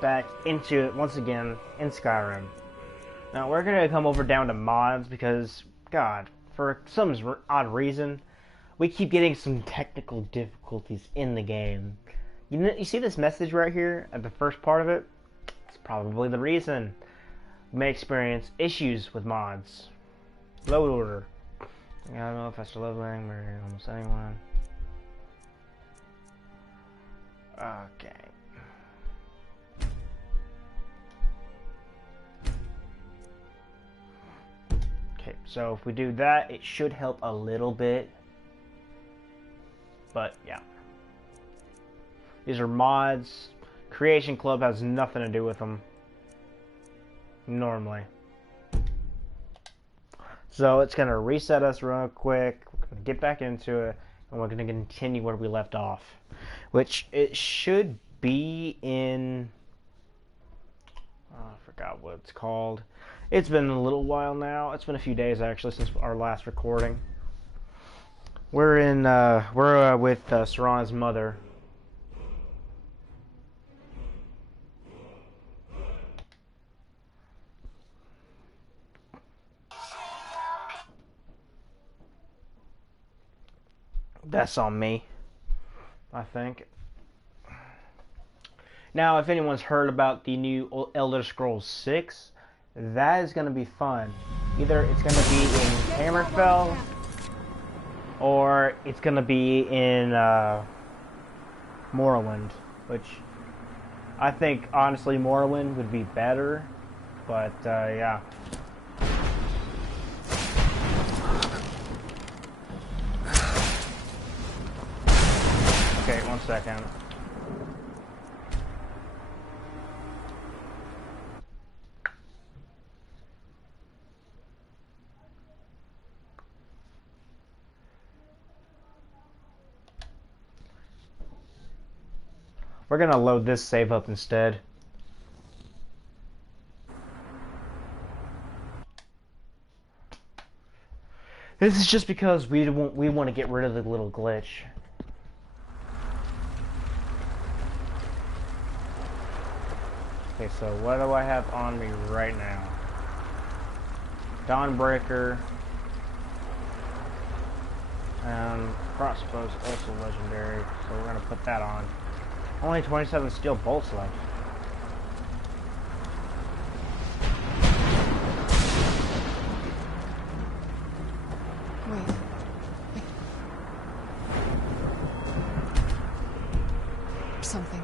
back into it once again in Skyrim. Now we're gonna come over down to mods because, God, for some odd reason, we keep getting some technical difficulties in the game. You see this message right here at the first part of it? It's probably the reason. We may experience issues with mods. Load order. I don't know if that's leveling or almost anyone. Okay. Okay, so if we do that, it should help a little bit. But yeah. These are mods. Creation Club has nothing to do with them. Normally. So it's going to reset us real quick. We're going to get back into it. And we're going to continue where we left off. Which it should be in... Oh, I forgot what it's called. It's been a little while now. It's been a few days actually since our last recording. We're in, with Serana's mother. That's on me, I think. Now, if anyone's heard about the new Elder Scrolls 6, that is going to be fun. Either it's going to be in Hammerfell, or it's going to be in Morrowind, which I think, honestly, Morrowind would be better, but, yeah. Okay, 1 second. We're gonna load this save up instead. This is just because we want to get rid of the little glitch. Okay, so what do I have on me right now? Dawnbreaker. And crossbow's also legendary, so we're gonna put that on. Only 27 steel bolts left. Wait. Something.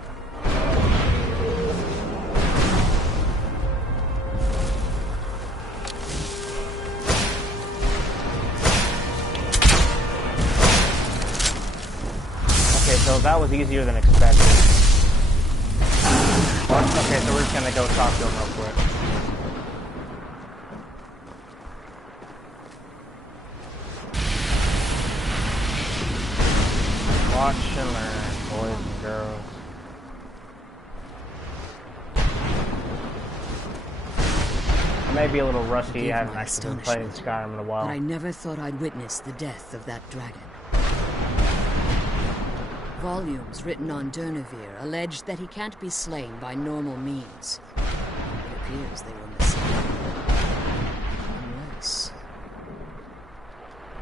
Okay, so that was easier than expected. Okay, so we're just gonna go talk to him real quick. Watch and learn, boys and girls. I may be a little rusty. I haven't actually been playing Skyrim in a while. But I never thought I'd witness the death of that dragon. Volumes written on Durnevere allege that he can't be slain by normal means. It appears they were mistaken. Unless...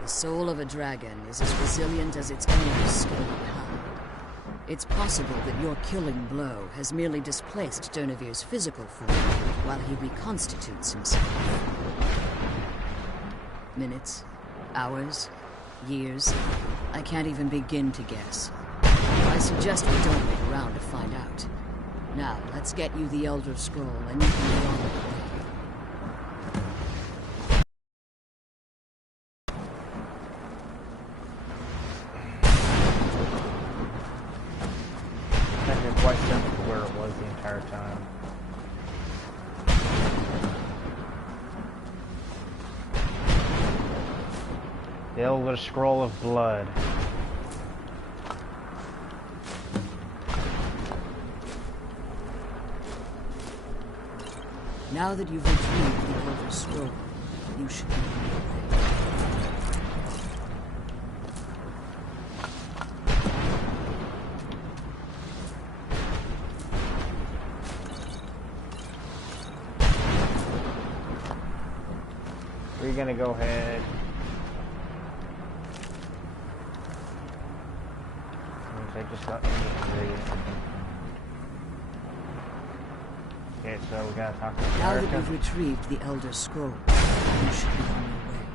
the soul of a dragon is as resilient as its owner's scaly hide. It's possible that your killing blow has merely displaced Durnevere's physical form while he reconstitutes himself. Minutes, hours, years, I can't even begin to guess. I suggest we don't wait around to find out. Now, let's get you the Elder Scroll and you can get on with it. It's quite simple to where it was the entire time. The Elder Scroll of Blood. Now that you've retrieved the Elder Scroll, you should be on your way. you're gonna go ahead. I just got okay, so we gotta talk to Now that America. you've retrieved the Elder Scroll, you should be on your way.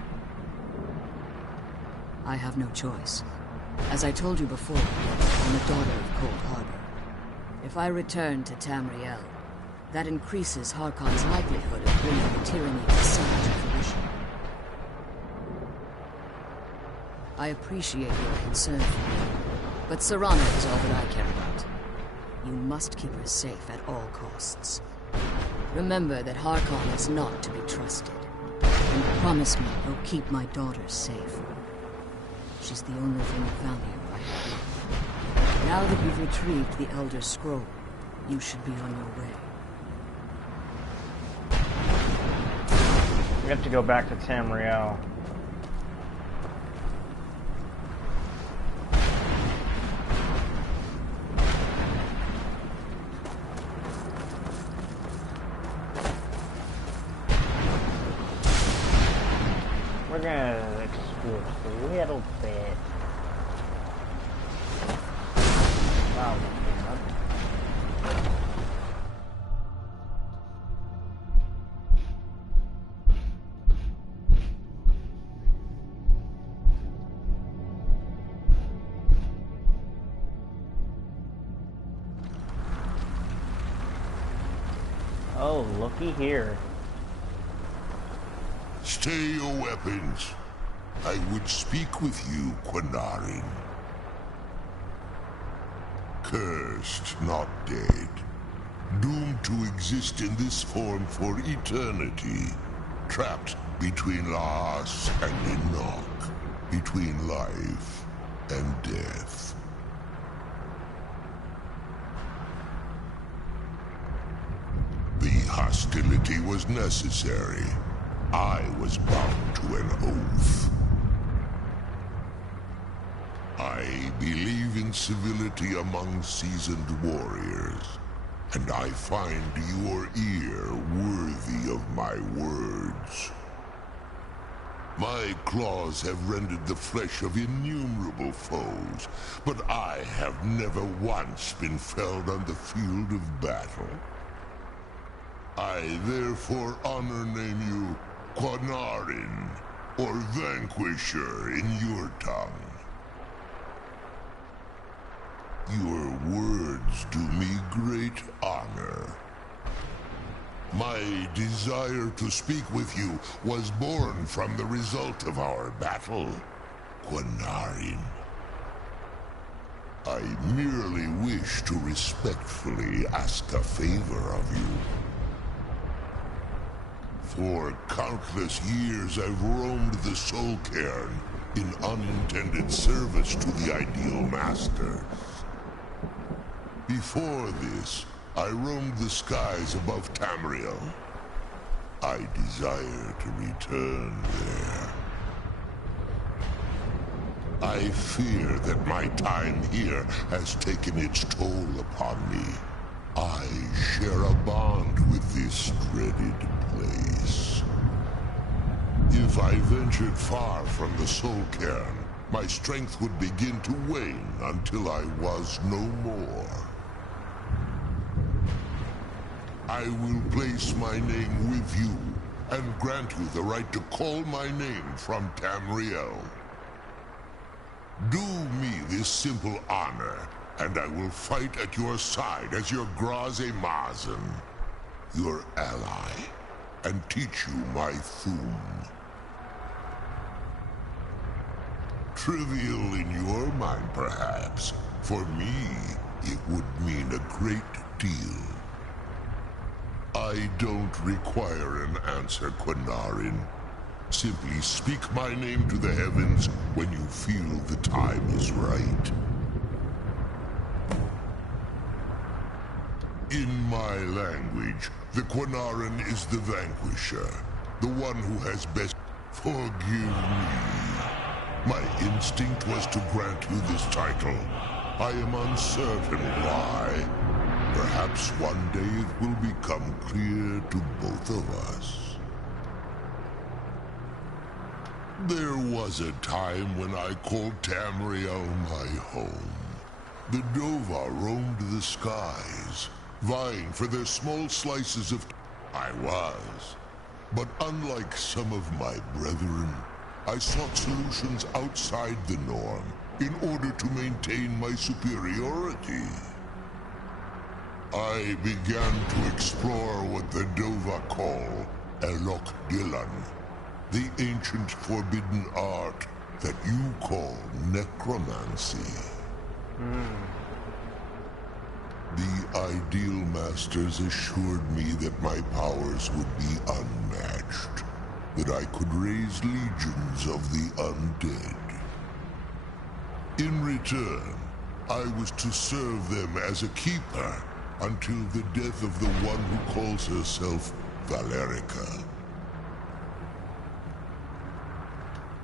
I have no choice. As I told you before, I'm a daughter of Cold Harbor. If I return to Tamriel, that increases Harkon's likelihood of bringing the tyranny of Assad to fruition. I appreciate your concern for me, but Serana is all that I care about. You must keep her safe at all costs. Remember that Harkon is not to be trusted, and promise me you'll keep my daughter safe. She's the only thing of value I have. Now that you've retrieved the Elder Scroll, you should be on your way. We have to go back to Tamriel. We're gonna explore just a little bit. Wow, oh, looky here. Stay your weapons. I would speak with you, Quinarin. Cursed, not dead. Doomed to exist in this form for eternity. Trapped between Laas and Enoch. Between life and death. The hostility was necessary. I was bound to an oath. I believe in civility among seasoned warriors, and I find your ear worthy of my words. My claws have rendered the flesh of innumerable foes, but I have never once been felled on the field of battle. I therefore honor name you Quinarin, or Vanquisher in your tongue. Your words do me great honor. My desire to speak with you was born from the result of our battle, Quinarin. I merely wish to respectfully ask a favor of you. For countless years I've roamed the Soul Cairn in unintended service to the Ideal Masters. Before this, I roamed the skies above Tamriel. I desire to return there. I fear that my time here has taken its toll upon me. I share a bond with this dreaded place. If I ventured far from the Soul Cairn, my strength would begin to wane until I was no more. I will place my name with you, and grant you the right to call my name from Tamriel. Do me this simple honor, and I will fight at your side as your Graze Mazen, your ally, and teach you my Thum. Trivial in your mind, perhaps. For me, it would mean a great deal. I don't require an answer, Quinarin. Simply speak my name to the heavens when you feel the time is right. In my language, the Quinarin is the Vanquisher, the one who has best... Forgive me. My instinct was to grant you this title. I am uncertain why. Perhaps one day it will become clear to both of us. There was a time when I called Tamriel my home. The Dova roamed the skies, vying for their small slices of... I was. But unlike some of my brethren, I sought solutions outside the norm in order to maintain my superiority. I began to explore what the Dova call Elok Dylan, the ancient forbidden art that you call necromancy. The Ideal Masters assured me that my powers would be unmatched, that I could raise legions of the undead. In return, I was to serve them as a keeper until the death of the one who calls herself Valerica.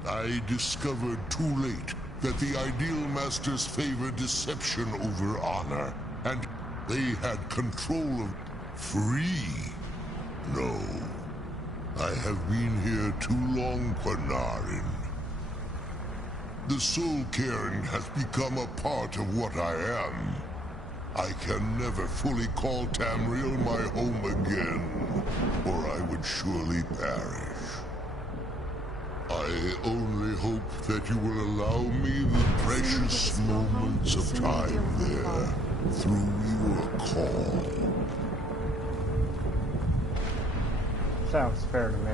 I discovered too late that the Ideal Masters favor deception over honor, and they had control of... Free? No. I have been here too long, Panarin. The soul cairn has become a part of what I am. I can never fully call Tamriel my home again, or I would surely perish. I only hope that you will allow me the precious moments of time there through your call. Sounds fair to me.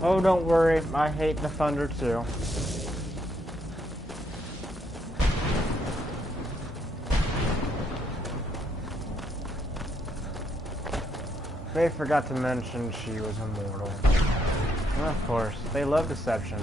Oh, don't worry, I hate the thunder too. They forgot to mention she was immortal. Well, of course, they love deception.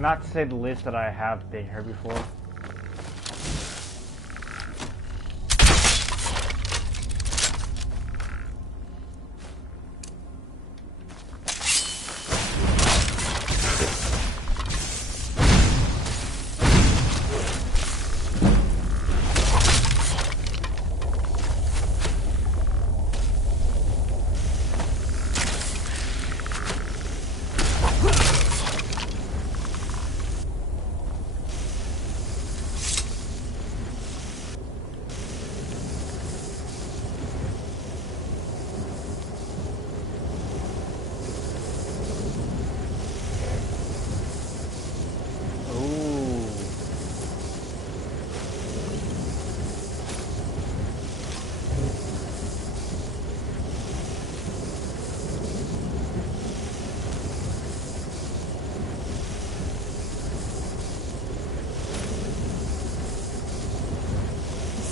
Not to say the least that I have been here before.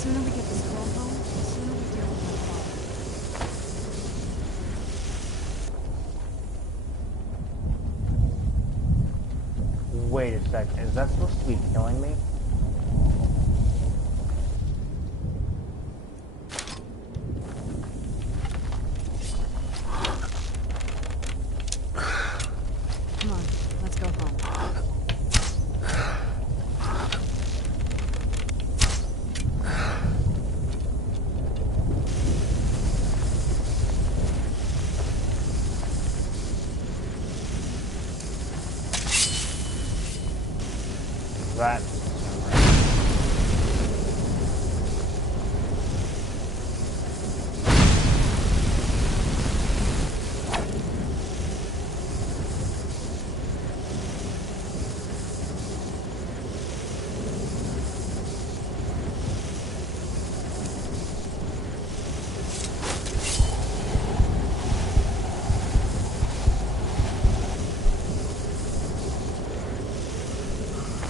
The sooner we get this girl home, the sooner we deal with my father. Wait a second, is that supposed to be killing me? Come on, let's go home. That.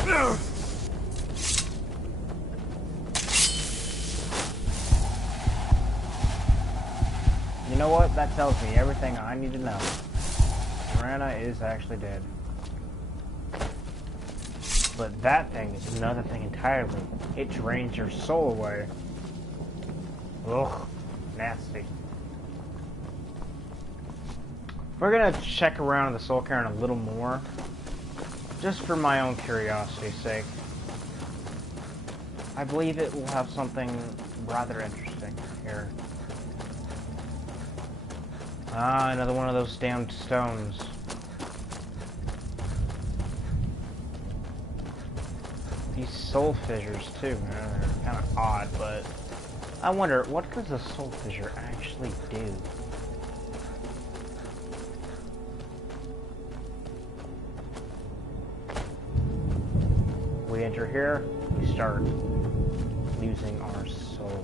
You know what? That tells me everything I need to know. Miranda is actually dead. But that thing is another thing entirely. It drains your soul away. Ugh, nasty. We're gonna check around the Soul Cairn a little more, just for my own curiosity's sake. I believe it will have something rather interesting here. Ah, another one of those damned stones. These soul fissures too, man, they're kind of odd, but I wonder, what does a soul fissure actually do? We enter here, we start losing our soul.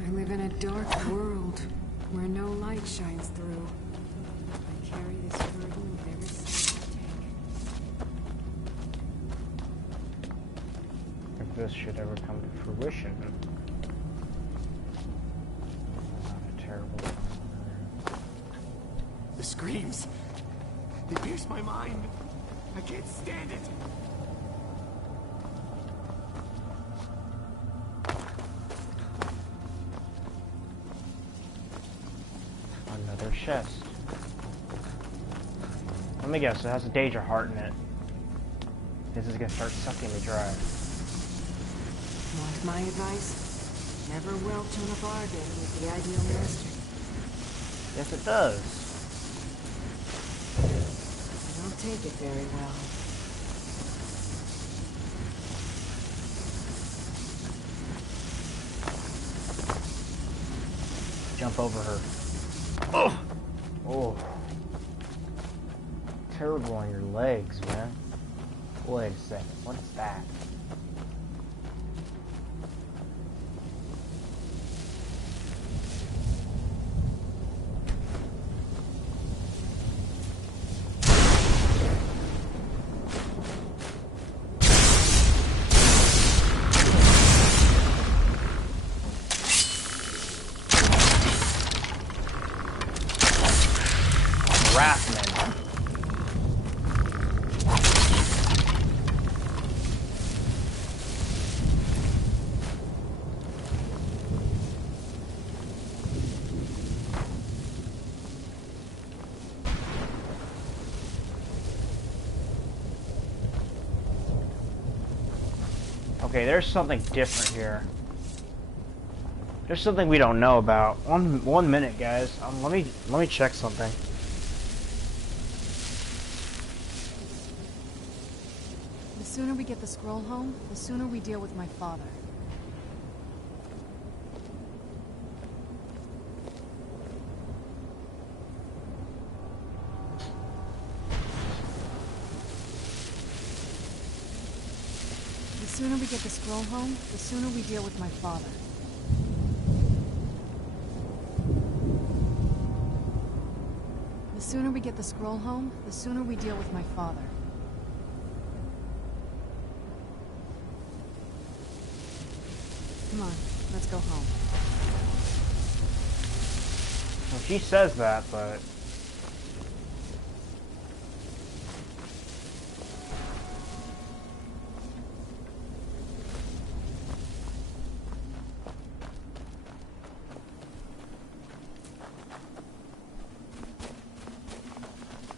I live in a dark world where no light shines through. I carry this burden with every step I take. If this should ever come to fruition. What a terrible time. The screams. They pierce my mind. I can't stand it. Another chest. Let me guess, it has a danger heart in it. This is gonna start sucking me dry. Want my advice? Never welch on a bargain with the ideal master. Yes, it does. I don't take it very well. Jump over her. Oh! Oh. Terrible on your legs, man. Wait a second. What is that? Harassment. Okay, there's something different here. There's something we don't know about. One minute, guys. Let me check something. The sooner we get the scroll home, the sooner we deal with my father. The sooner we get the scroll home, the sooner we deal with my father. The sooner we get the scroll home, the sooner we deal with my father. Come on, let's go home. Well, she says that, but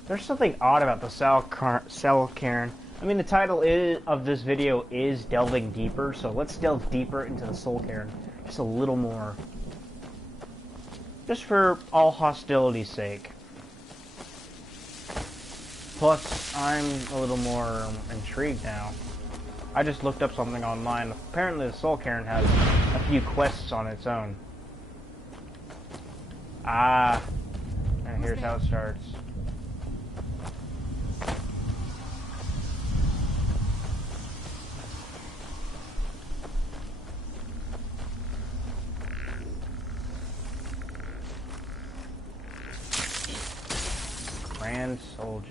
there's something odd about the Soul Cairn. I mean, the title of this video is delving deeper, so let's delve deeper into the Soul Cairn. Just a little more. Just for all hostility's sake. Plus, I'm a little more intrigued now. I just looked up something online. Apparently the Soul Cairn has a few quests on its own. Ah, and here's how it starts. And Soldier.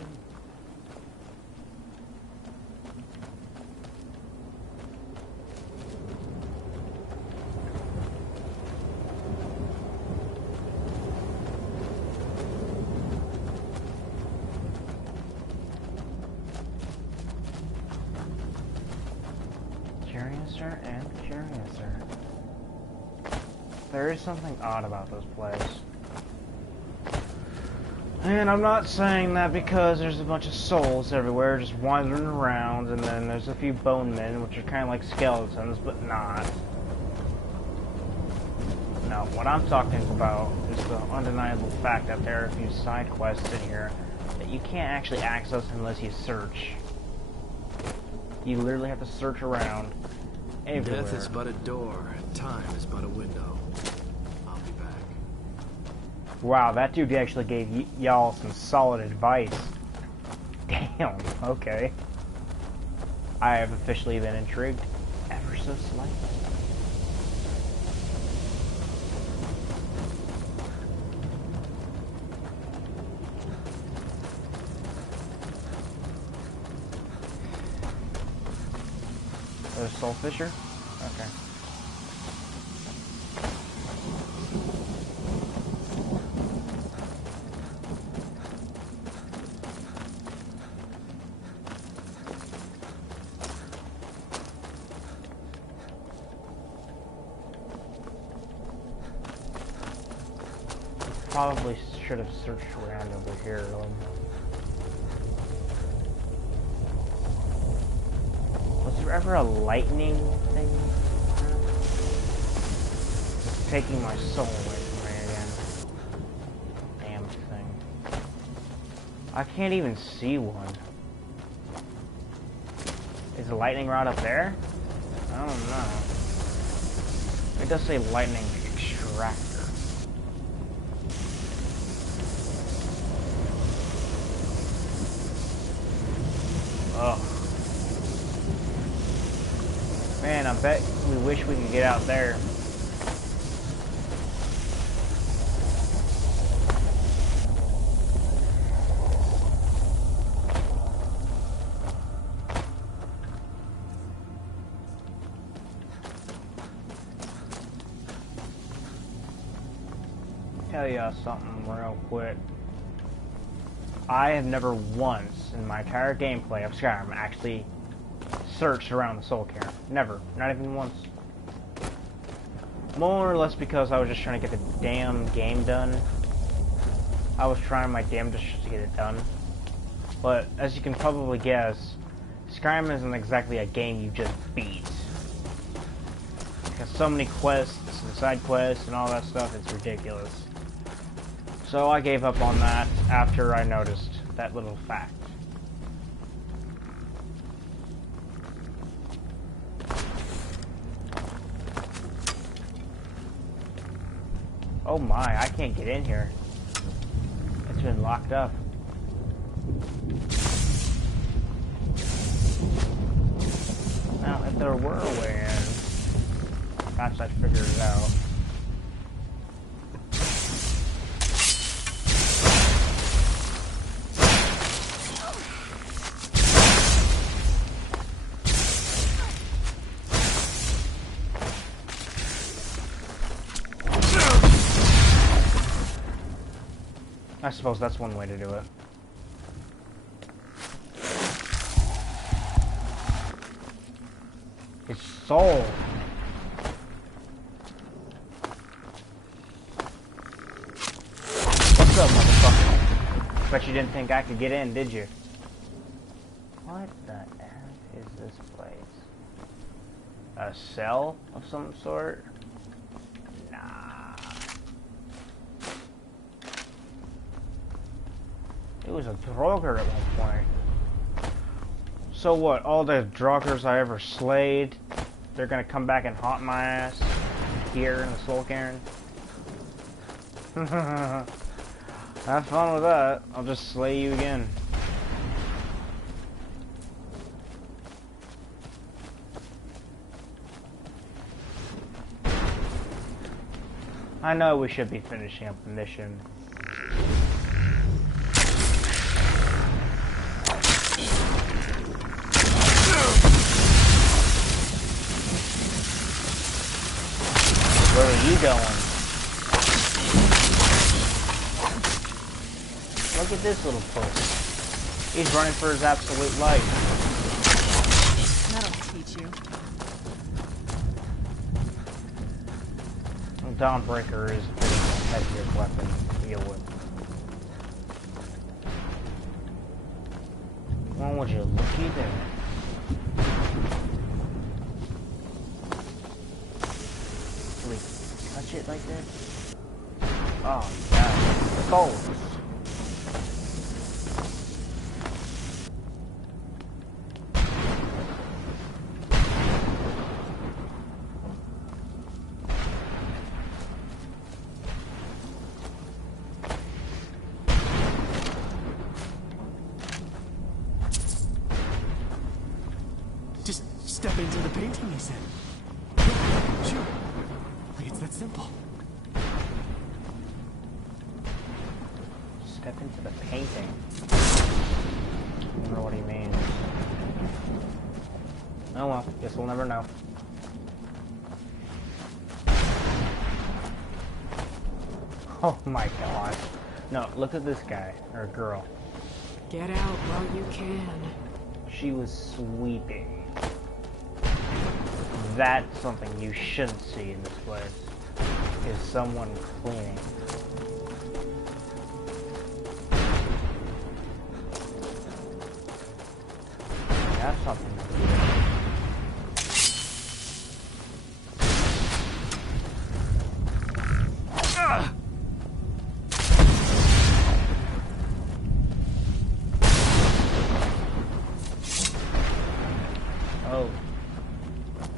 Curiouser and curiouser. There is something odd about this place. And I'm not saying that because there's a bunch of souls everywhere just wandering around, and then there's a few bone men, which are kind of like skeletons, but not. No, what I'm talking about is the undeniable fact that there are a few side quests in here that you can't actually access unless you search. You literally have to search around everywhere. Death is but a door, time is but a window. I'll be back. Wow, that dude actually gave y'all some solid advice. Damn, okay. I have officially been intrigued ever so slightly. There's Soul Fisher? Okay. Probably should have searched around over here. Was there ever a lightning thing? It's taking my soul away from me again. Damn thing. I can't even see one. Is the lightning rod up there? I don't know. It does say lightning extractor. Oh. Man, I bet we wish we could get out there. Tell y'all something real quick. I have never once in my entire gameplay of Skyrim actually searched around the soul cairn. Never. Not even once. More or less because I was just trying to get the damn game done. I was trying my damnedest to get it done. But as you can probably guess, Skyrim isn't exactly a game you just beat. Because so many quests and side quests and all that stuff, it's ridiculous. So I gave up on that after I noticed that little fact. Oh my, I can't get in here. It's been locked up. Now, if there were a way in, perhaps I'd figure it out. I suppose that's one way to do it. It's soul. What's up, motherfucker? Bet you didn't think I could get in, did you? What the F is this place? A cell of some sort? It was a Draugr at one point. So what, all the Draugrs I ever slayed, they're gonna come back and haunt my ass here in the Soul Cairn? Have fun with that. I'll just slay you again. I know we should be finishing up the mission. Where are you going? Look at this little puss. He's running for his absolute life. That'll teach you. Dawnbreaker is a pretty heavier weapon to deal with. Come on, would you looky there? Can we touch it like this? Oh, yeah. The gold. Just step into the painting, he said. Yeah, sure. Like it's that simple. Step into the painting. I don't know what he means. Oh well, guess we'll never know. Oh my gosh. No, look at this guy, or girl. Get out while you can. She was sweeping. That's something you shouldn't see in this place. Is someone cleaning. That's something to do. Oh.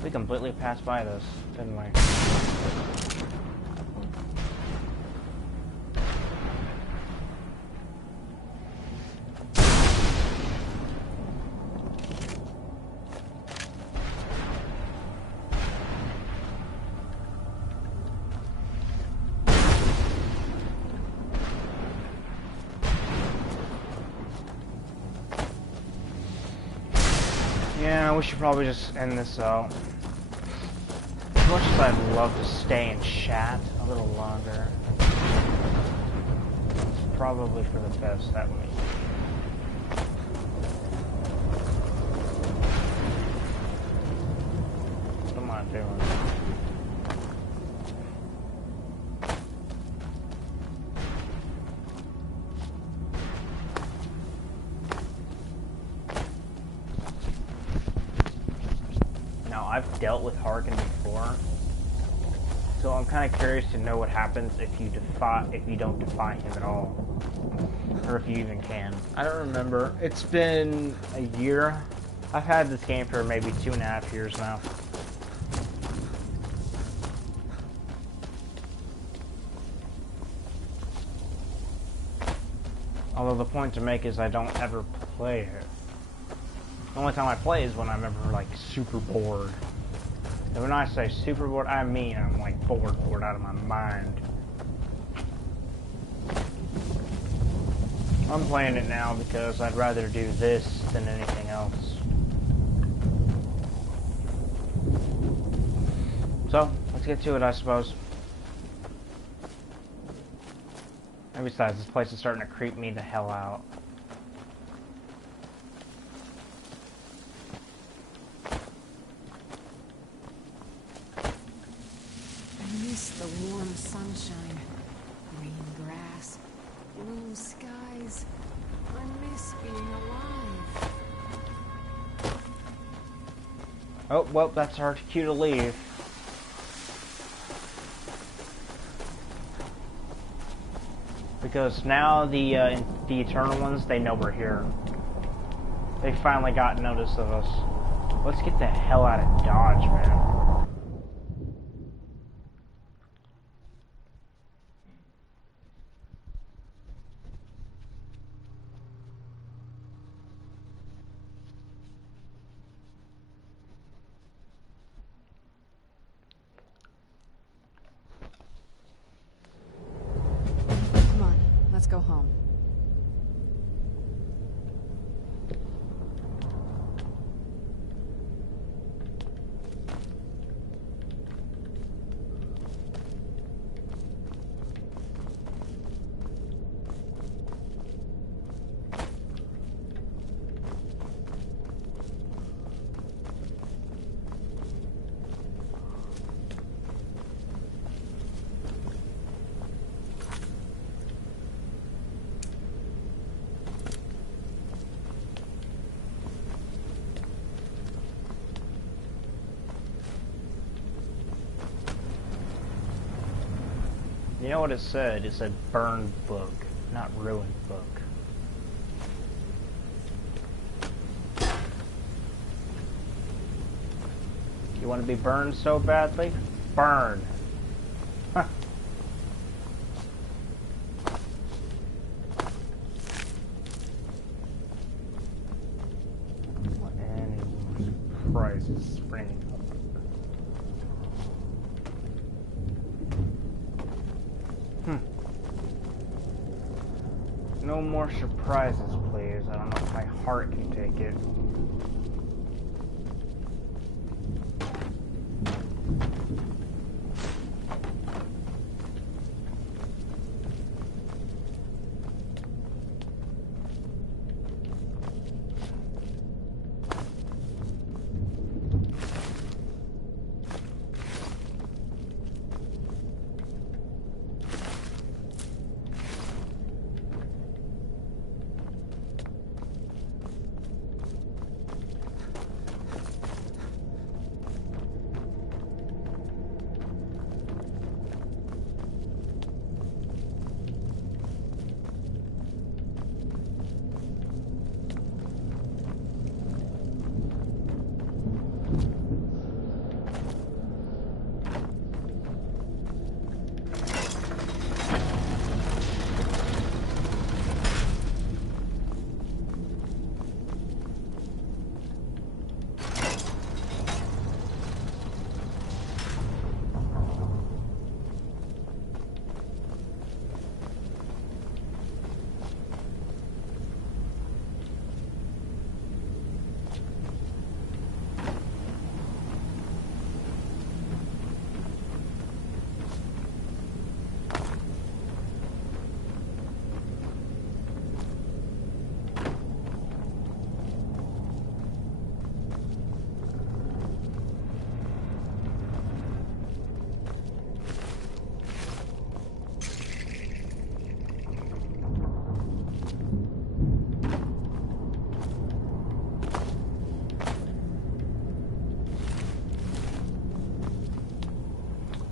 We completely passed by this, didn't we? Yeah, we should probably just end this out. As much as I'd love to stay and chat a little longer, it's probably for the best that way. What am I doing? I've dealt with Harkin before, so I'm kind of curious to know what happens if you don't defy him at all, or if you even can. I don't remember. It's been a year. I've had this game for maybe 2.5 years now. Although the point to make is I don't ever play it. The only time I play is when I'm ever like super bored. And when I say super bored, I mean I'm like bored out of my mind. I'm playing it now because I'd rather do this than anything else. So, let's get to it, I suppose. And besides, this place is starting to creep me the hell out. The warm sunshine, green grass, blue skies. I miss being alive. Oh, well, that's our cue to leave. Because now the Eternal Ones, they know we're here. They finally got notice of us. Let's get the hell out of Dodge, man. Let's go home. You know what it said? It said burned book, not ruined book. You want to be burned so badly? Burn. Huh. Any prizes springing up? No more surprises, please. I don't know if my heart can take it.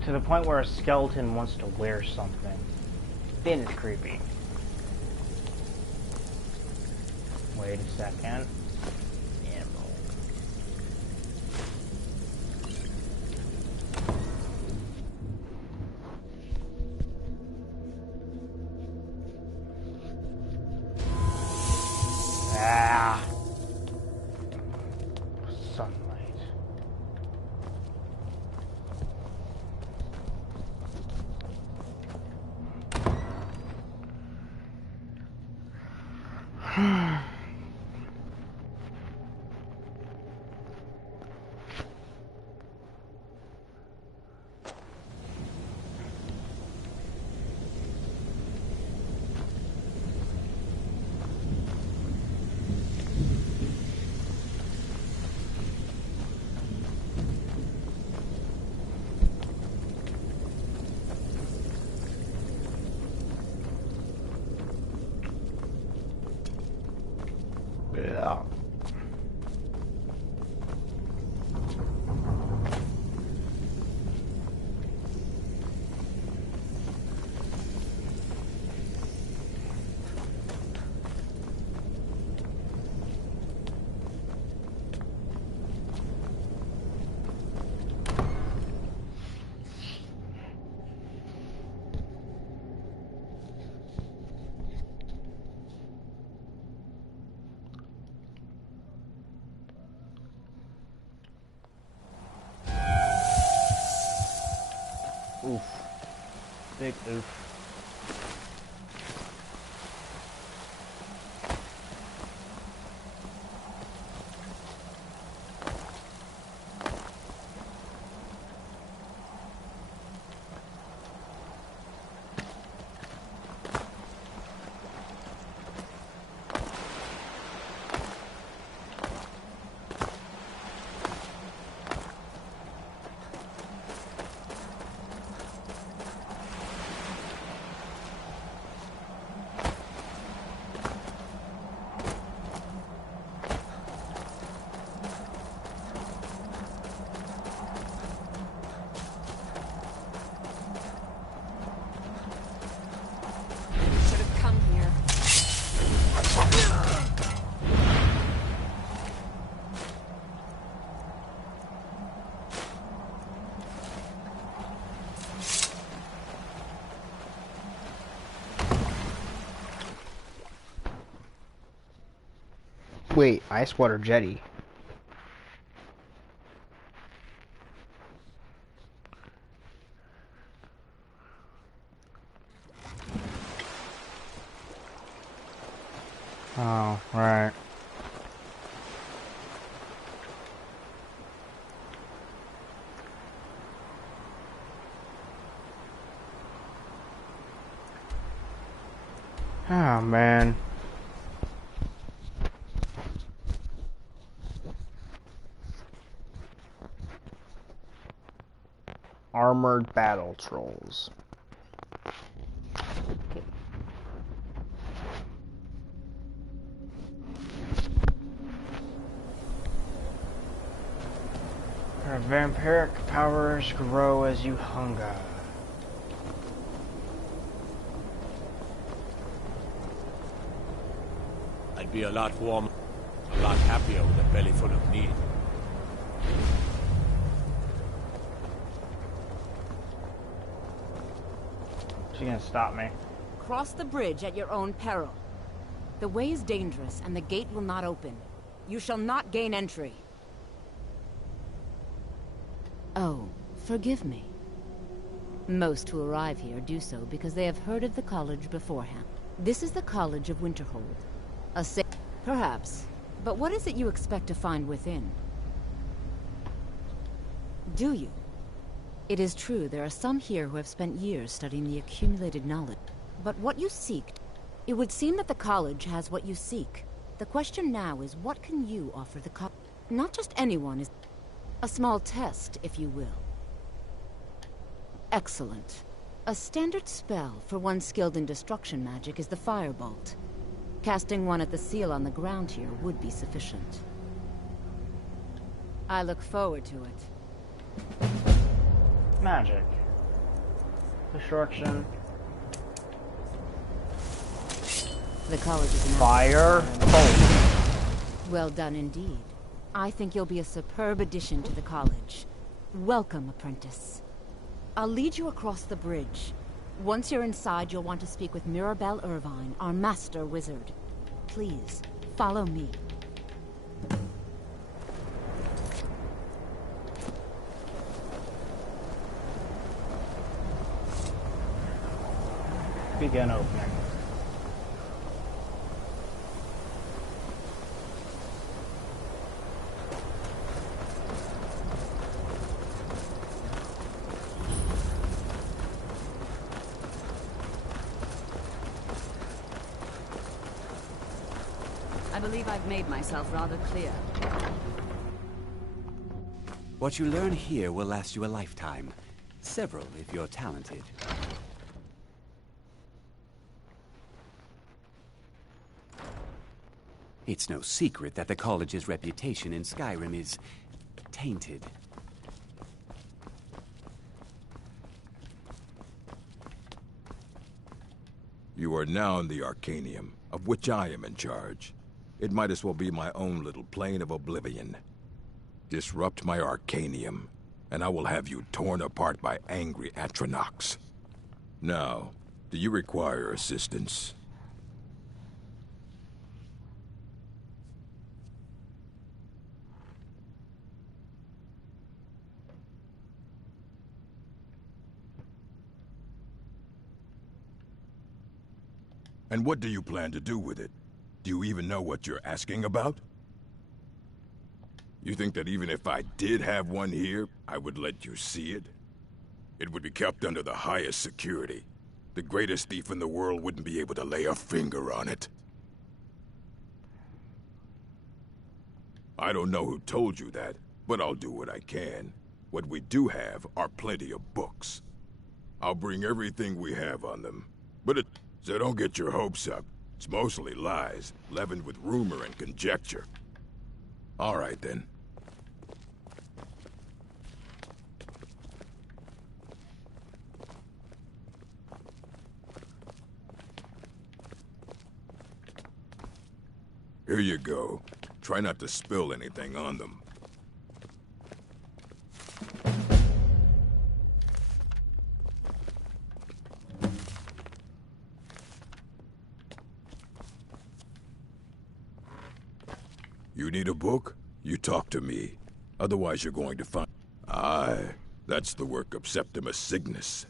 To the point where a skeleton wants to wear something. Then it's creepy. Wait a second. Ah. Sunlight. Yeah. Oof. Big oof. Wait, ice water jetty. Oh, right. Oh, man. Armored battle trolls. Your vampiric powers grow as you hunger. I'd be a lot warmer, a lot happier with a belly full of meat. She's gonna stop me. Cross the bridge at your own peril. The way is dangerous, and the gate will not open. You shall not gain entry. Oh, forgive me. Most who arrive here do so because they have heard of the college beforehand. This is the College of Winterhold. A safe... Perhaps. But what is it you expect to find within? Do you? It is true, there are some here who have spent years studying the accumulated knowledge. But what you seek... It would seem that the college has what you seek. The question now is, what can you offer the college? Not just anyone is... A small test, if you will. Excellent. A standard spell for one skilled in destruction magic is the Firebolt. Casting one at the seal on the ground here would be sufficient. I look forward to it. Magic. Destruction. The college is an Fire. Bolt. Well done indeed. I think you'll be a superb addition to the college. Welcome, apprentice. I'll lead you across the bridge. Once you're inside, you'll want to speak with Mirabelle Irvine, our master wizard. Please, follow me. Begin opening. I believe I've made myself rather clear. What you learn here will last you a lifetime. Several, if you're talented. It's no secret that the college's reputation in Skyrim is tainted. You are now in the Arcanium, of which I am in charge. It might as well be my own little plane of oblivion. Disrupt my Arcanium, and I will have you torn apart by angry Atronachs. Now, do you require assistance? And what do you plan to do with it? Do you even know what you're asking about? You think that even if I did have one here, I would let you see it? It would be kept under the highest security. The greatest thief in the world wouldn't be able to lay a finger on it. I don't know who told you that, but I'll do what I can. What we do have are plenty of books. I'll bring everything we have on them. So don't get your hopes up. It's mostly lies, leavened with rumor and conjecture. All right, then. Here you go. Try not to spill anything on them. You need a book? You talk to me. Otherwise you're going to find... Aye, that's the work of Septimus Cygnus.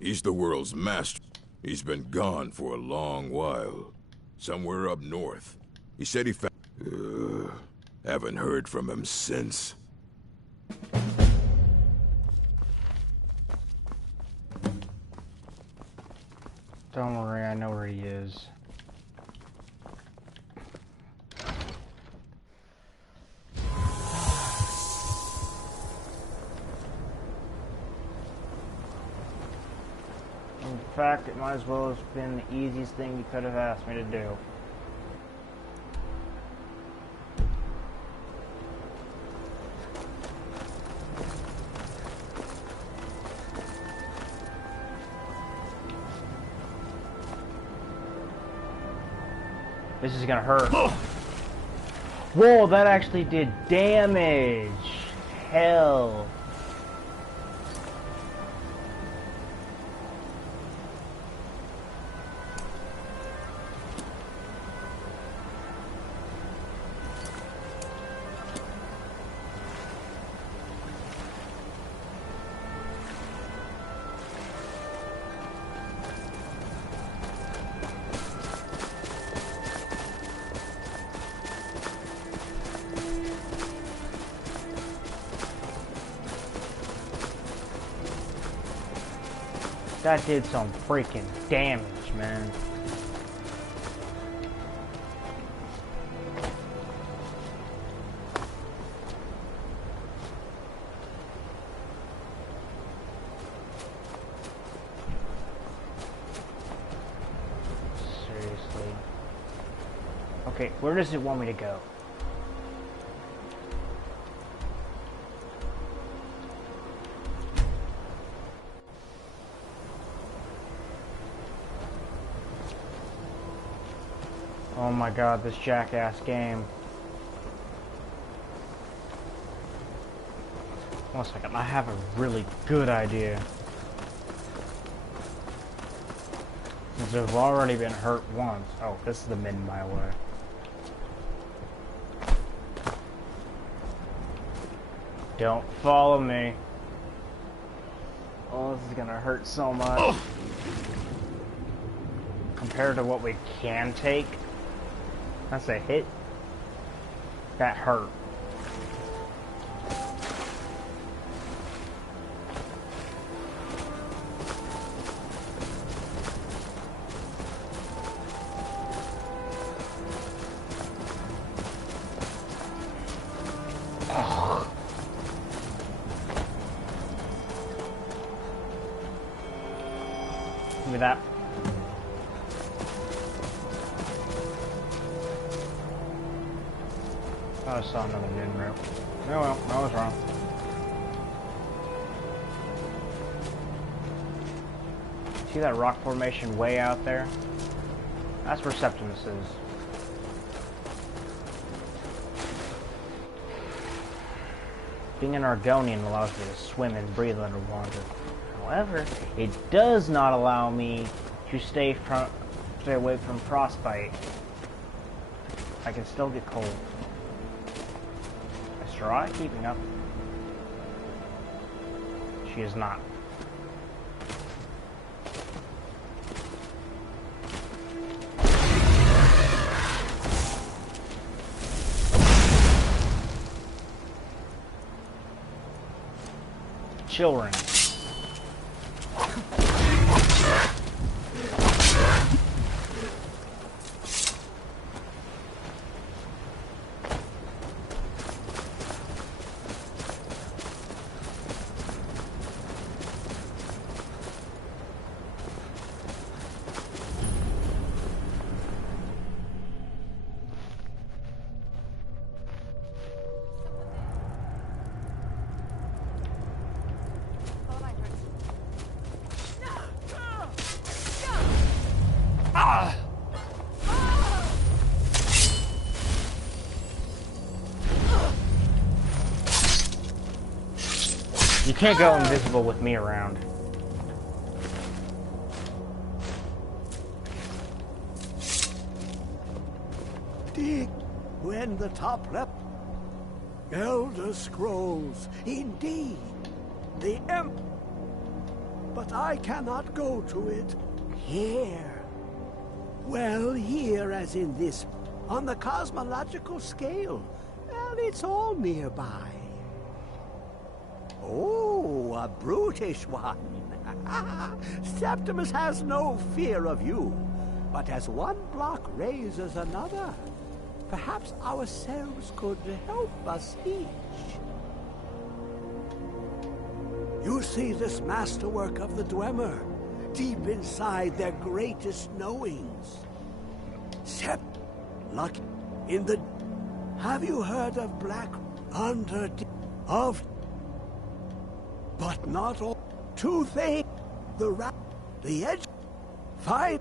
He's the world's master. He's been gone for a long while. Somewhere up north. He said he found... haven't heard from him since. Don't worry, I know where he is. In fact, it might as well have been the easiest thing you could have asked me to do. This is gonna hurt. Whoa, that actually did damage. Hell. That did some freaking damage, man. Seriously. Okay, where does it want me to go? Oh my god, this jackass game. One second, I have a really good idea. Since I've already been hurt once. Oh, this is the mid-mile way. Don't follow me. Oh, this is gonna hurt so much. Compared to what we can take. That's a hit. That hurt. Ugh. Give me that. I saw another hidden route. Oh well, I was wrong. See that rock formation way out there? That's where Septimus is. Being an Argonian allows me to swim and breathe underwater. However, it does not allow me to stay away from frostbite. I can still get cold. Try keeping up. She is not. Children. You can't go invisible with me around. Dick, when the top left. Elder Scrolls, indeed. The But I cannot go to it. Here. Well, here as in this. On the cosmological scale. Well, it's all nearby. Oh, a brutish one. Septimus has no fear of you. But as one block raises another, perhaps ourselves could help us each. You see this masterwork of the Dwemer, deep inside their greatest knowings. Luck in the... Have you heard of Black Under... of... But not all... Two things. The edge... Fight.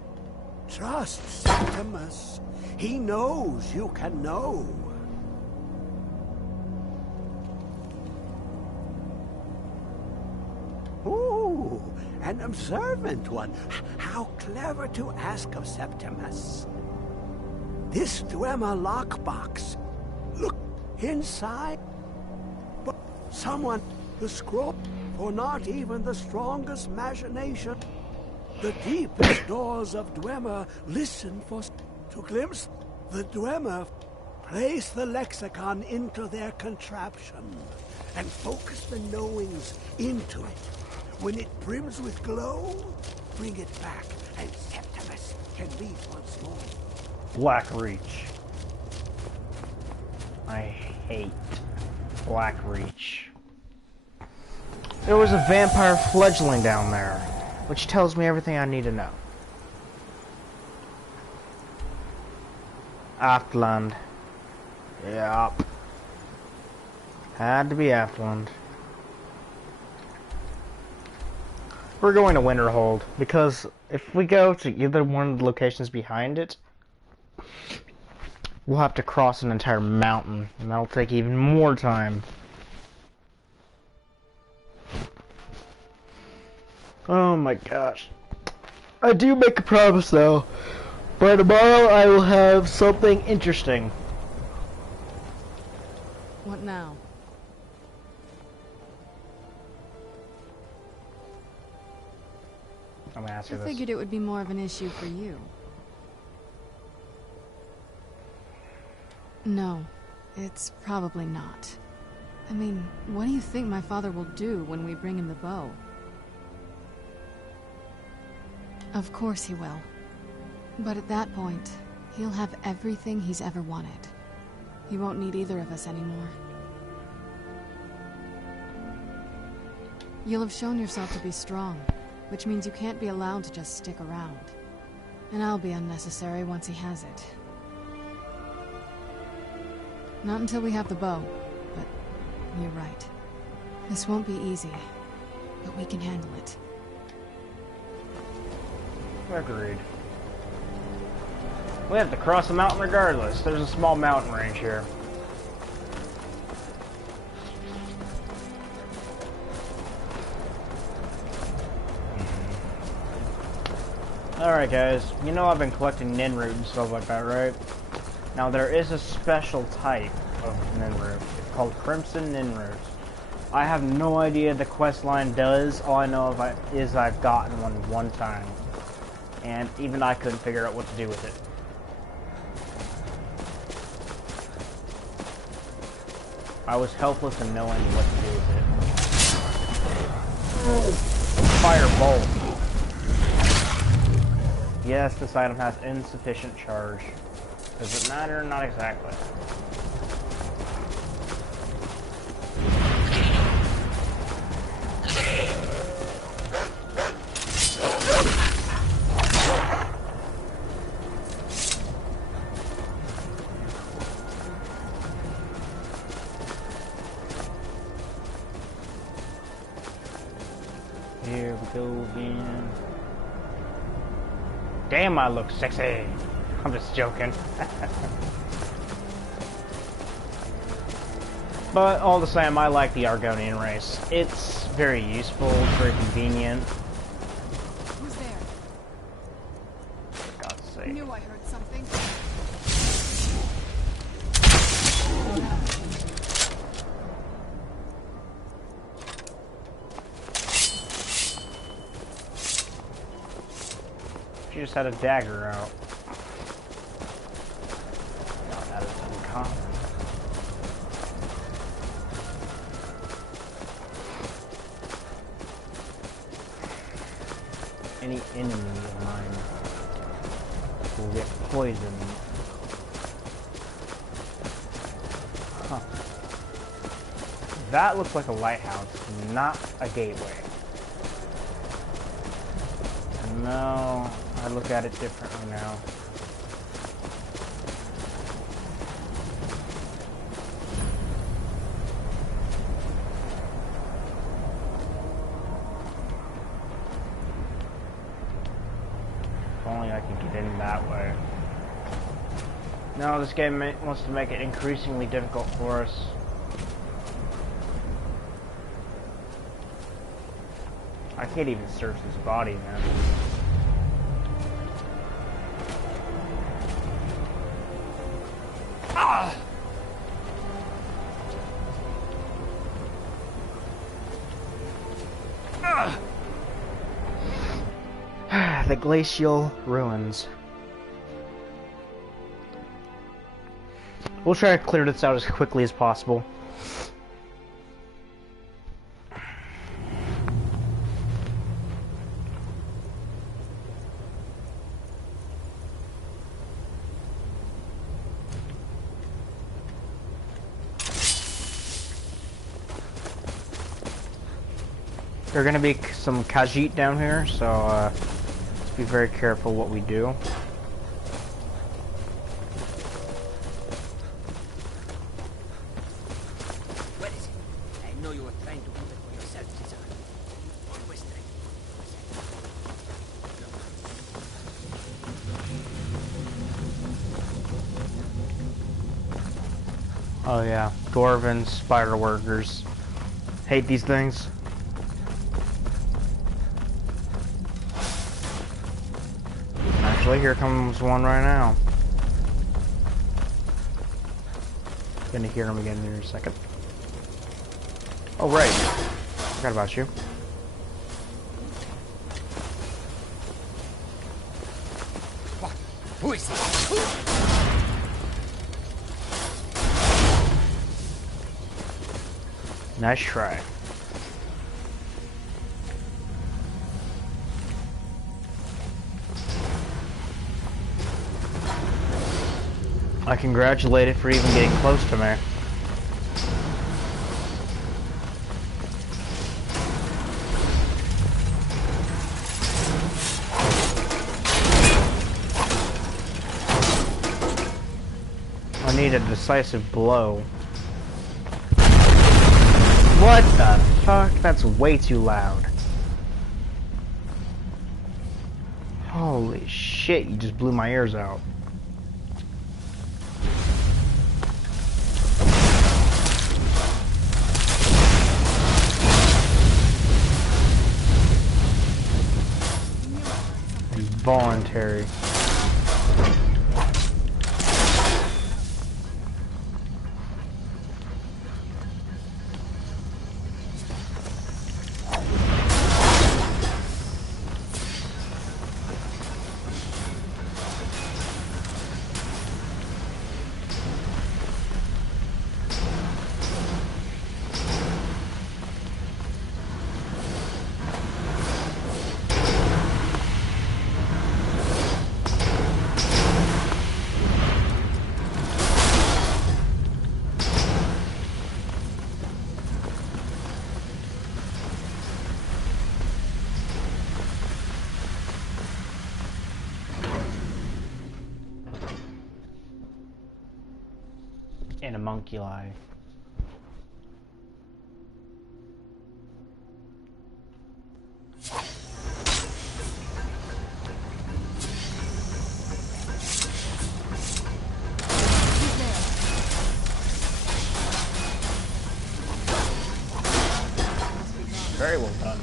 Trust Septimus. He knows you can know. Ooh, an observant one. How clever to ask of Septimus. This Dwemer lockbox. Look inside. But someone, the scroll, for not even the strongest imagination. The deepest doors of Dwemer listen for to glimpse the Dwemer. Place the lexicon into their contraption and focus the knowings into it. When it brims with glow, bring it back and Septimus can leave once more. Blackreach. I hate Blackreach. There was a vampire fledgling down there, which tells me everything I need to know. Aftland. Yep. Had to be Aftland. We're going to Winterhold, because if we go to either one of the locations behind it, we'll have to cross an entire mountain, and that'll take even more time. Oh my gosh. I do make a promise though. By tomorrow I will have something interesting. What now? I'm gonna ask I her this. figured it would be more of an issue for you. No, it's probably not. I mean, what do you think my father will do when we bring him the bow? Of course he will. But at that point, he'll have everything he's ever wanted. He won't need either of us anymore. You'll have shown yourself to be strong, which means you can't be allowed to just stick around. And I'll be unnecessary once he has it. Not until we have the bow, but you're right. This won't be easy, but we can handle it. Agreed. We have to cross the mountain regardless. There's a small mountain range here. Alright guys, you know I've been collecting Nin root and stuff like that, right? Now there is a special type of Nin root. It's called Crimson Nin root. I have no idea the quest line does. All I know is I've gotten one time. And even I couldn't figure out what to do with it. I was helpless in knowing what to do with it. Firebolt. Yes, this item has insufficient charge. Does it matter? Not exactly. Here we go again. Damn, I look sexy. I'm just joking. But all the same, I like the Argonian race. It's very useful, it's very convenient. Who's there? For God's I sake. knew I heard something. She just had a dagger out. Now that is uncommon. Any enemy of mine will get poisoned. Huh. That looks like a lighthouse, not a gateway. No, I look at it differently now. If only I could get in that way. No, this game wants to make it increasingly difficult for us. I can't even search this body, man. Ah! Ah! The glacial ruins. We'll try to clear this out as quickly as possible. There are going to be some Khajiit down here, so let's be very careful what we do. What is it? I know you were trying to keep it for yourself, Caesar. Always trying. Oh yeah, Dwarven spider workers. Hate these things. Actually, here comes one right now. Gonna hear him again in a second. Oh right, forgot about you. What? Who is he? Nice try. I congratulate it for even getting close to me. I need a decisive blow. What the fuck? That's way too loud. Holy shit, you just blew my ears out. Voluntary. And a monkey lie. Very well done.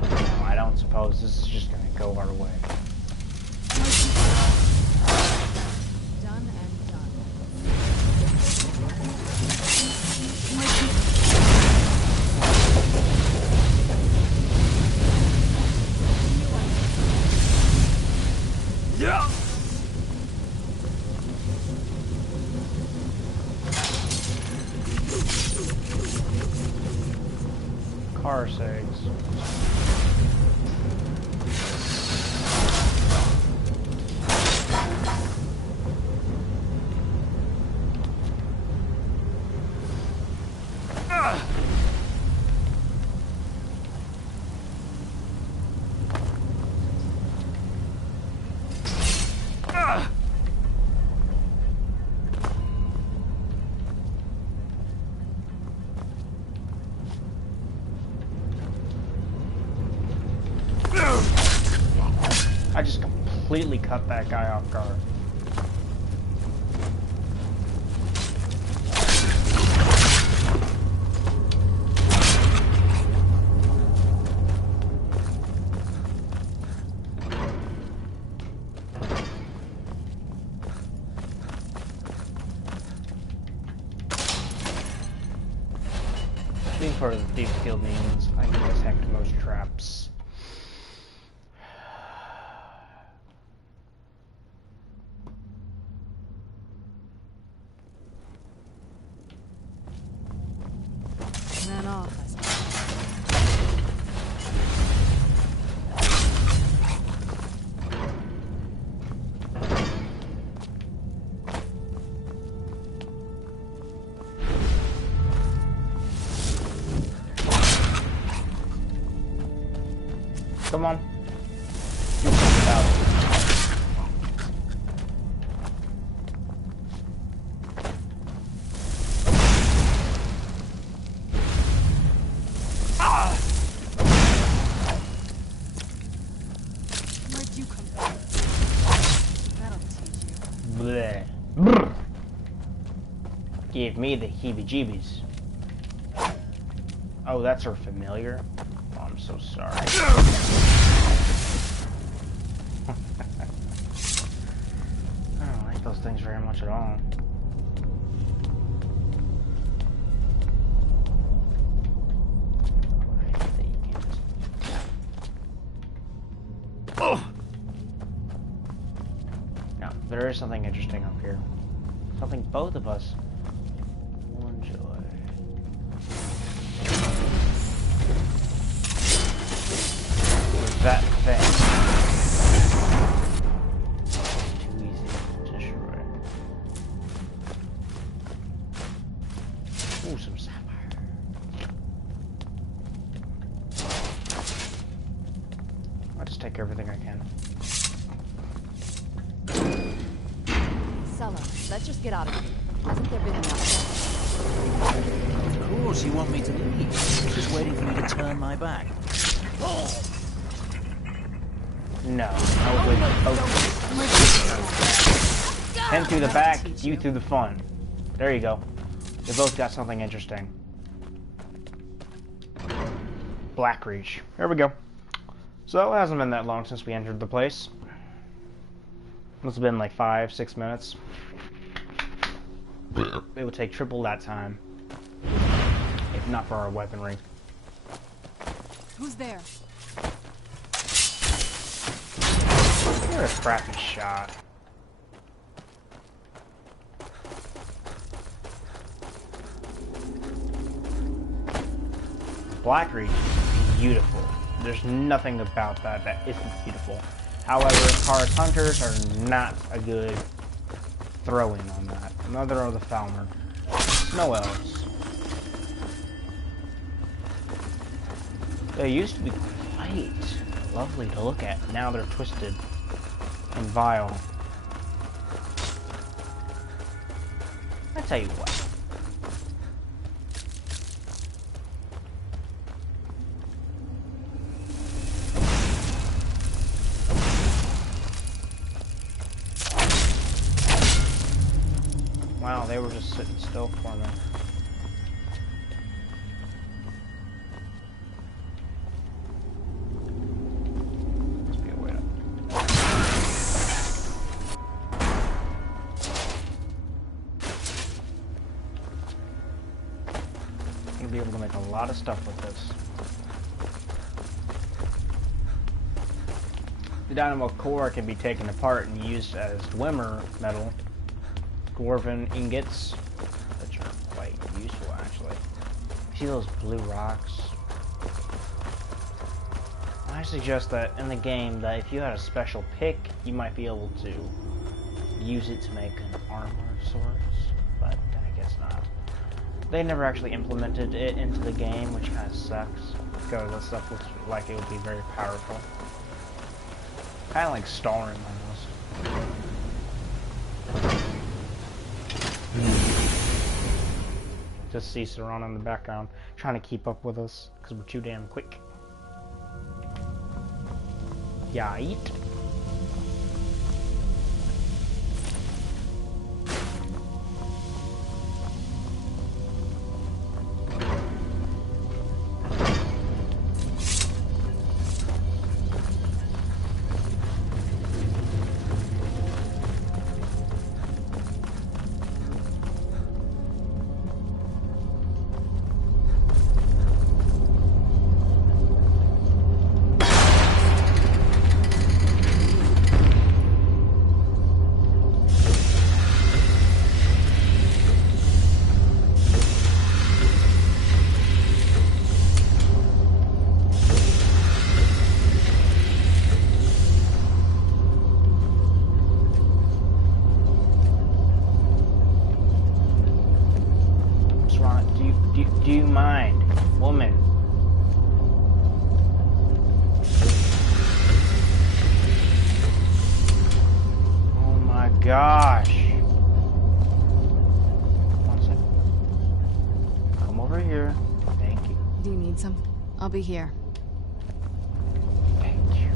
No, I don't suppose this is just gonna go our way. Done and done. parsecs. I just completely cut that guy off guard. Being part of the Thieves Guild means I can detect most traps. Then off, I suppose. Come on. Do something about it. Where'd you come from? That'll teach you. Bleh. Brr. Gave me the heebie-jeebies. Oh, that's her familiar? Oh, I'm so sorry. I don't like those things very much at all. Now, there is something interesting up here. Something both of us will enjoy. That thing. Too easy to destroy. Ooh, some sapphire. I'll just take everything I can. Sulla, let's just get out of here. Hasn't there been enough? Of course, you want me to leave. Just waiting for me to turn my back. No, I was waiting for both. Him through the back, you through the front. There you go. They both got something interesting. Blackreach. There we go. So it hasn't been that long since we entered the place. Must have been like 5-6 minutes. It would take triple that time. If not for our weaponry. Who's there? You're a crappy shot. Blackreach is beautiful. There's nothing about that that isn't beautiful. However, Forest Hunters are not a good throw-in on that. Neither are the Falmer. Snow Elves. They used to be quite lovely to look at. Now they're twisted and vile. I tell you what. Wow, they were just sitting still for me. Must be a way to... You'll be able to make a lot of stuff with this. The dynamo core can be taken apart and used as Dwemer metal. Dwarven ingots, which are quite useful actually. See those blue rocks? I suggest that in the game that if you had a special pick, you might be able to use it to make an armor of sorts, but I guess not. They never actually implemented it into the game, which kind of sucks, because that stuff looks like it would be very powerful. Kind of like Skyrim almost. Just see Saran in the background, trying to keep up with us, because we're too damn quick. Yeah, eat. Do you mind, woman? Oh my gosh. One second. Come over here. Thank you. Do you need some? I'll be here. Thank you.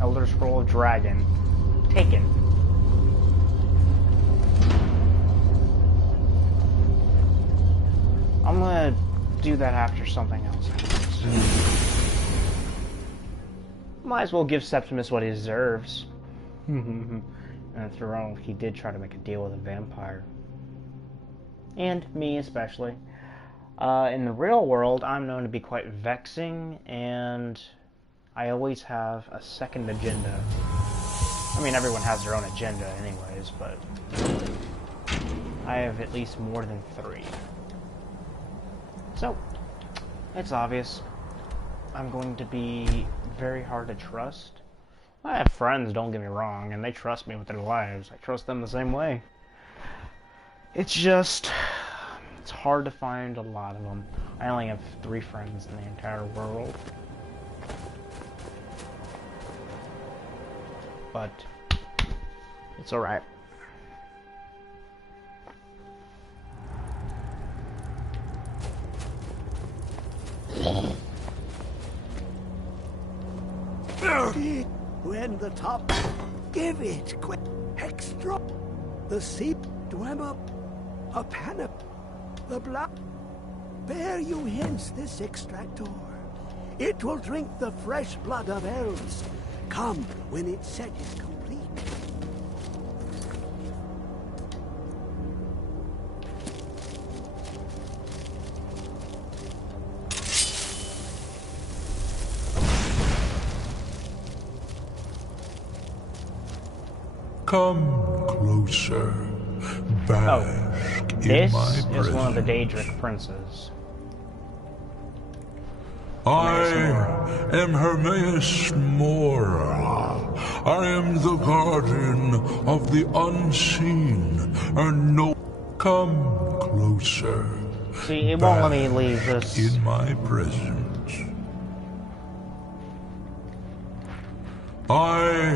Elder Scroll of Dragon. Taken. I'm gonna do that after something else happens. Might as well give Septimus what he deserves. And after all, he did try to make a deal with a vampire. And me especially. In the real world, I'm known to be quite vexing, and I always have a second agenda. I mean, everyone has their own agenda anyways, but I have at least more than 3. So, it's obvious. I'm going to be very hard to trust. I have friends, don't get me wrong, and they trust me with their lives. I trust them the same way. It's just, it's hard to find a lot of them. I only have 3 friends in the entire world. But it's alright. When the top, give it quick, extra. The seep, dwemer, a panop, the black. Bear you hence this extractor. It will drink the fresh blood of elves. Come when its set is complete. Come closer, bask in my presence. This is one of the Daedric princes. I am Hermaeus Mora. I am the guardian of the unseen, and no. Come closer. See, it won't let me leave this. In my presence. I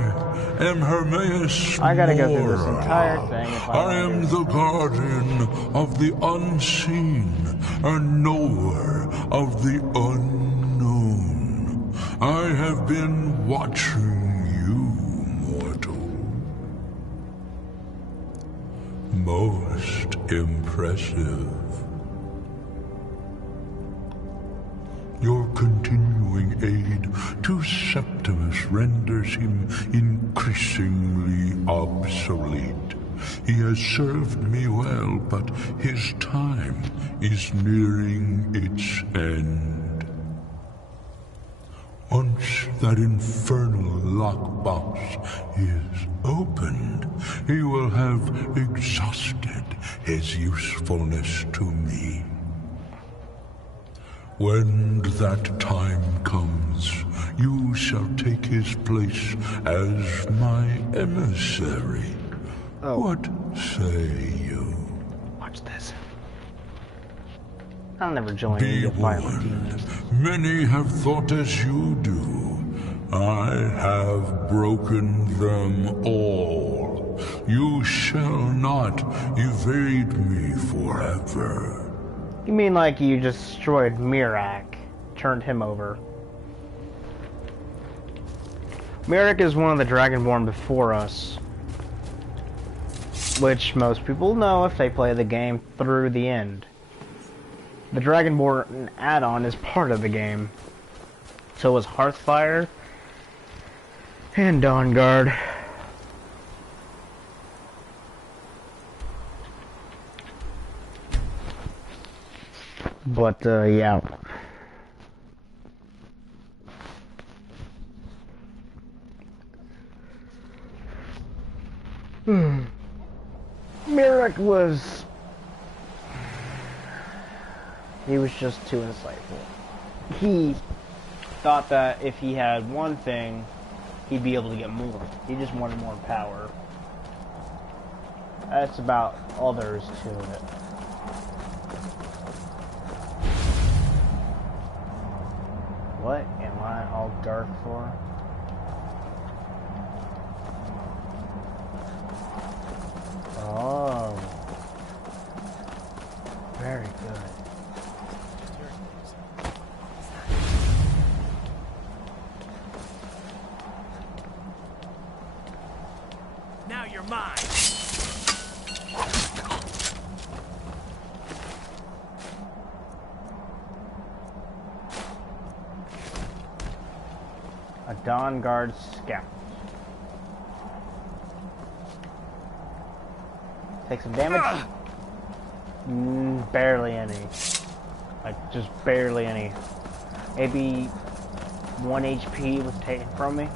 am Hermaeus I gotta go through this Mora. entire thing if I am the guardian of the unseen, a knower of the unknown. I have been watching you, mortal. Most impressive. Your continuing aid to Septimus renders him increasingly obsolete. He has served me well, but his time is nearing its end. Once that infernal lockbox is opened, he will have exhausted his usefulness to me. When that time comes, you shall take his place as my emissary. Oh. What say you? Watch this. I'll never join Be any violent warned. demons. Many have thought as you do. I have broken them all. You shall not evade me forever. You mean like you destroyed Mirak, turned him over? Mirak is one of the Dragonborn before us, which most people know if they play the game through the end. The Dragonborn add-on is part of the game. So is Hearthfire and Dawnguard. But, yeah. Mirak was... He was just too insightful. He thought that if he had one thing, he'd be able to get more. He just wanted more power. That's about all there is to it. What am I all dark for? Oh. Very good. Now you're mine. A Dawnguard scout. Take some damage. Barely any. Like, just barely any. Maybe 1 HP was taken from me.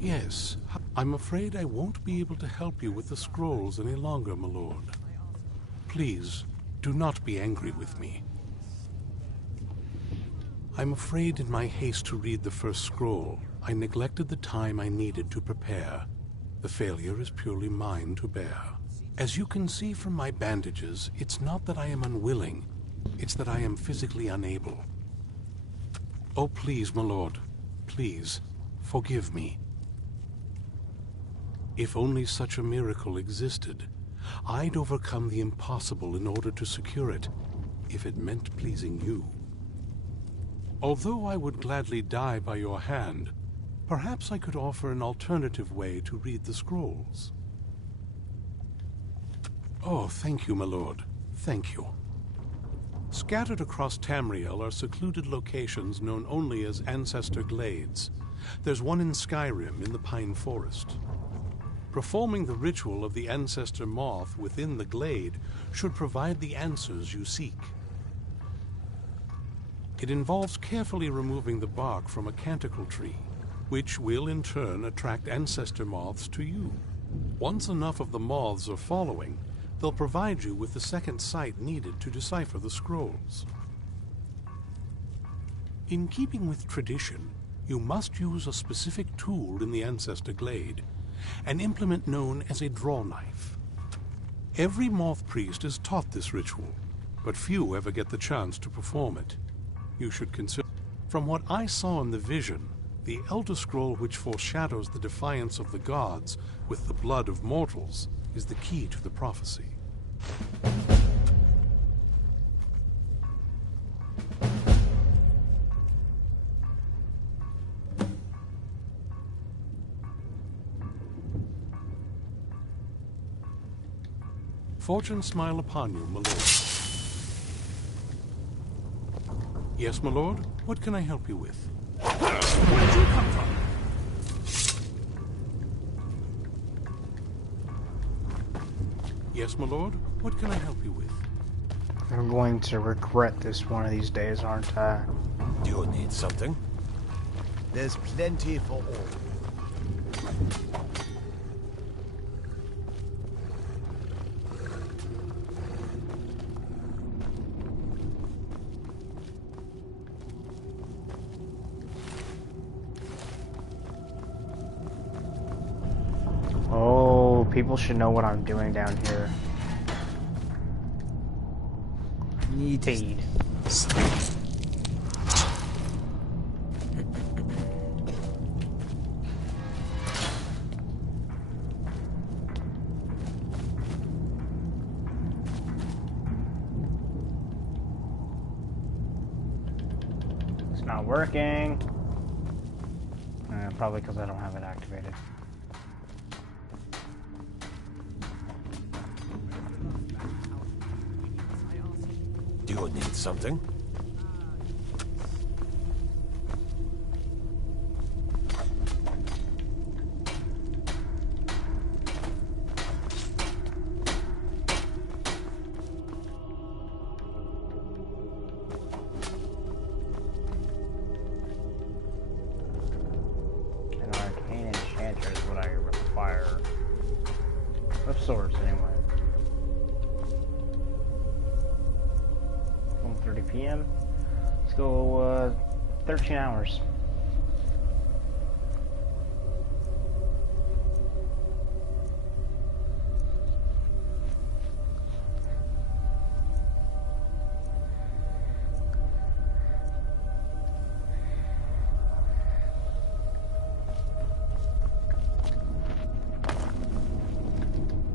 Yes, I'm afraid I won't be able to help you with the scrolls any longer, my lord. Please, do not be angry with me. I'm afraid in my haste to read the first scroll, I neglected the time I needed to prepare. The failure is purely mine to bear. As you can see from my bandages, it's not that I am unwilling, it's that I am physically unable. Oh, please, my lord, please, forgive me. If only such a miracle existed, I'd overcome the impossible in order to secure it, if it meant pleasing you. Although I would gladly die by your hand, perhaps I could offer an alternative way to read the scrolls. Oh, thank you, my lord. Thank you. Scattered across Tamriel are secluded locations known only as Ancestor Glades. There's one in Skyrim in the Pine Forest. Performing the ritual of the ancestor moth within the glade should provide the answers you seek. It involves carefully removing the bark from a canticle tree, which will in turn attract ancestor moths to you. Once enough of the moths are following, they'll provide you with the second sight needed to decipher the scrolls. In keeping with tradition, you must use a specific tool in the ancestor glade, an implement known as a draw knife. Every moth priest is taught this ritual, but few ever get the chance to perform it. You should consider. From what I saw in the vision, the Elder Scroll which foreshadows the defiance of the gods with the blood of mortals is the key to the prophecy. Fortune smile upon you, my lord. Yes, my lord? What can I help you with? Where'd you come from? Yes, my lord? What can I help you with? I'm going to regret this one of these days, aren't I? Do you need something? There's plenty for all. Oh, people should know what I'm doing down here. Need Feed. It's not working. Probably because I don't have it activated. Do you need something? An arcane enchanter is what I require. Of sorts, anyway. 1:30 p.m. Let's go 13 hours.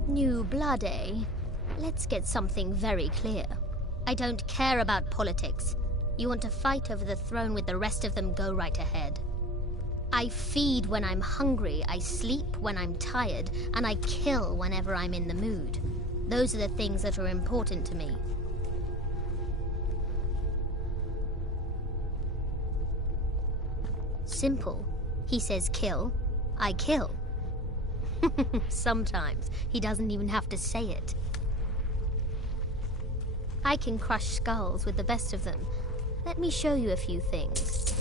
New blood, eh? Let's get something very clear. I don't care about politics. You want to fight over the throne with the rest of them, go right ahead. I feed when I'm hungry, I sleep when I'm tired, and I kill whenever I'm in the mood. Those are the things that are important to me. Simple. He says kill, I kill. Sometimes he doesn't even have to say it. I can crush skulls with the best of them. Let me show you a few things.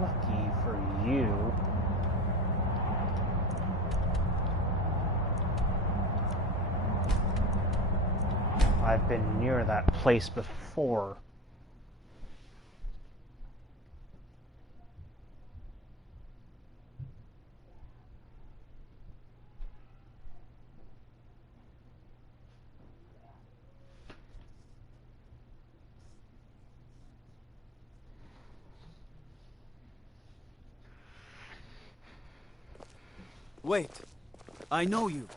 Lucky for you. I've been near that place before. Wait. I know you.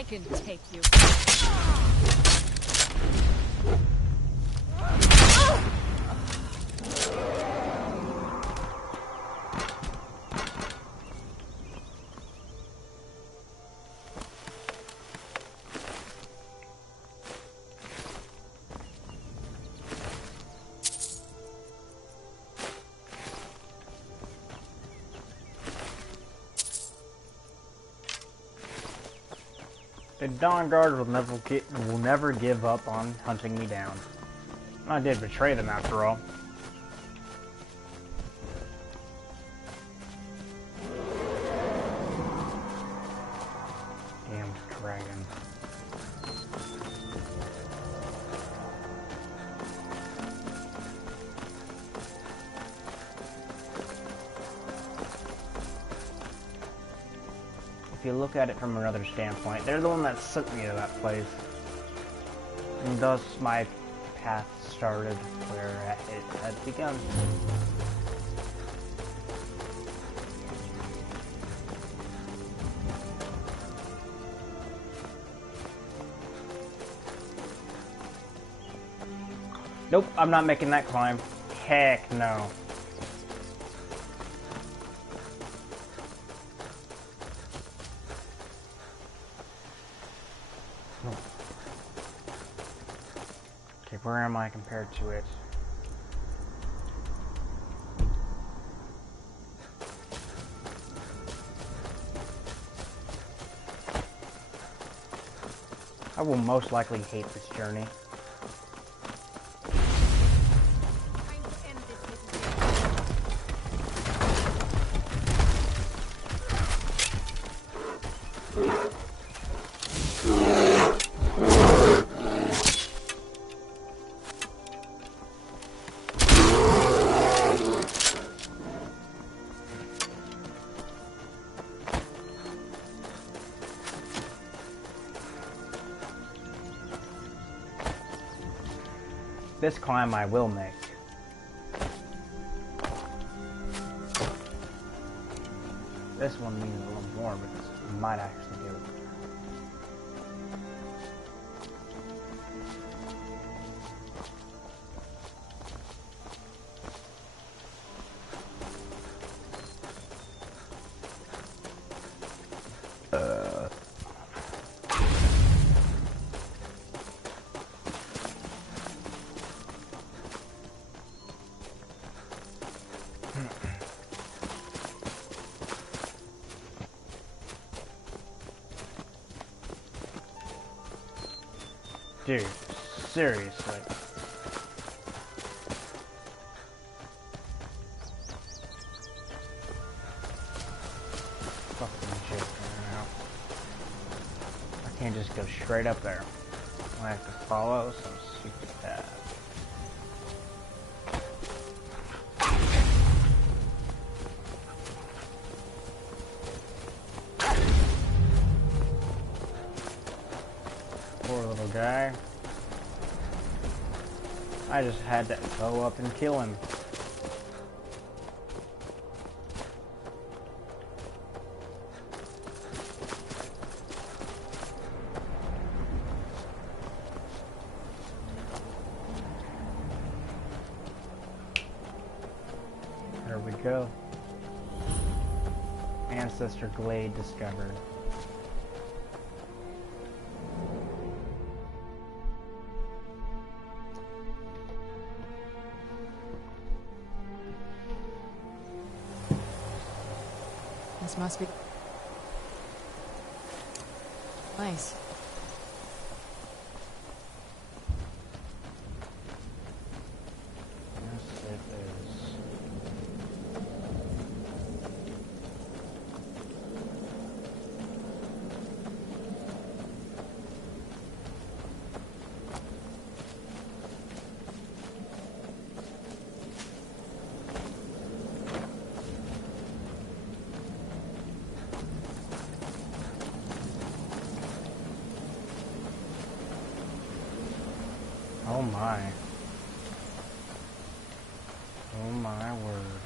I can take you. The Dawn Guard will never give up on hunting me down. I did betray them after all. Damned dragon. If you look at it from another standpoint, they're the one that sent me to that place. And thus my path started where it had begun. Nope, I'm not making that climb. Heck no. Okay, where am I compared to it? I will most likely hate this journey. This climb I will make. This one means a little more because I might actually do it. Dude, seriously. Fucking shit right now. I can't just go straight up there. I have to follow some stupid path. Poor little guy. I just had to go up and kill him. There we go. Ancestor Glade discovered. This must be nice. Yes, it is. Oh my. Oh my word.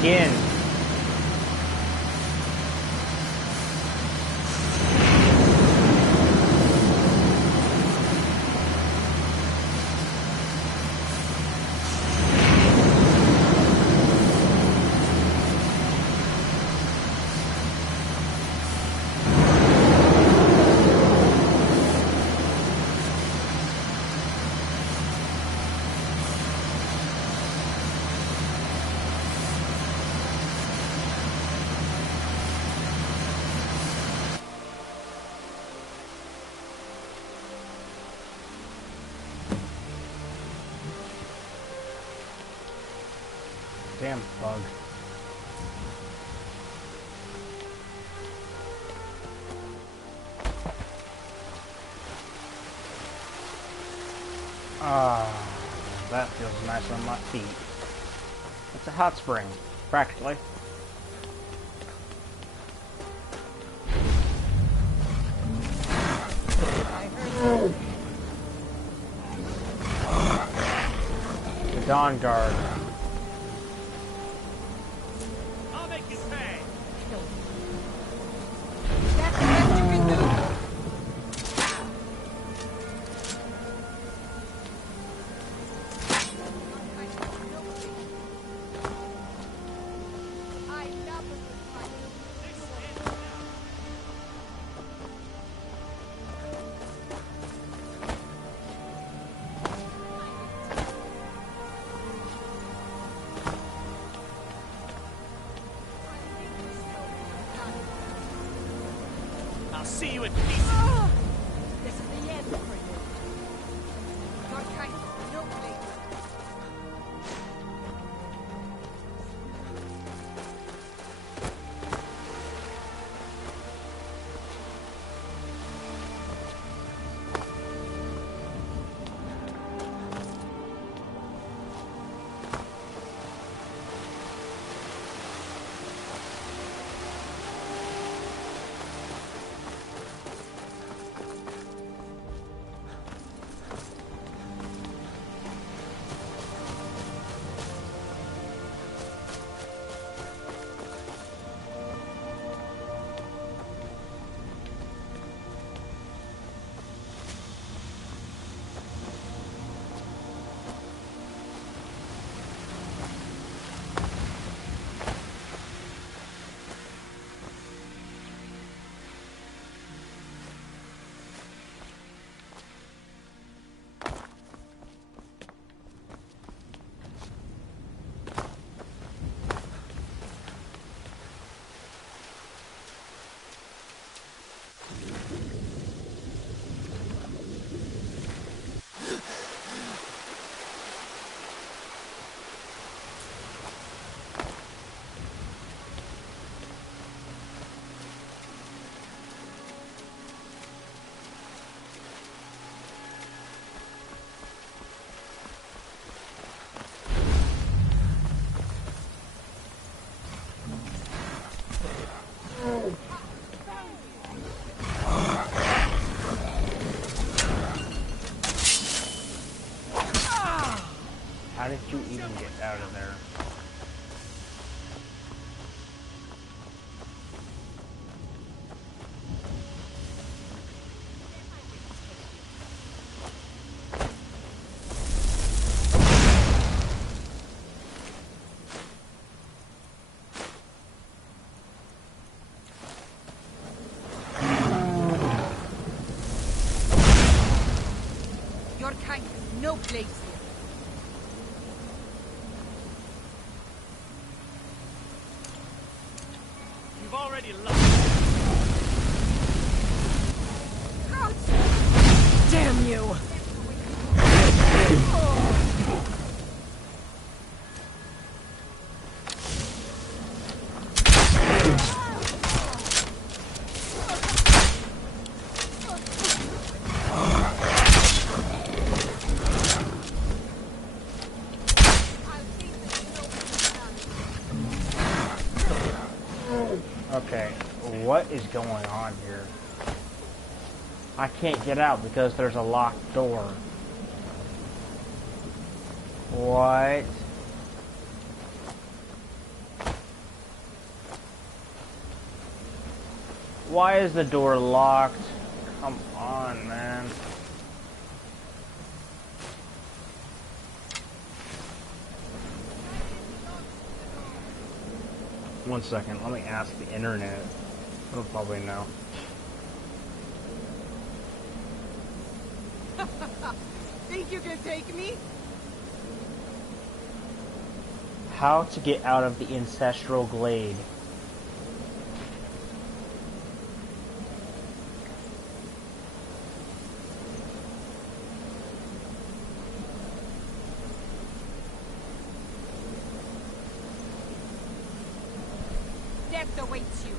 again. Damn bug. Ah, that feels nice on my feet. It's a hot spring, practically. The Dawn Guard. I'll make you pay. That's the best you can do. I'll see you in pieces. This is the end for you. Your kind, no place. How did you even get out of there? Your kind, no place here. You've already lost. Damn you! Okay, what is going on here? I can't get out because there's a locked door. What? Why is the door locked? Come on, man. One second, let me ask the internet. It'll probably know. Think you can take me? How to get out of the ancestral glade. Death awaits you.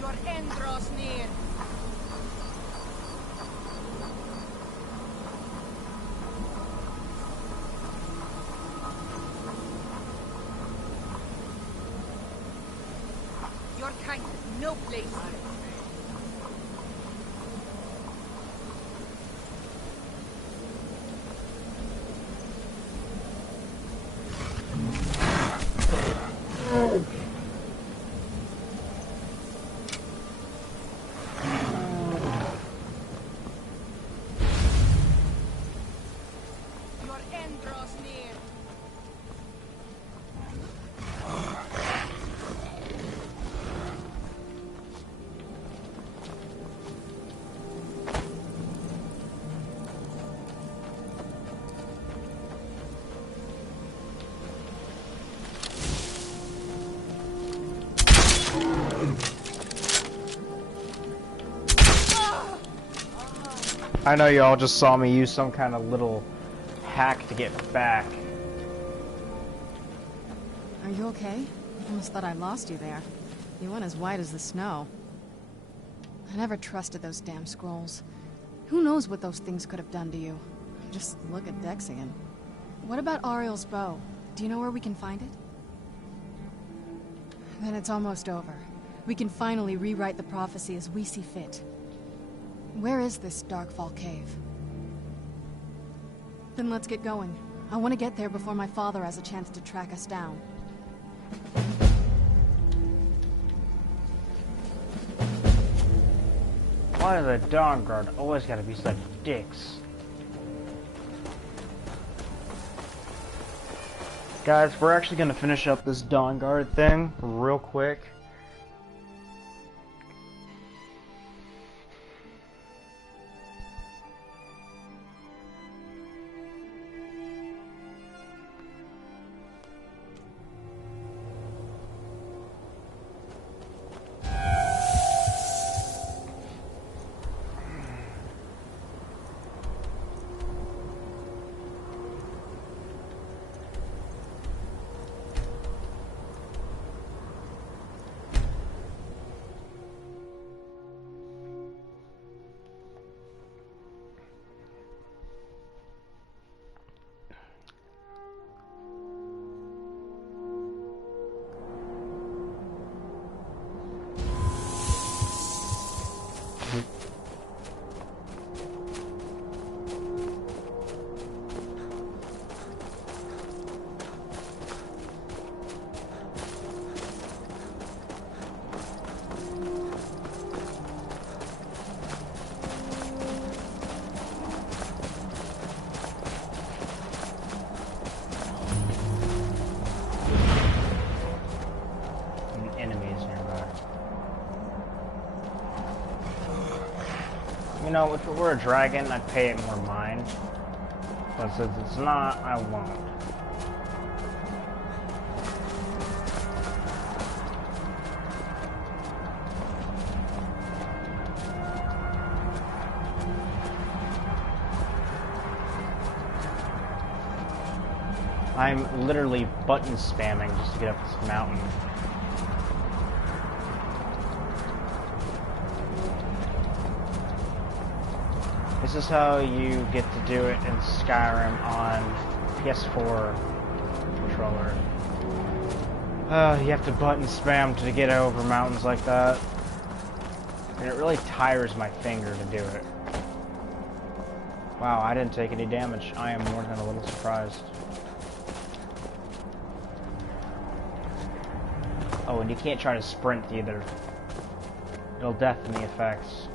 Your end draws near. Your kind has no place here. Your end draws near. I know y'all just saw me use some kind of little hack to get back. Are you okay? Almost thought I lost you there. You went as white as the snow. I never trusted those damn scrolls. Who knows what those things could have done to you? Just look at Dexian. What about Ariel's bow? Do you know where we can find it? Then it's almost over. We can finally rewrite the prophecy as we see fit. Where is this Darkfall cave? Then let's get going. I want to get there before my father has a chance to track us down. Why do the Dawn Guard always gotta be such dicks? Guys, we're actually gonna finish up this Dawn Guard thing real quick. You know, if it were a dragon, I'd pay it more mind. But since it's not, I won't. I'm literally button spamming just to get up this mountain. This is how you get to do it in Skyrim on PS4 controller. You have to button spam to get over mountains like that. And it really tires my finger to do it. Wow, I didn't take any damage. I am more than a little surprised. Oh, and you can't try to sprint either. It'll deafen the effects.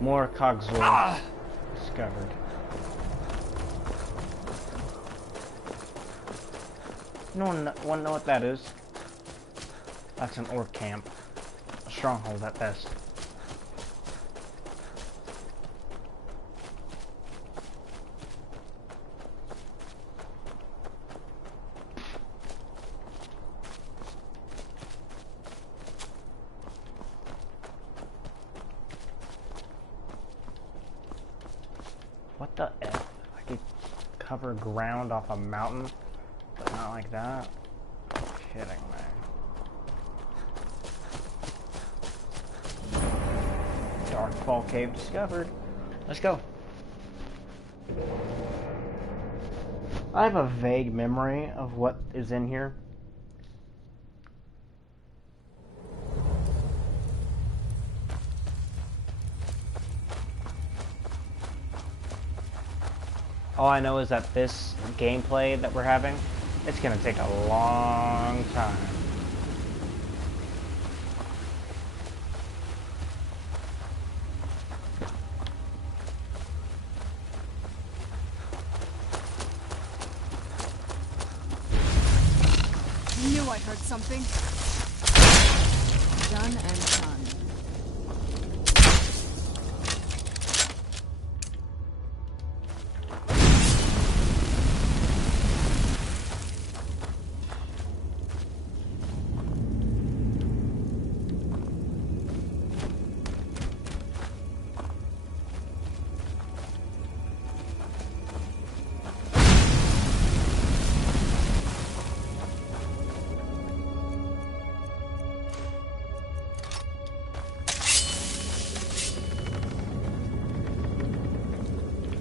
More cogsword discovered. No one know what that is? That's an orc camp. A stronghold at best. What the F? I could cover ground off a mountain, but not like that? You're kidding me. Darkfall Cave discovered. Let's go. I have a vague memory of what is in here. All I know is that this gameplay that we're having, it's gonna take a long time. I knew I heard something. Done and done.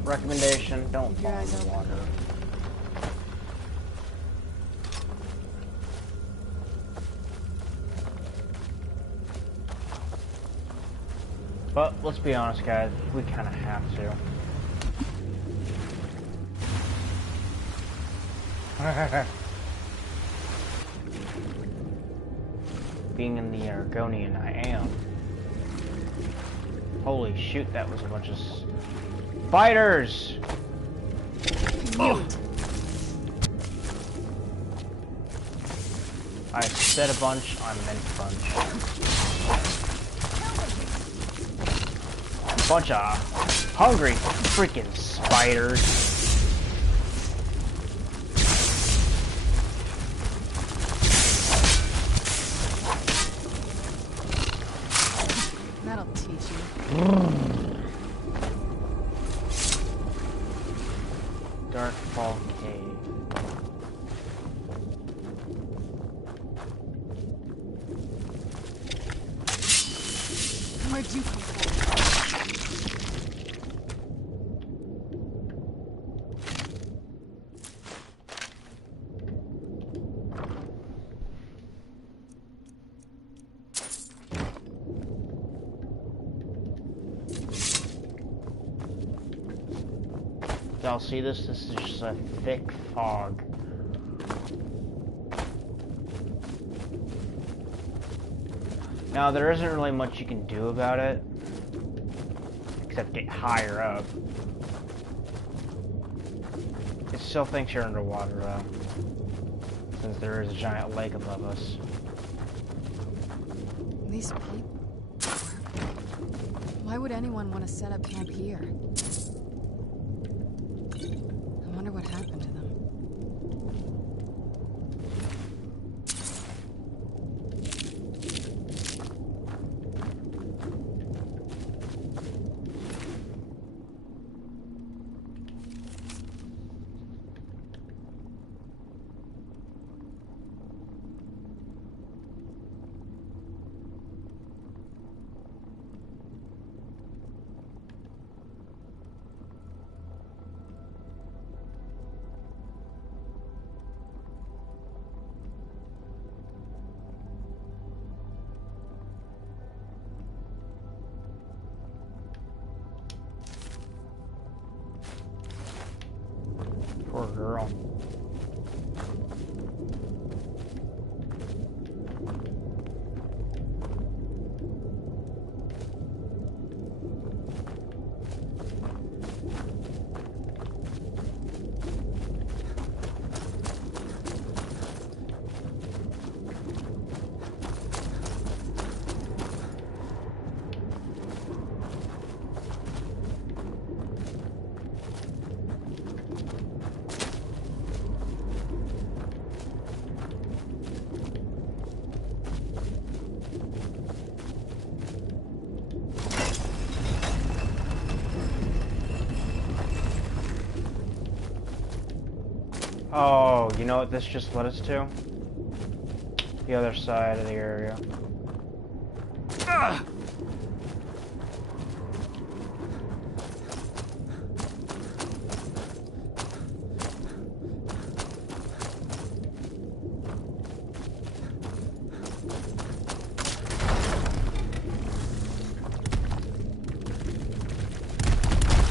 Recommendation, don't fall in the water. But let's be honest, guys, we kind of have to. Being in the Argonian, I am. Holy shoot, that was a bunch of spiders! Oh. I said a bunch, I meant bunch. Bunch of hungry freaking spiders. That'll teach you. Darkfall Cave. Where'd you come from? Y'all see this? This is just a thick fog. Now, there isn't really much you can do about it, except get higher up. It still thinks you're underwater, though, since there is a giant lake above us. These people... Why would anyone want to set up camp here? I wonder what happened to them. Poor girl. Oh, you know what this just led us to? The other side of the area. Ugh!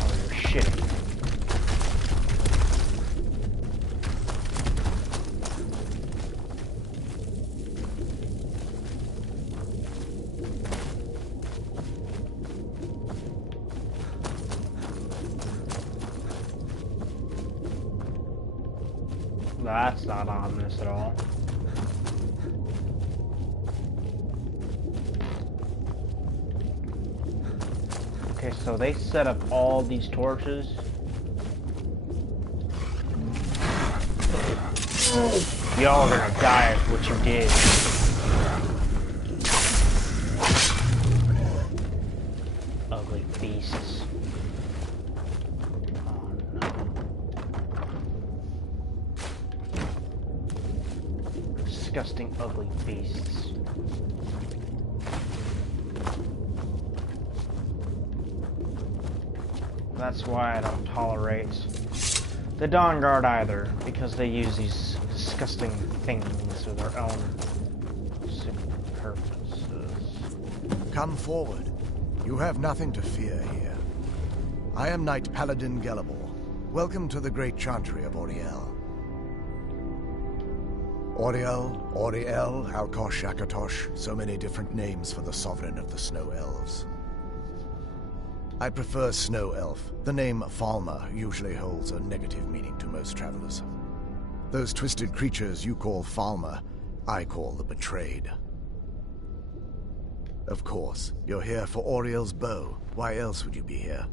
Oh, you're shitting. That's not ominous at all. Okay, so they set up all these torches. Y'all are gonna die for what you did. Ugly beasts. Disgusting, ugly beasts. That's why I don't tolerate the Dawn Guard either, because they use these disgusting things for their own purposes. Come forward. You have nothing to fear here. I am Knight Paladin Gelabor. Welcome to the great chantry of Auriel. Auriel, Alkosh, Akatosh, so many different names for the sovereign of the Snow Elves. I prefer Snow Elf. The name Falmer usually holds a negative meaning to most travelers. Those twisted creatures you call Falmer, I call the Betrayed. Of course, you're here for Auriel's bow. Why else would you be here?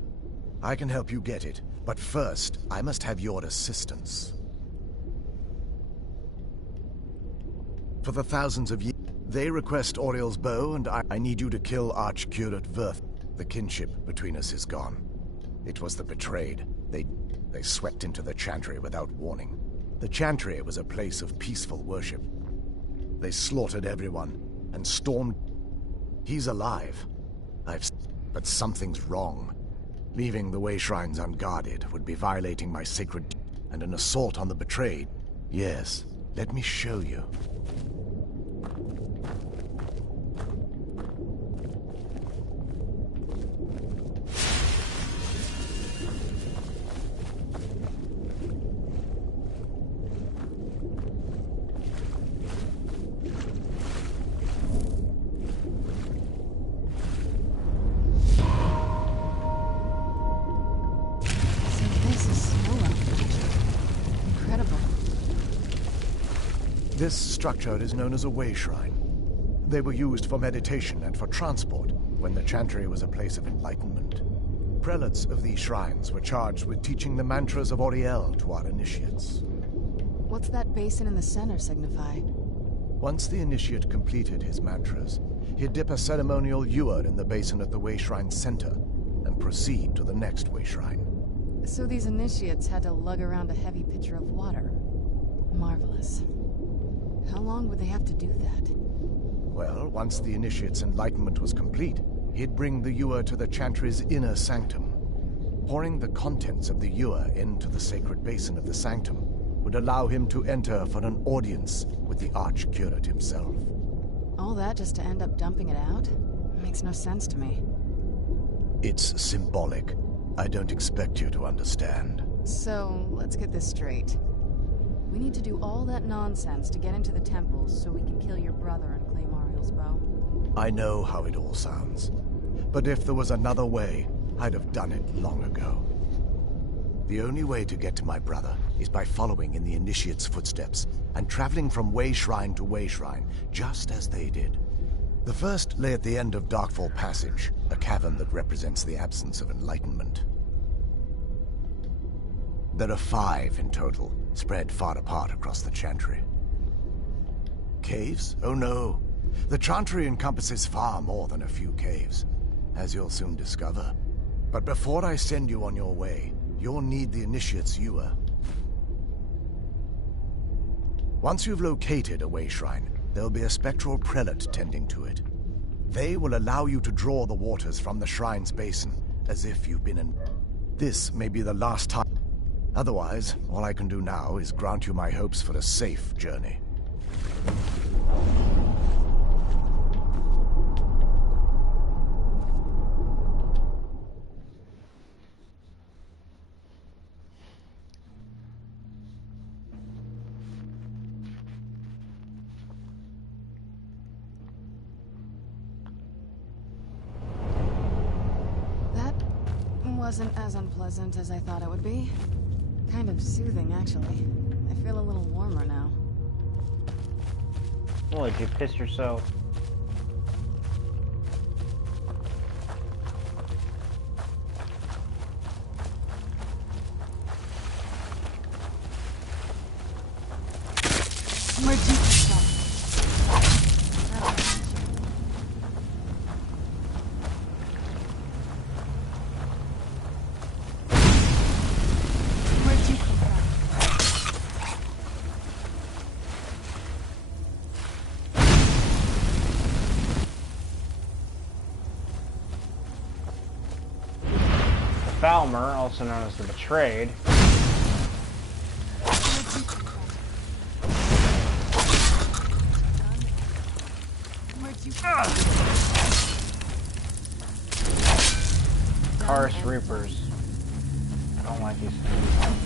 I can help you get it, but first, I must have your assistance. For the thousands of years, they request Auriel's bow, and I need you to kill Archcurate Verth. The kinship between us is gone. It was the Betrayed. They swept into the Chantry without warning. The Chantry was a place of peaceful worship. They slaughtered everyone, and stormed... He's alive. But something's wrong. Leaving the Way Shrines unguarded would be violating my sacred... And an assault on the Betrayed... Yes, let me show you. This structure is known as a Way Shrine. They were used for meditation and for transport when the Chantry was a place of enlightenment. Prelates of these shrines were charged with teaching the mantras of Auriel to our initiates. What's that basin in the center signify? Once the initiate completed his mantras, he'd dip a ceremonial ewer in the basin at the Way Shrine's center and proceed to the next Way Shrine. So these initiates had to lug around a heavy pitcher of water. Marvelous. How long would they have to do that? Well, once the initiate's enlightenment was complete, he'd bring the ewer to the Chantry's inner sanctum. Pouring the contents of the ewer into the sacred basin of the sanctum would allow him to enter for an audience with the Archcurate himself. All that just to end up dumping it out? Makes no sense to me. It's symbolic. I don't expect you to understand. So, let's get this straight. We need to do all that nonsense to get into the temples so we can kill your brother and claim Ariel's bow. I know how it all sounds. But if there was another way, I'd have done it long ago. The only way to get to my brother is by following in the Initiate's footsteps and traveling from way shrine to way shrine, just as they did. The first lay at the end of Darkfall Passage, a cavern that represents the absence of enlightenment. There are 5 in total, spread far apart across the Chantry. Caves? Oh no. The Chantry encompasses far more than a few caves, as you'll soon discover. But before I send you on your way, you'll need the Initiate's ewer. Once you've located a way shrine, there'll be a spectral prelate tending to it. They will allow you to draw the waters from the shrine's basin, as if you've been in... This may be the last time. Otherwise, all I can do now is grant you my hopes for a safe journey. Wasn't as unpleasant as I thought it would be. Kind of soothing, actually. I feel a little warmer now. Well, did you piss yourself? Where'd you come from? Falmer, also known as the Betrayed. Karst Reapers. I don't like these things.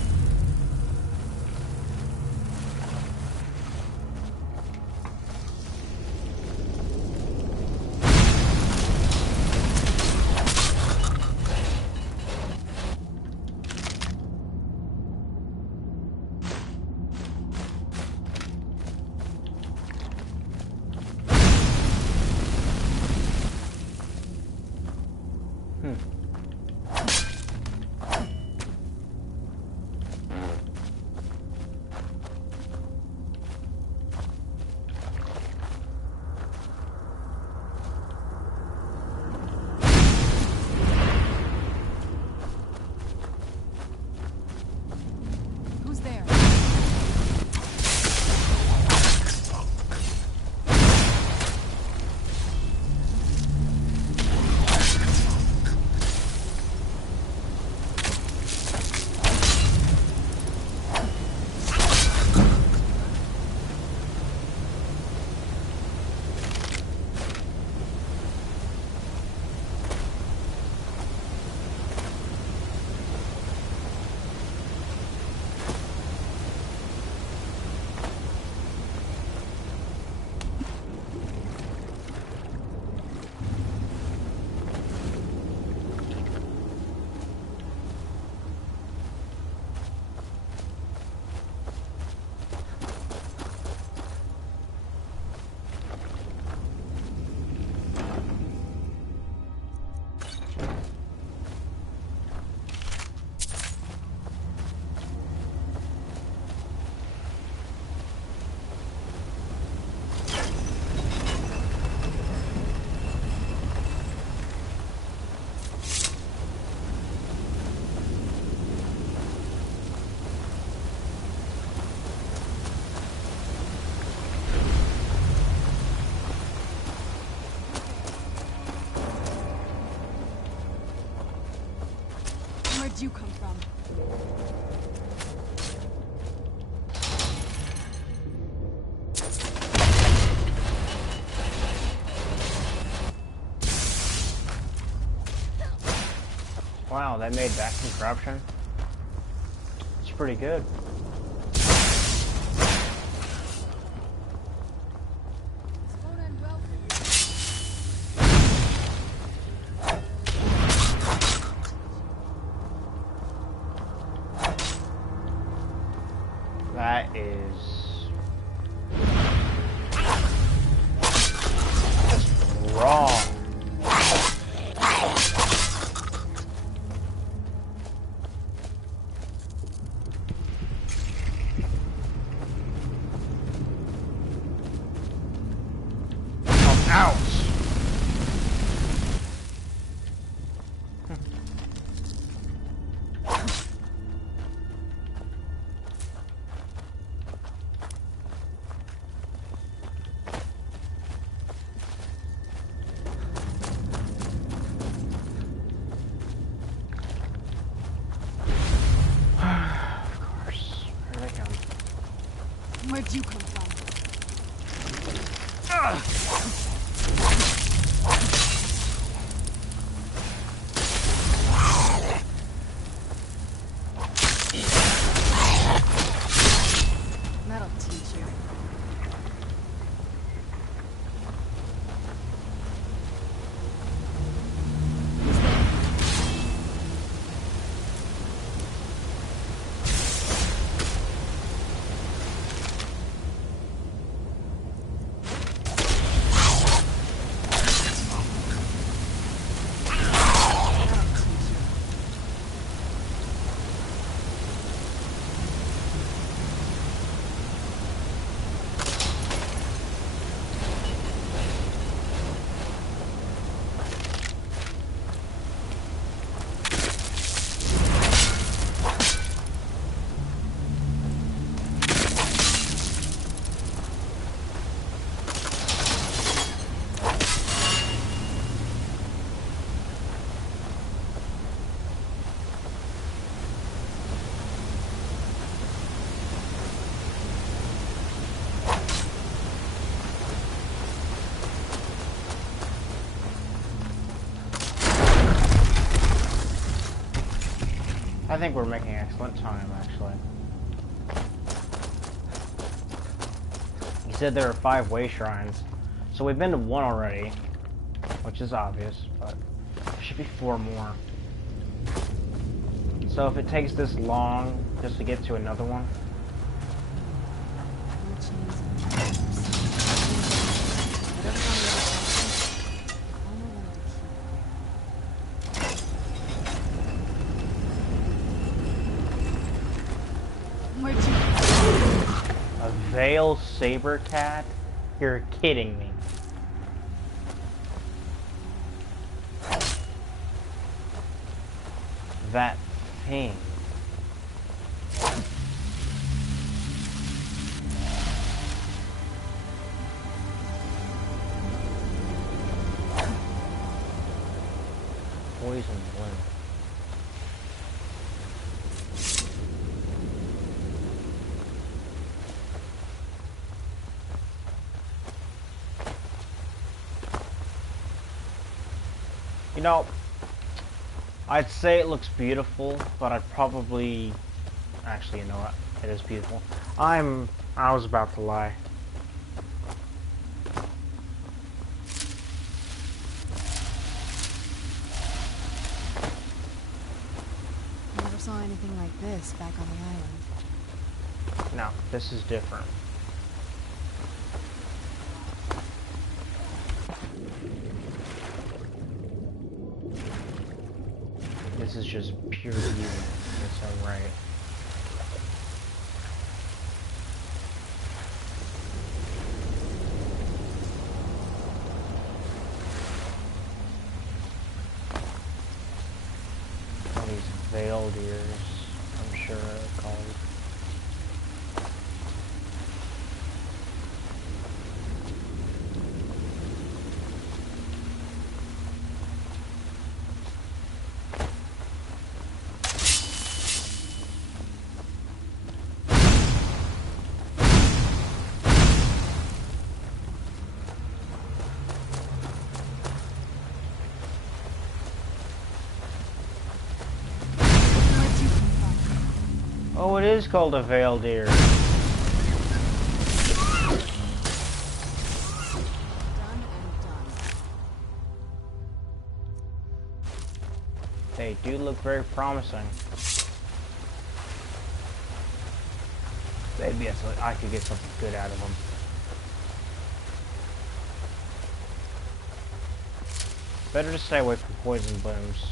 Where'd you come from? Wow, that made vacuum corruption. pretty good. That is just wrong. Ouch! Where'd you come from? That'll teach you. I think we're making excellent time, actually. You said there are 5 way shrines, so we've been to 1 already, which is obvious, but there should be 4 more. So if it takes this long just to get to another one, a Veil Saber Cat? You're kidding me. That thing. Poison blend. You know, I'd say it looks beautiful, but I'd probably... Actually, you know what? It is beautiful. I was about to lie. Never saw anything like this back on the island. No, this is different. This is just pure beauty in its own right. All these veiled ears, I'm sure are called. it is called a veil deer. Done and done. They do look very promising. Maybe I could get something good out of them. Better to stay away from poison blooms.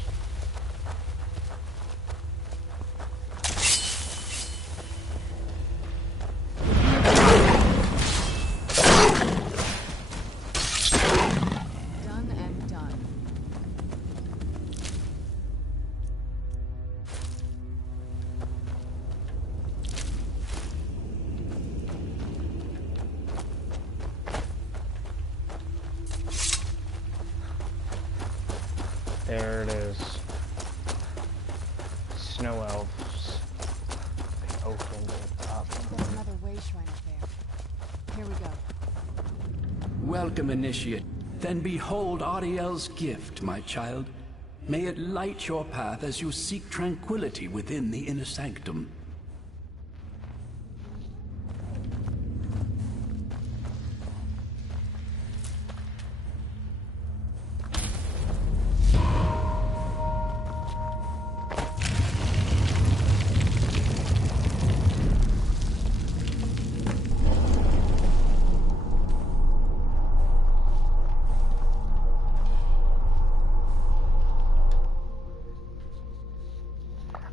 Done and done. There it is. Snow elves. They opened it up. There's another way shrine up there. Here we go. Welcome, Initiate. Then behold Ariel's gift, my child. May it light your path as you seek tranquility within the inner sanctum.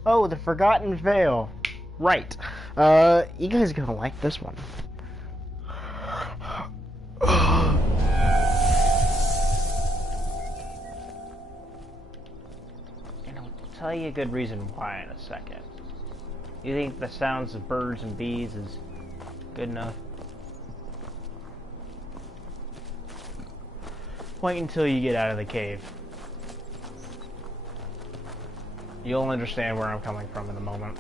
Oh, the Forgotten Veil. Right. You guys are gonna like this one. And I'll tell you a good reason why in a second. You think the sounds of birds and bees is good enough? Wait until you get out of the cave. You'll understand where I'm coming from in a moment.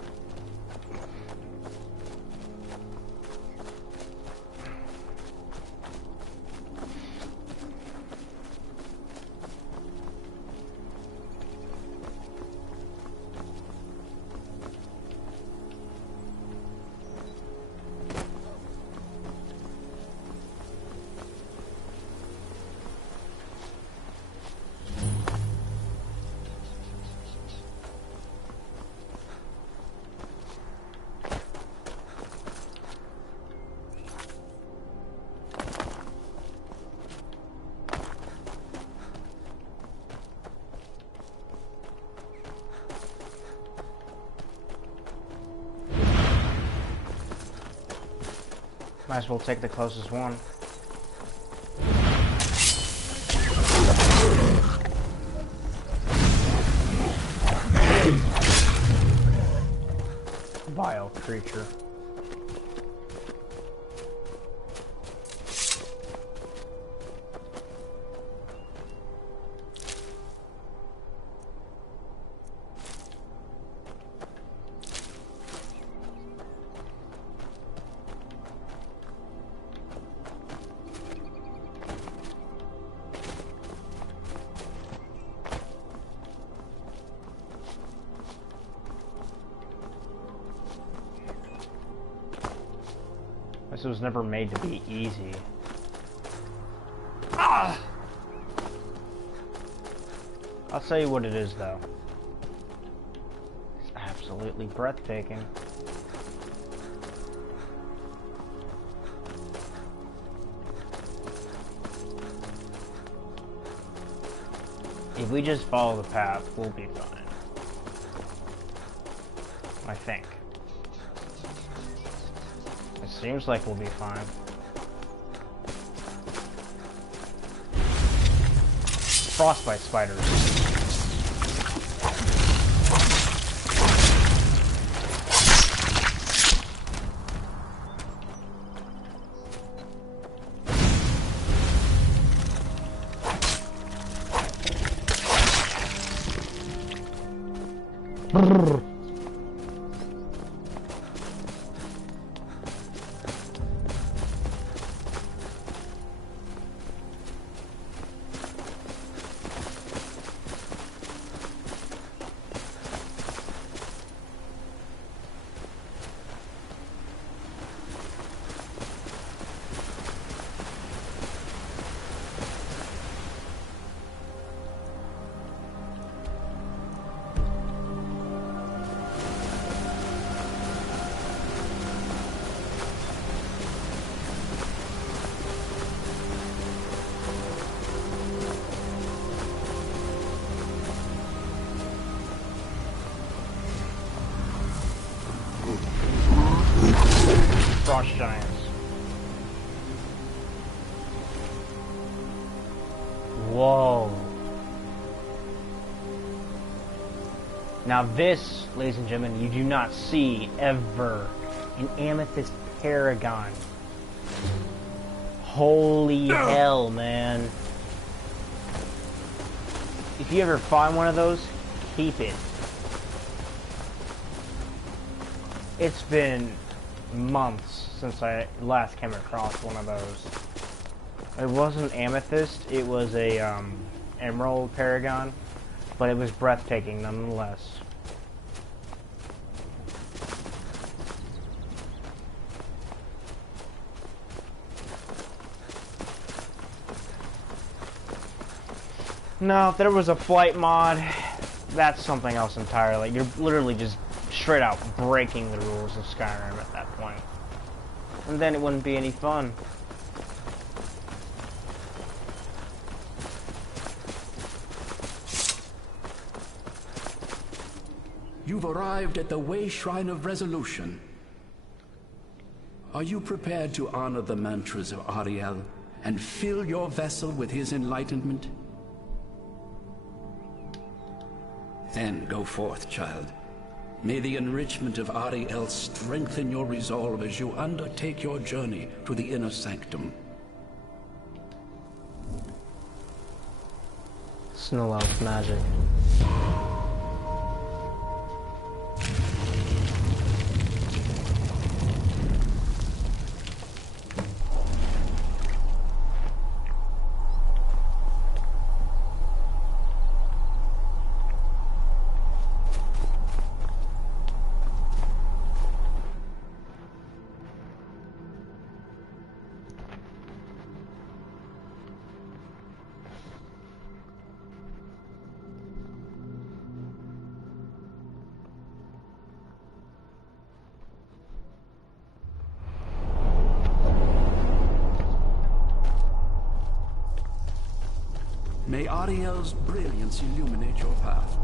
Might as well take the closest one. Vile creature. This was never made to be easy. Ah! I'll tell you what it is, though. It's absolutely breathtaking. If we just follow the path, we'll be fine. I think. It seems like we'll be fine. Frostbite spiders. Brrr. frost giants. Whoa. Now this, ladies and gentlemen, you do not see ever an amethyst paragon. Holy hell, man. If you ever find one of those, keep it. It's been months since I last came across one of those. It wasn't amethyst, it was a emerald paragon, but it was breathtaking nonetheless. No, if there was a flight mod, that's something else entirely. You're literally just straight out breaking the rules of Skyrim at that point. And then it wouldn't be any fun. You've arrived at the Way Shrine of Resolution. Are you prepared to honor the mantras of Ariel and fill your vessel with his enlightenment? Then go forth, child. May the enrichment of Ariel strengthen your resolve as you undertake your journey to the inner sanctum. Snow elf magic. May Ariel's brilliance illuminate your path.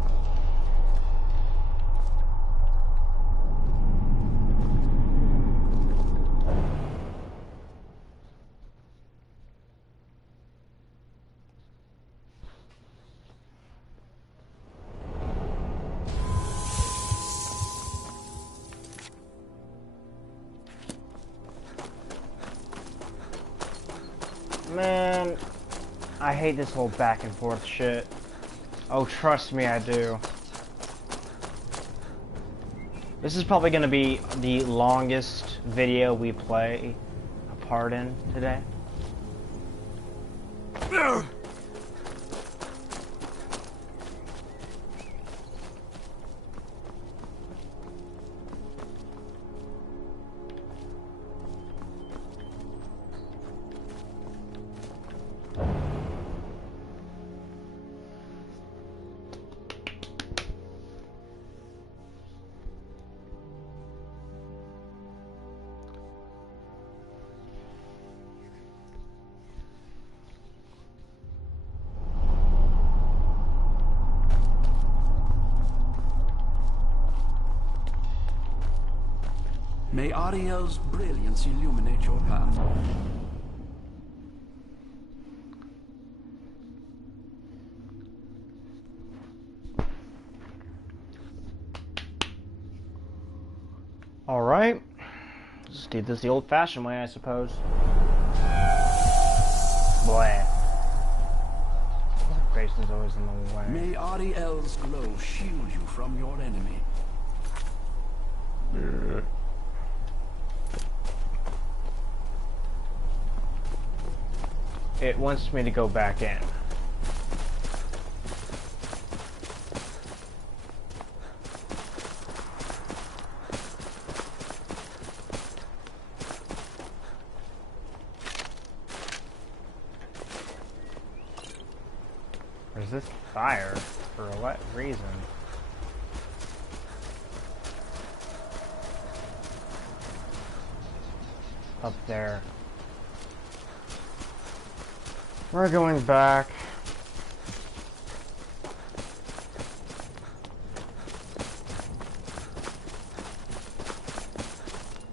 Man, I hate this whole back and forth shit. Oh, trust me, I do. This is probably gonna be the longest video we play a part in today. May Ariel's brilliance illuminate your path. Alright. Just do this the old-fashioned way, I suppose. Blah. Base is always in the way. May Ariel's glow shield you from your enemy. It wants me to go back in. Resist fire? For what reason? Up there. We're going back.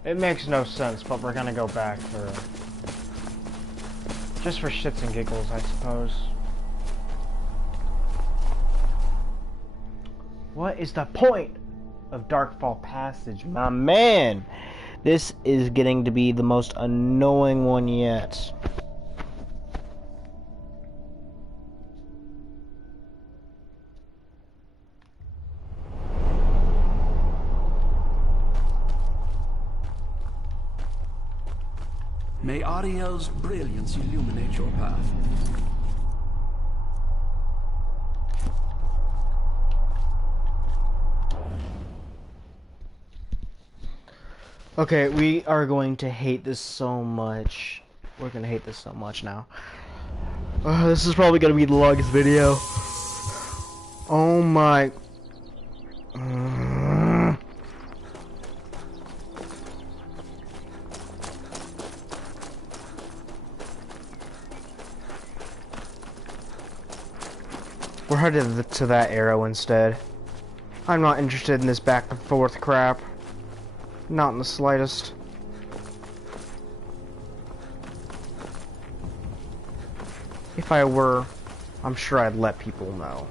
It makes no sense, but we're gonna go back for... just for shits and giggles, I suppose. What is the point of Darkfall Passage? My man! This is getting to be the most annoying one yet. May Ariel's brilliance illuminate your path. Okay, we are going to hate this so much. We're gonna hate this so much now. This is probably gonna be the longest video. Oh my... We're headed to that arrow instead. I'm not interested in this back and forth crap. Not in the slightest. If I were, I'm sure I'd let people know.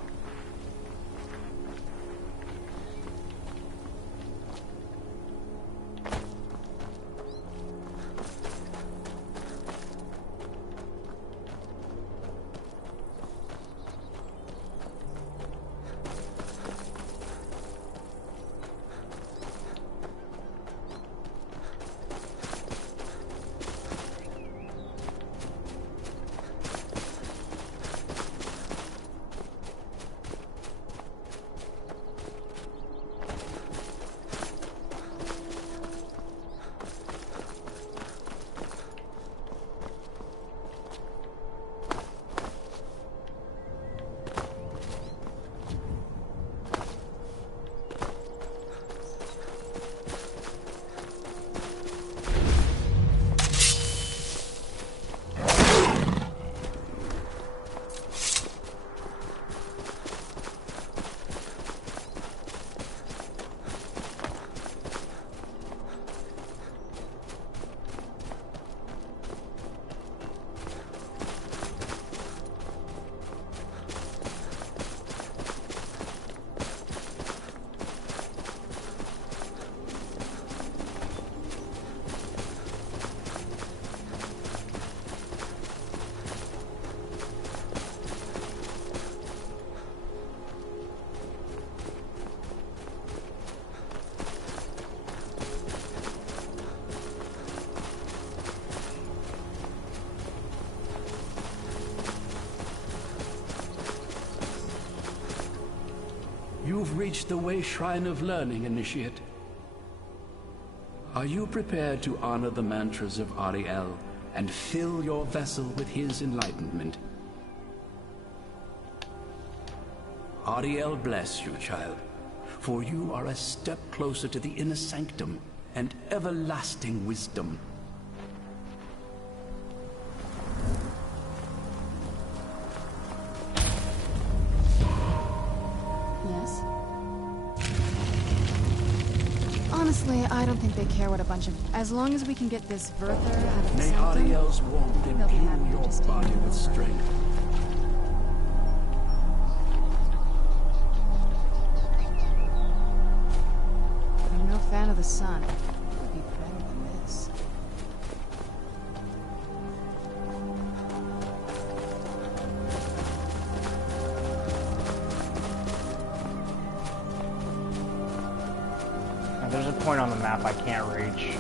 You've reached the Way Shrine of Learning, Initiate. Are you prepared to honor the mantras of Ariel and fill your vessel with his enlightenment? Ariel bless you, child, for you are a step closer to the inner sanctum and everlasting wisdom. Yes? Honestly, I don't think they care what a bunch of... As long as we can get this Verther out of the May sanctum, Ariel's warmth they'll be happy imbue to your just take body it with over. strength. I'm no fan of the sun. It would be better than this. Now, there's a point on the map I can't reach.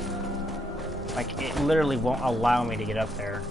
Like, it literally won't allow me to get up there.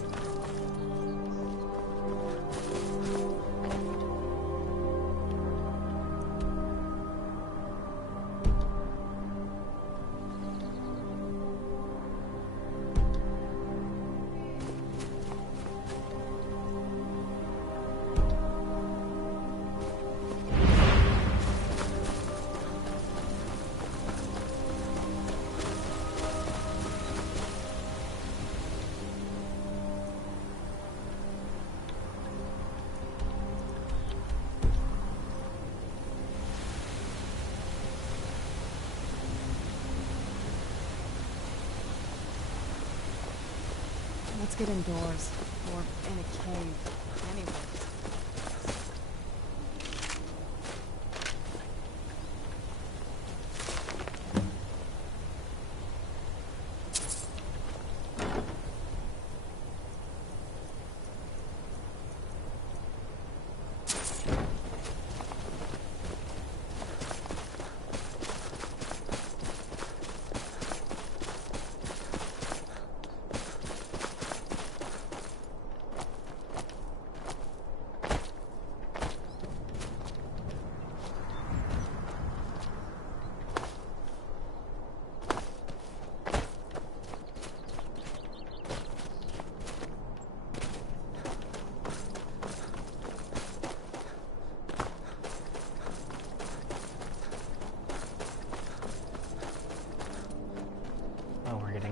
Let's get indoors. Or in a cave. Anyway.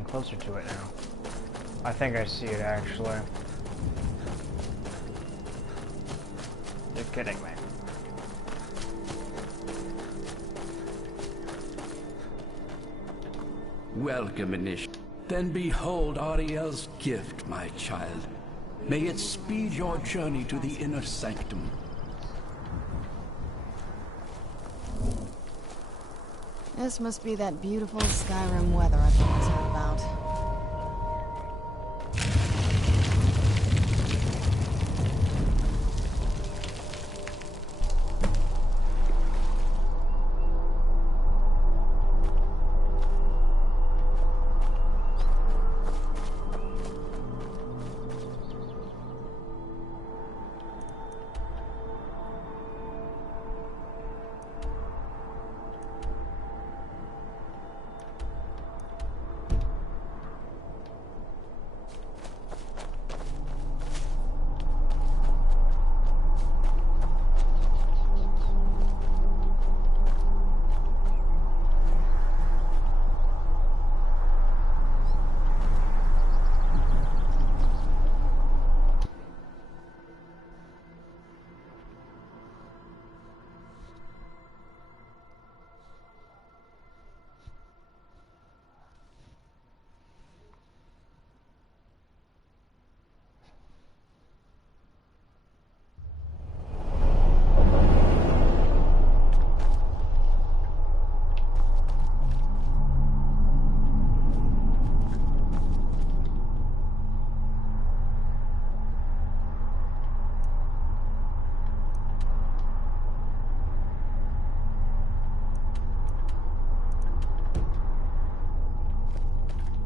Closer to it now. I think I see it actually. You're kidding me. Welcome, Inish. Then behold Ariel's gift, my child. May it speed your journey to the inner sanctum. This must be that beautiful Skyrim weather I've always heard about.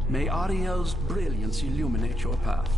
May Ariel's brilliance illuminate your path.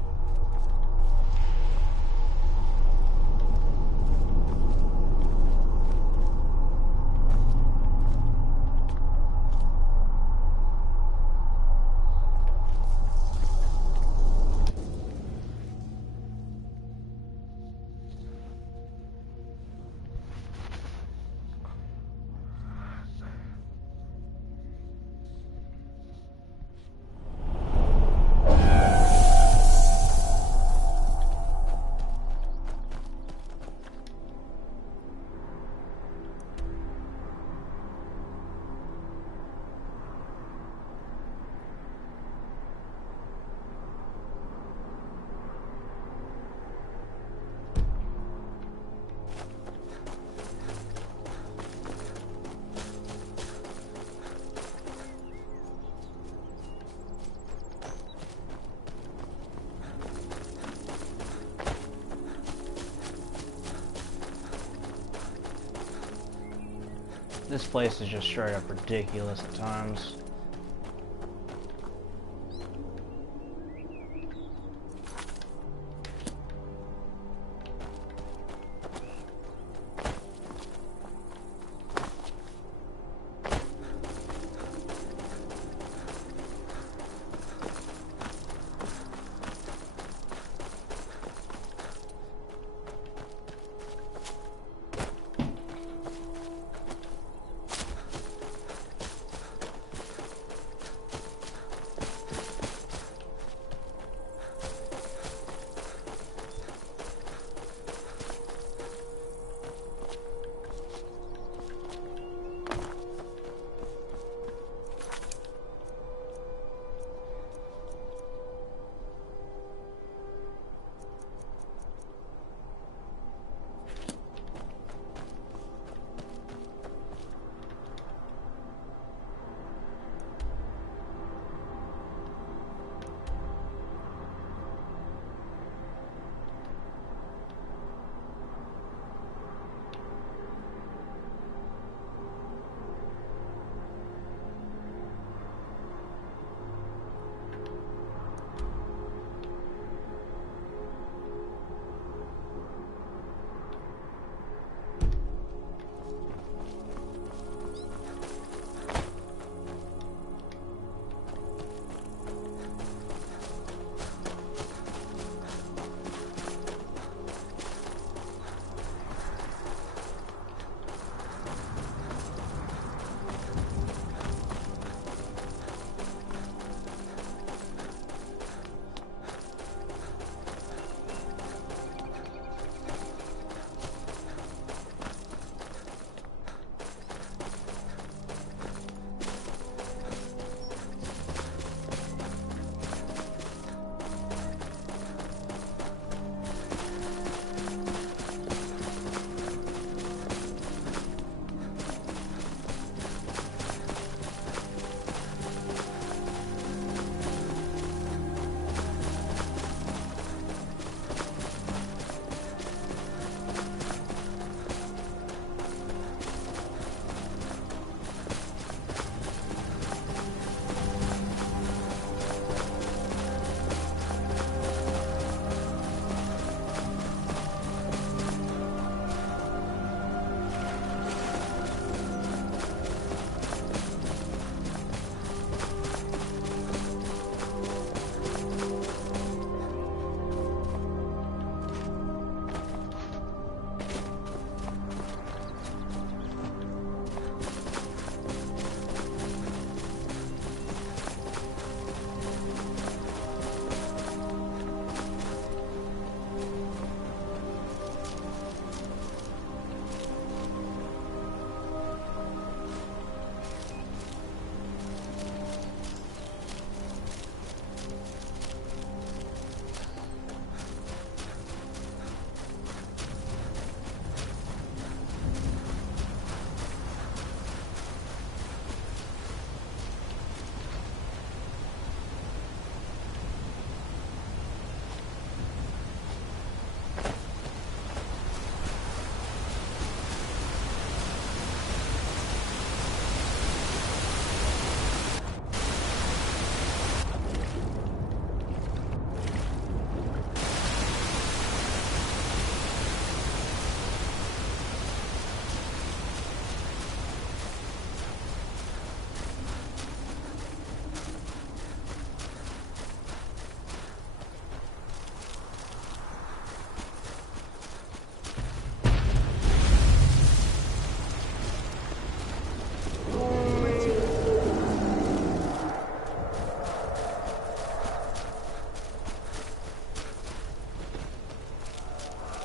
This place is just straight up ridiculous at times.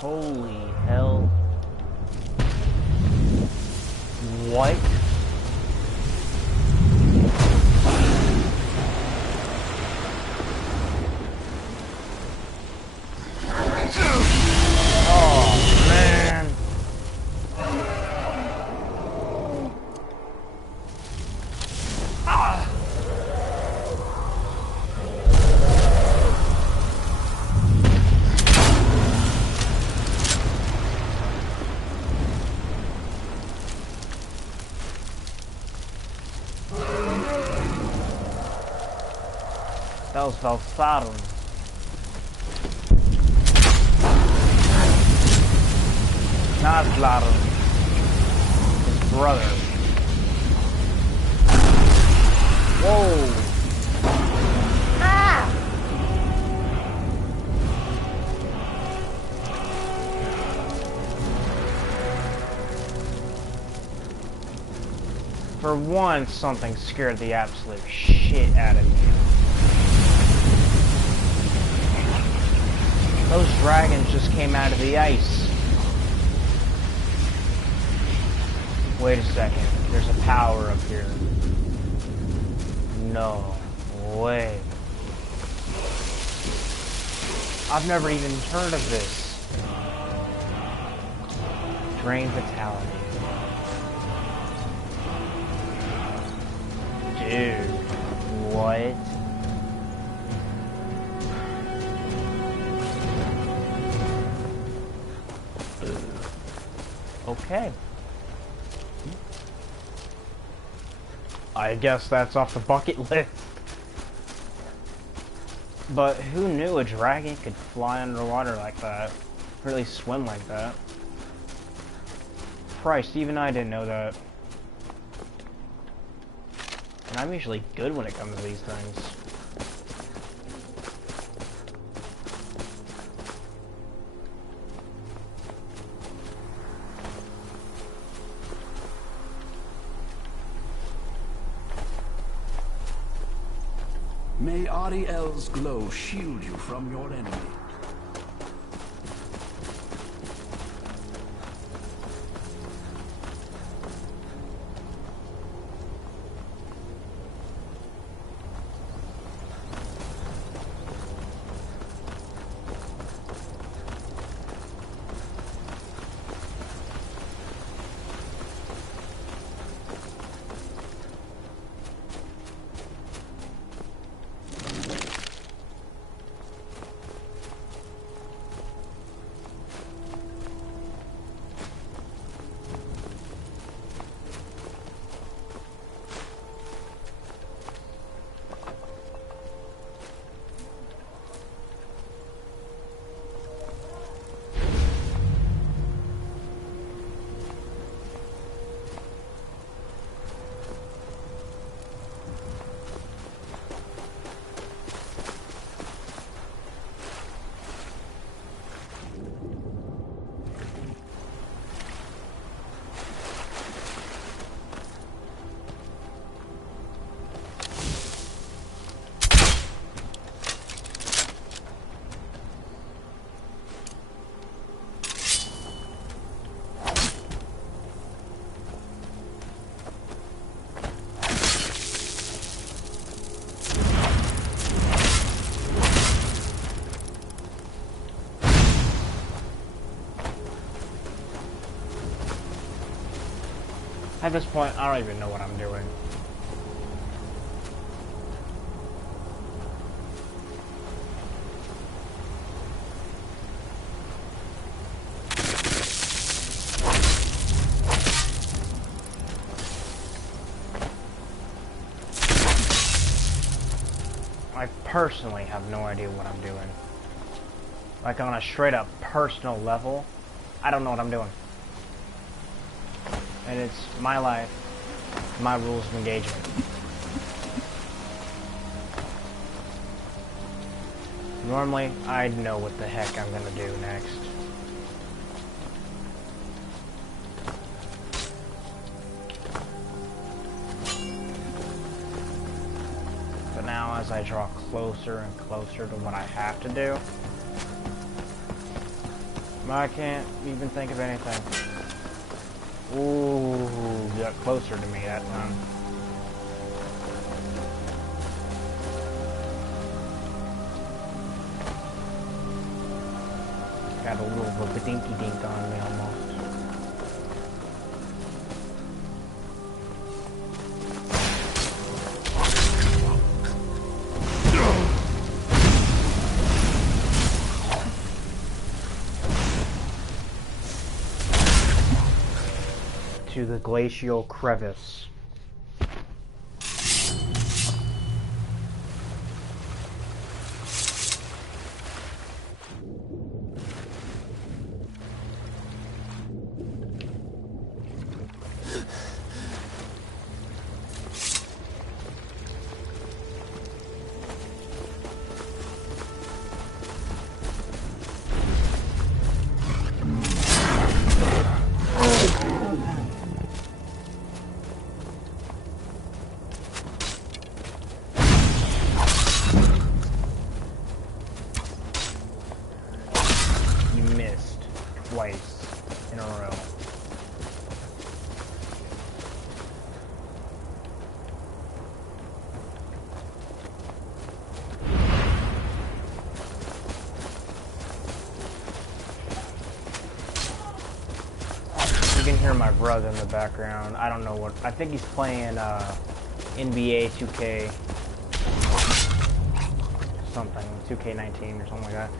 Holy hell. What? Oh, man. Ah. That was Valsarum. Not Vlarum. His brother. Whoa. Ah! For once, something scared the absolute shit out of me. Those dragons just came out of the ice. Wait a second, there's a power up here. No way. I've never even heard of this. Drain Vitality. Dude, what? Okay. I guess that's off the bucket list. But who knew a dragon could fly underwater like that? Or at least swim like that? Christ, even I didn't know that. And I'm usually good when it comes to these things. May Ariel's glow shield you from your enemy. At this point, I don't even know what I'm doing. I personally have no idea what I'm doing. Like on a straight up personal level, I don't know what I'm doing. And it's my life, my rules of engagement. Normally, I'd know what the heck I'm gonna do next. But now, as I draw closer and closer to what I have to do, I can't even think of anything. Ooh, got closer to me that time. Got a little bit of a dinky dink on me almost. To the glacial crevice. Twice in a row. You can hear my brother in the background. I don't know what. I think he's playing NBA 2K something, 2K19 or something like that.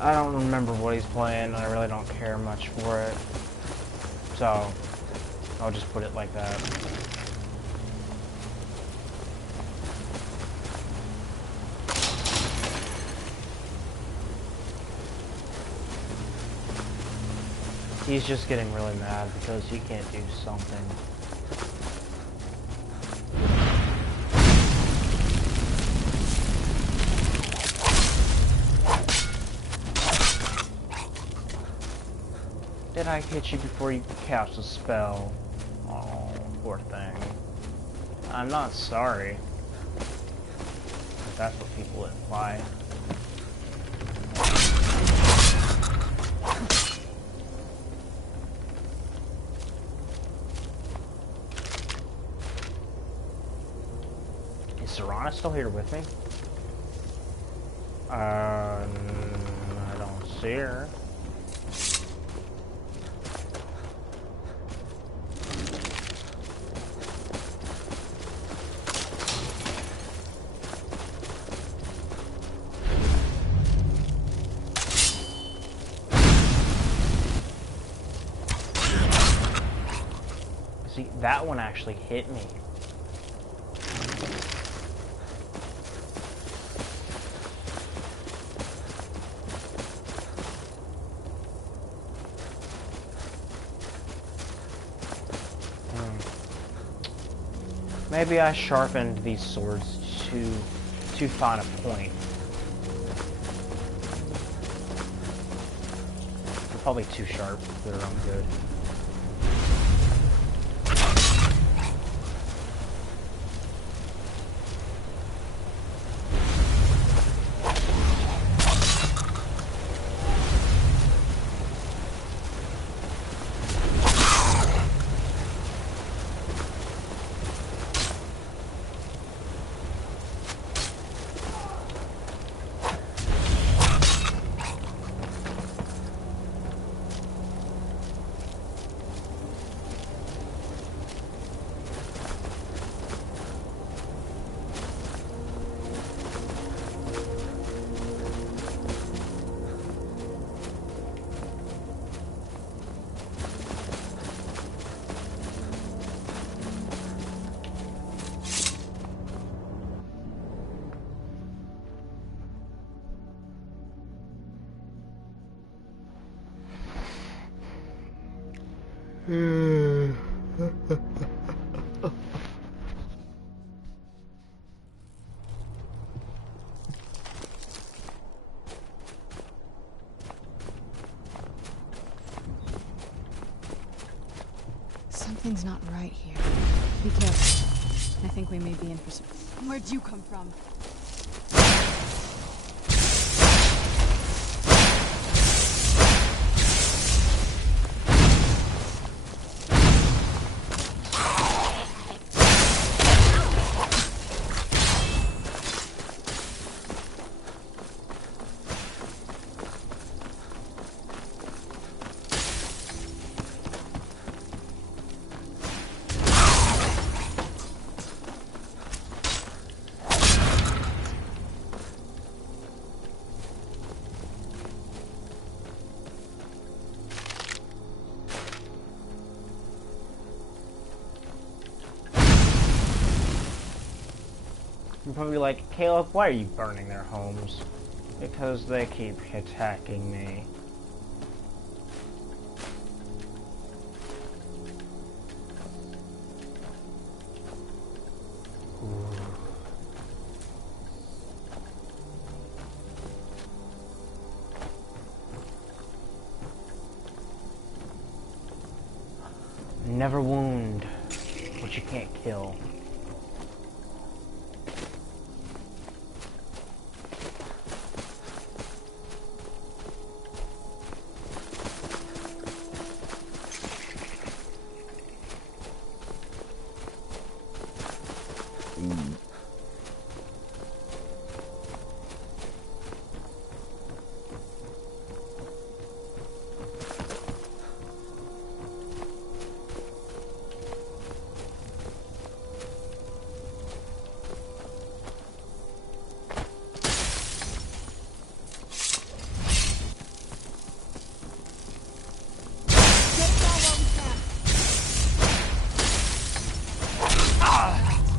I don't remember what he's playing, and I really don't care much for it. So, I'll just put it like that. He's just getting really mad because he can't do something. Did I hit you before you cast a spell? Oh, poor thing. I'm not sorry. If that's what people imply. Is Serana still here with me? I don't see her. See, that one actually hit me. Maybe I sharpened these swords too fine a point. They're probably too sharp for their own good. Something's not right here. Be careful. I think we may be in for some... Where'd you come from? probably like, Caleb, why are you burning their homes? Because they keep attacking me. Never wound what you can't kill.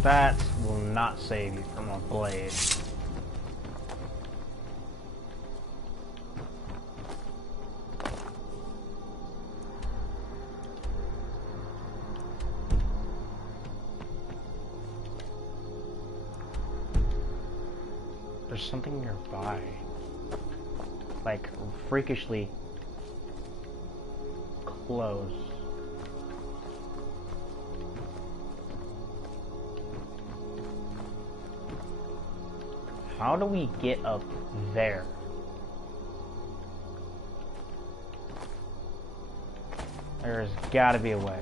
That will not save you from a blade. There's something nearby. Like, freakishly close. How do we get up there? There's gotta be a way.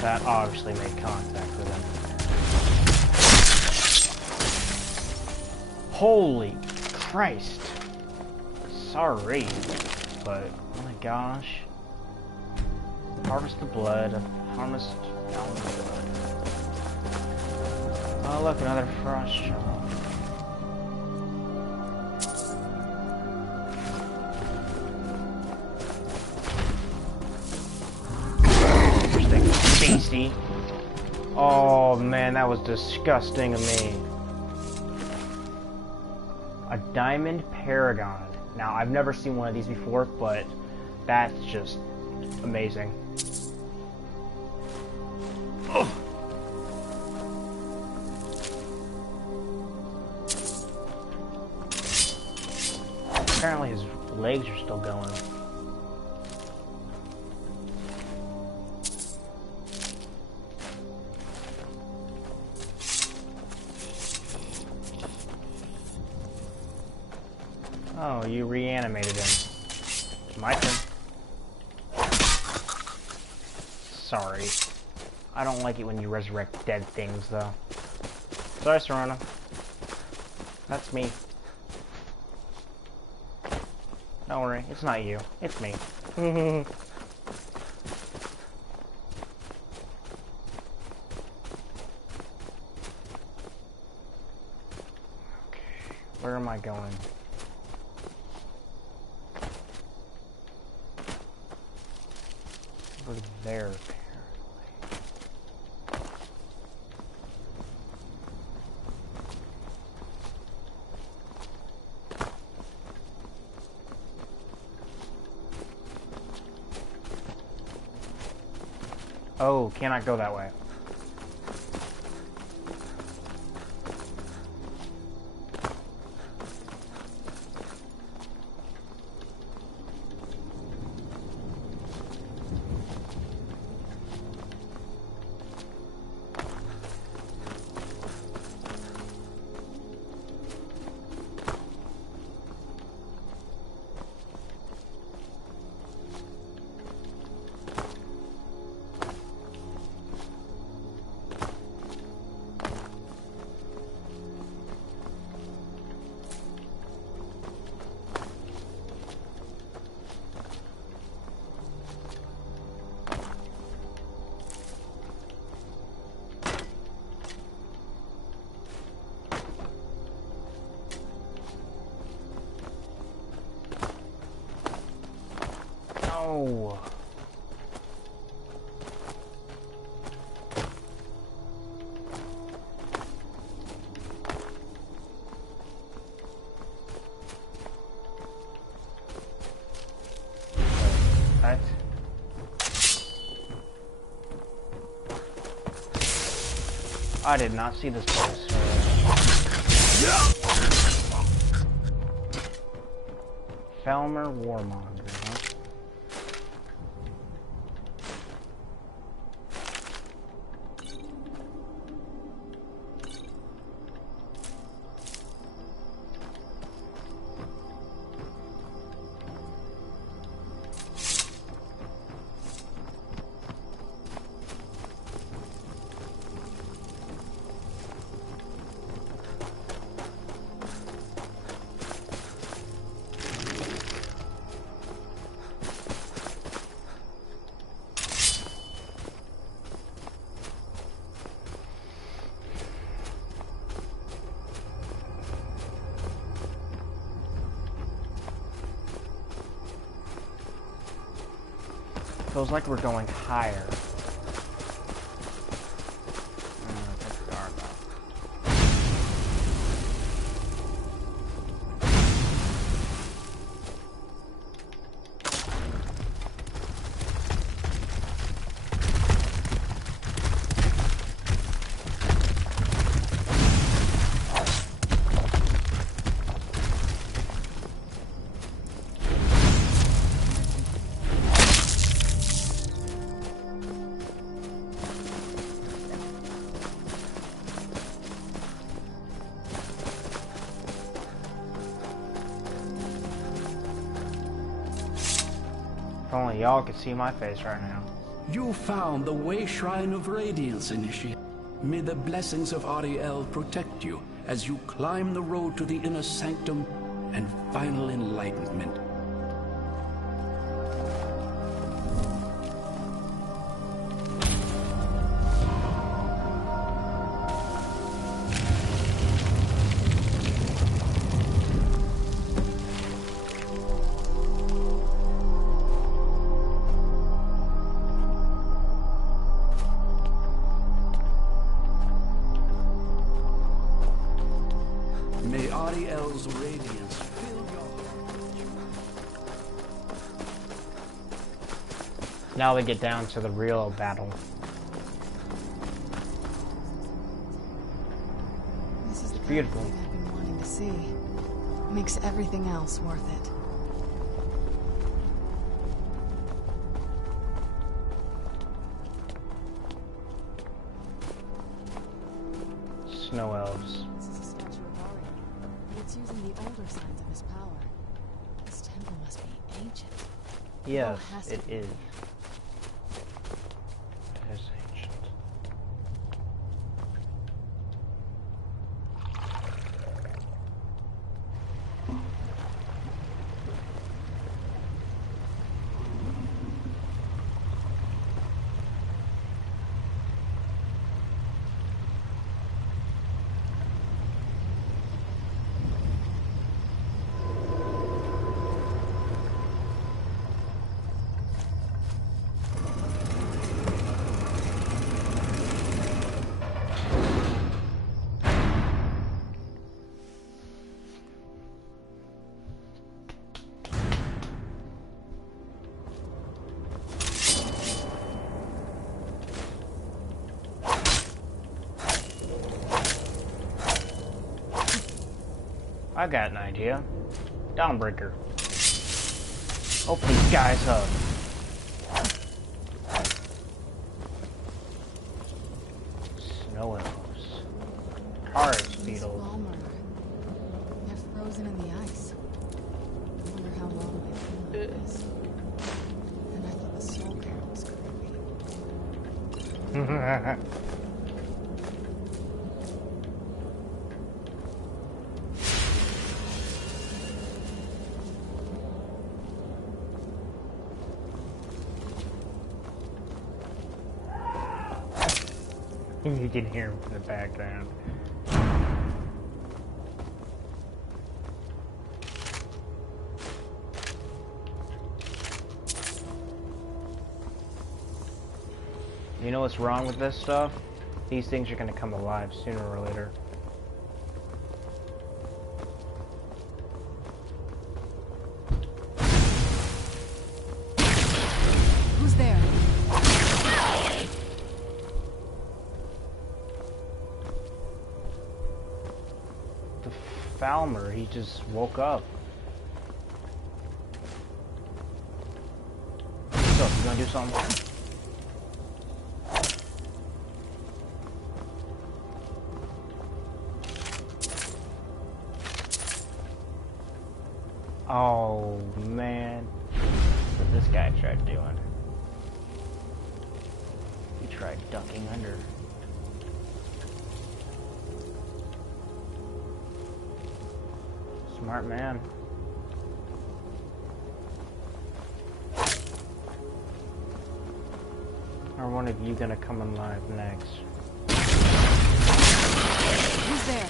That obviously made contact with him. Holy Christ. Sorry, but oh my gosh. Harvest the blood. Harvest down the blood. Oh look, another frost shovel. Beastie. Oh man, that was disgusting of me. A diamond paragon. Now, I've never seen one of these before, but that's just amazing. Ugh. Apparently his legs are still going. Oh, you reanimated him. It's my turn. Sorry. I don't like it when you resurrect dead things, though. Sorry, Serana. That's me. Don't worry, it's not you. It's me. Okay, where am I going? Over there, apparently. Oh, cannot go that way. I did not see this place. Falmer Warmonger, huh? Feels like we're going higher. If only y'all could see my face right now. You found the Way Shrine of Radiance, Initiate. May the blessings of Ariel protect you as you climb the road to the inner sanctum and final enlightenment. May Ariel's radiance fill your heart. Now we get down to the real battle. This is the Beautiful. kind of thing I've been wanting to see. Makes everything else worth it. Snow elves. This is a statue of Ariel, but it's using the older signs of his power. This temple must be ancient. Yes, Oh, has to it be. is. It is ancient. I got an idea. Dawnbreaker. Open these guys up. Snow elves. Forest These beetles. Walmer. They're frozen in the ice. I wonder how long they've been like this. And I thought the soul carol was creepy. You can hear him from the background. You know what's wrong with this stuff? These things are gonna come alive sooner or later. Who's there? the Falmer. He just woke up. So, you gonna do something? Oh man, what this guy tried doing? He tried ducking under. Smart man. Or one of you gonna come alive next? Who's there?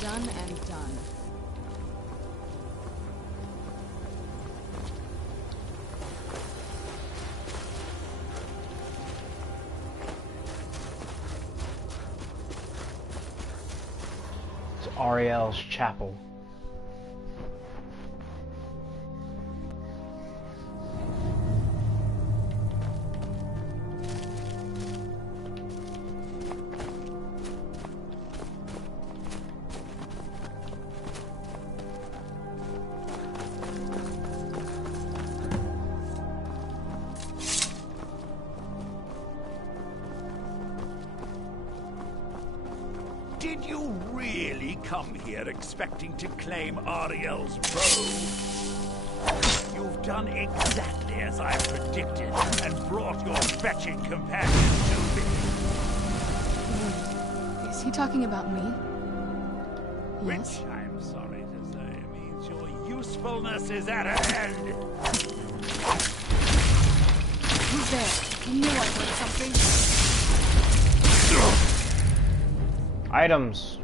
Done and done. It's Ariel's chapel. Did you really come here expecting to claim Ariel's bow? You've done exactly as I predicted and brought your fetching companion to me. Is he talking about me? Which, I'm sorry to say, means your usefulness is at an end. Who's there? You knew I heard something. Items.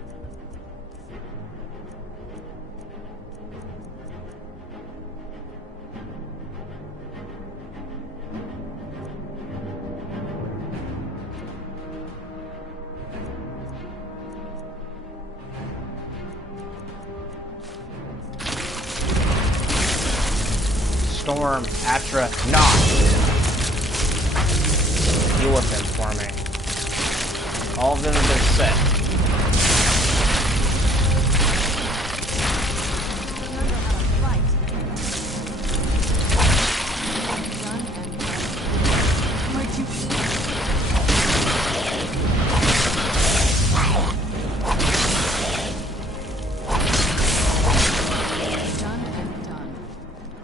Storm, Atra, Knock. Deal with them for me. All of them have been set.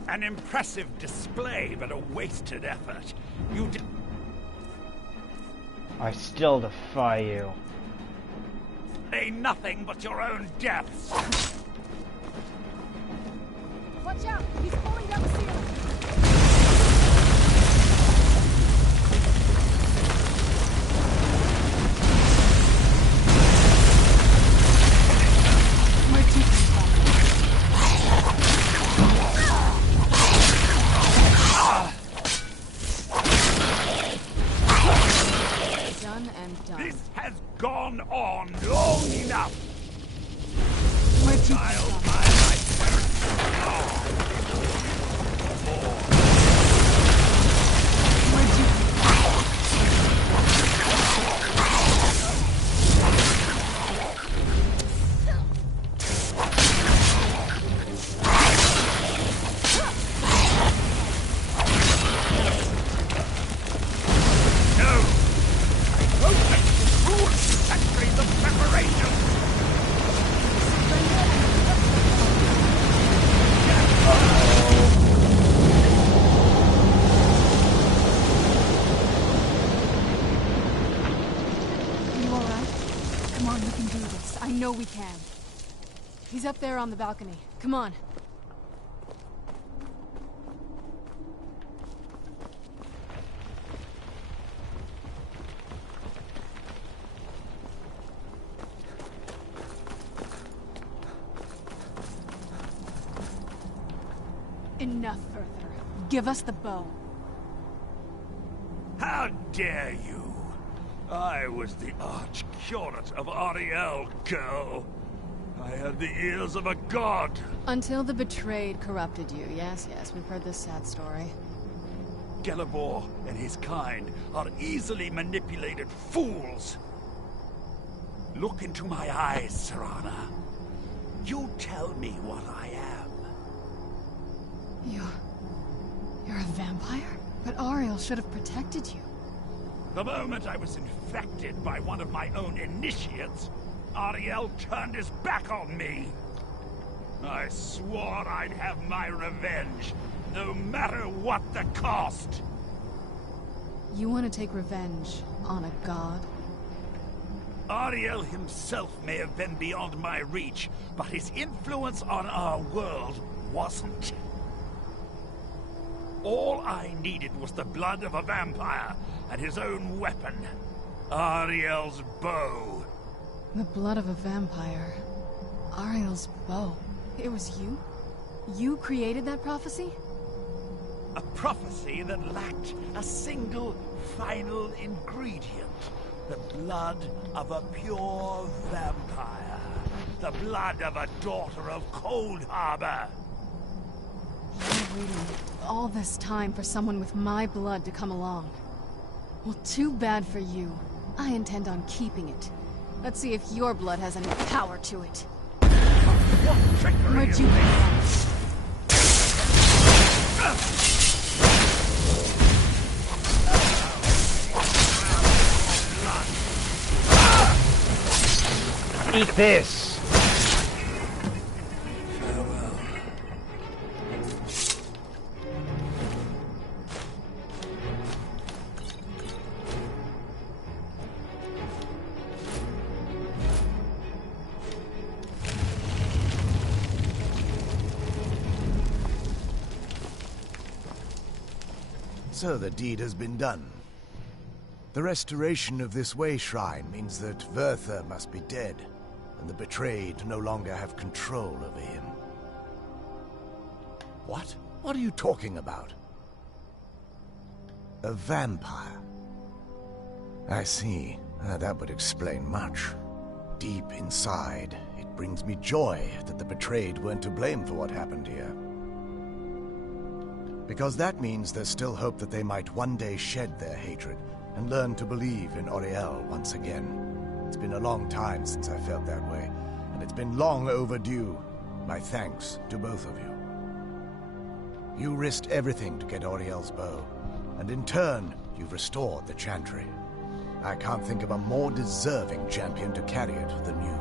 An impressive display, but a wasted effort. You did. I still defy you. Say nothing but your own deaths. Watch out! He's falling down the ceiling! This has gone on long enough. Child, my I know we can. He's up there on the balcony. Come on. Enough, Earther. Give us the bow. How dare you? I was the arch-curate of Ariel, girl. I had the ears of a god. Until the betrayed corrupted you. Yes, yes, we've heard this sad story. Gelibor and his kind are easily manipulated fools. Look into my eyes, Serana. You tell me what I am. You're a vampire? But Ariel should have protected you. The moment I was infected by one of my own initiates, Ariel turned his back on me. I swore I'd have my revenge, no matter what the cost. You want to take revenge on a god? Ariel himself may have been beyond my reach, but his influence on our world wasn't. All I needed was the blood of a vampire and his own weapon, Ariel's bow. The blood of a vampire. Ariel's bow. It was you? You created that prophecy? A prophecy that lacked a single final ingredient. The blood of a pure vampire. The blood of a daughter of Cold Harbor. You're waiting all this time for someone with my blood to come along. Well, too bad for you. I intend on keeping it. Let's see if your blood has any power to it. What trickery Where'd is you this? Eat this! So the deed has been done. The restoration of this way shrine means that Verther must be dead, and the betrayed no longer have control over him. What? What are you talking about? A vampire. I see. That would explain much. Deep inside, it brings me joy that the betrayed weren't to blame for what happened here. Because that means there's still hope that they might one day shed their hatred and learn to believe in Auriel once again. It's been a long time since I felt that way, and it's been long overdue. My thanks to both of you. You risked everything to get Auriel's bow, and in turn, you've restored the Chantry. I can't think of a more deserving champion to carry it than you.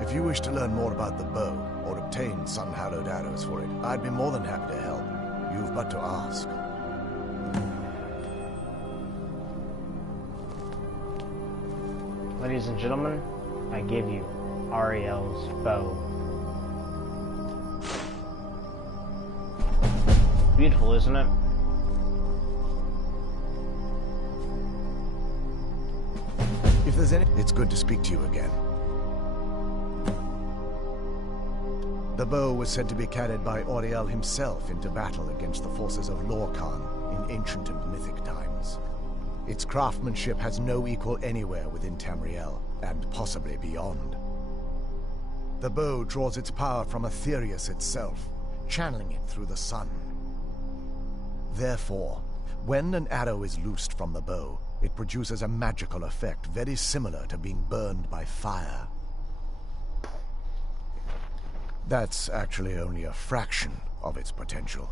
If you wish to learn more about the bow, or obtain sun-hallowed arrows for it, I'd be more than happy to help. You've but to ask. Ladies and gentlemen, I give you Ariel's bow. Beautiful, isn't it? If there's any... It's good to speak to you again. The bow was said to be carried by Auriel himself into battle against the forces of Lorcan in ancient and mythic times. Its craftsmanship has no equal anywhere within Tamriel, and possibly beyond. The bow draws its power from Aetherius itself, channeling it through the sun. Therefore, when an arrow is loosed from the bow, it produces a magical effect very similar to being burned by fire. That's actually only a fraction of its potential.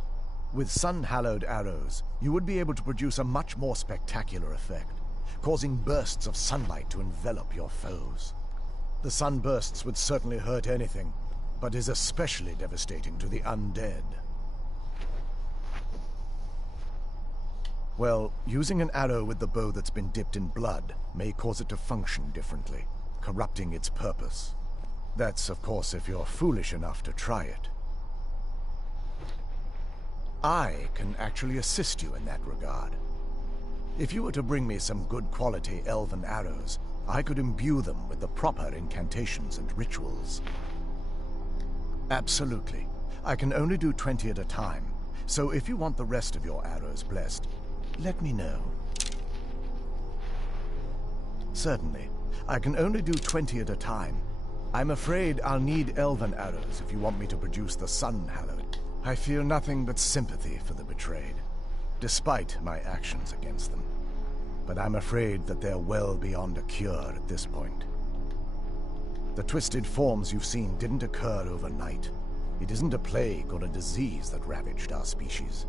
With sun-hallowed arrows, you would be able to produce a much more spectacular effect, causing bursts of sunlight to envelop your foes. The sunbursts would certainly hurt anything, but is especially devastating to the undead. Well, using an arrow with the bow that's been dipped in blood may cause it to function differently, corrupting its purpose. That's, of course, if you're foolish enough to try it. I can actually assist you in that regard. If you were to bring me some good quality elven arrows, I could imbue them with the proper incantations and rituals. Absolutely. I can only do 20 at a time, so if you want the rest of your arrows blessed, let me know. Certainly. I can only do 20 at a time. I'm afraid I'll need elven arrows if you want me to produce the sun-hallowed. I feel nothing but sympathy for the betrayed. despite my actions against them. But I'm afraid that they're well beyond a cure at this point. The twisted forms you've seen didn't occur overnight. It isn't a plague or a disease that ravaged our species.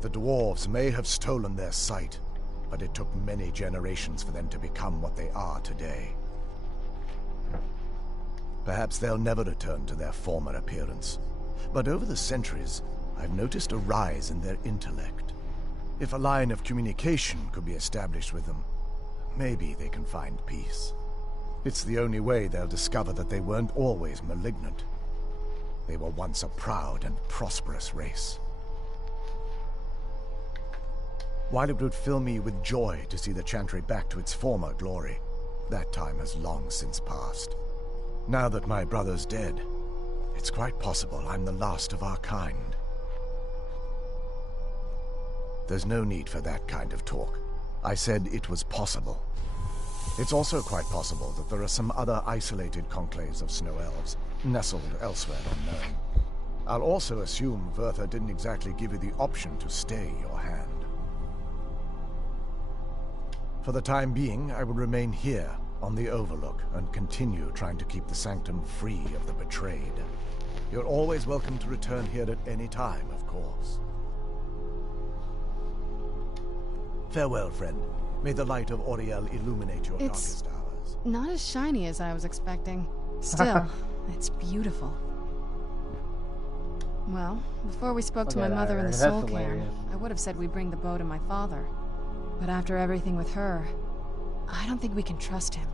The dwarves may have stolen their sight, but it took many generations for them to become what they are today. Perhaps they'll never return to their former appearance, but over the centuries, I've noticed a rise in their intellect. If a line of communication could be established with them, maybe they can find peace. It's the only way they'll discover that they weren't always malignant. They were once a proud and prosperous race. While it would fill me with joy to see the Chantry back to its former glory, that time has long since passed. Now that my brother's dead, it's quite possible I'm the last of our kind. There's no need for that kind of talk. I said it was possible. It's also quite possible that there are some other isolated conclaves of snow elves, nestled elsewhere unknown. I'll also assume Vertha didn't exactly give you the option to stay your hand. For the time being, I will remain here, on the Overlook, and continue trying to keep the Sanctum free of the betrayed. You're always welcome to return here at any time, of course. Farewell, friend. May the light of Auriel illuminate your darkest hours. Not as shiny as I was expecting. Still, it's beautiful. Well, before we spoke to my mother in the soul cairn, I would have said we bring the bow to my father. But after everything with her, I don't think we can trust him.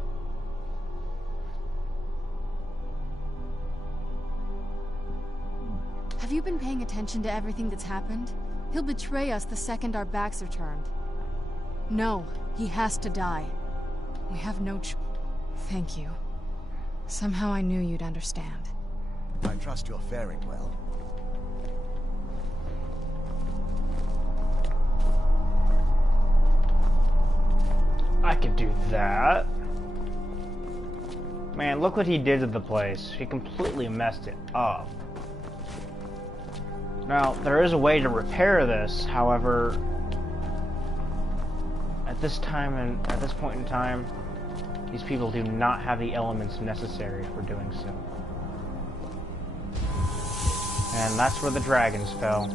Have you been paying attention to everything that's happened? He'll betray us the second our backs are turned. No, he has to die. We have no Thank you. Somehow I knew you'd understand. I trust you're faring well. I could do that. Man, look what he did to the place. He completely messed it up. Now, there is a way to repair this, however, at this time and at this point in time, these people do not have the elements necessary for doing so. And that's where the dragons fell.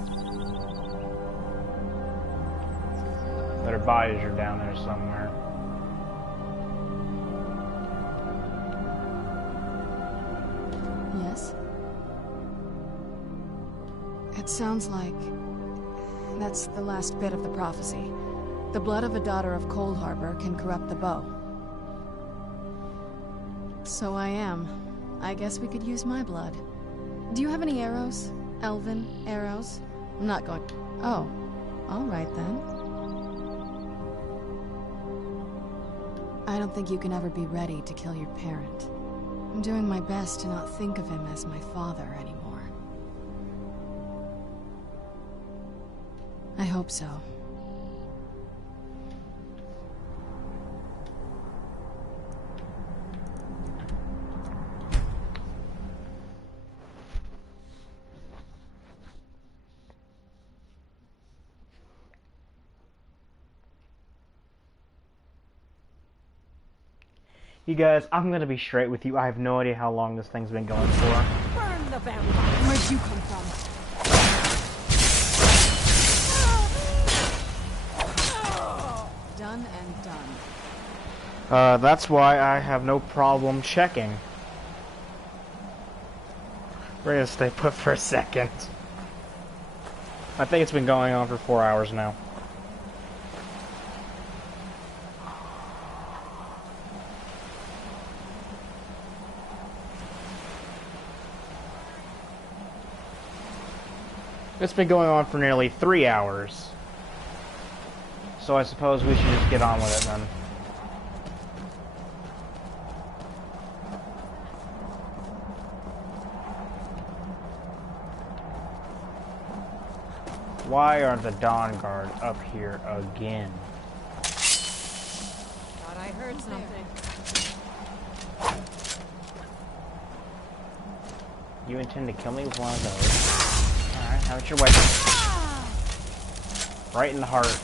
Their bodies are down there somewhere. Yes? It sounds like that's the last bit of the prophecy. The blood of a daughter of Cold Harbor can corrupt the bow. So I am. I guess we could use my blood. Do you have any arrows? Elven arrows? I'm not going... Oh. Alright then. I don't think you can ever be ready to kill your parent. I'm doing my best to not think of him as my father anymore. I hope so. You guys, I'm gonna be straight with you. I have no idea how long this thing's been going for. Burn the vampire! Where'd you come from? Done and done. That's why I have no problem checking. We're gonna stay put for a second. I think it's been going on for 4 hours now. It's been going on for nearly 3 hours. So I suppose we should just get on with it then. Why are the Dawn Guard up here again? Thought I heard something. You intend to kill me with one of those? Alright, have it your way. Right in the heart.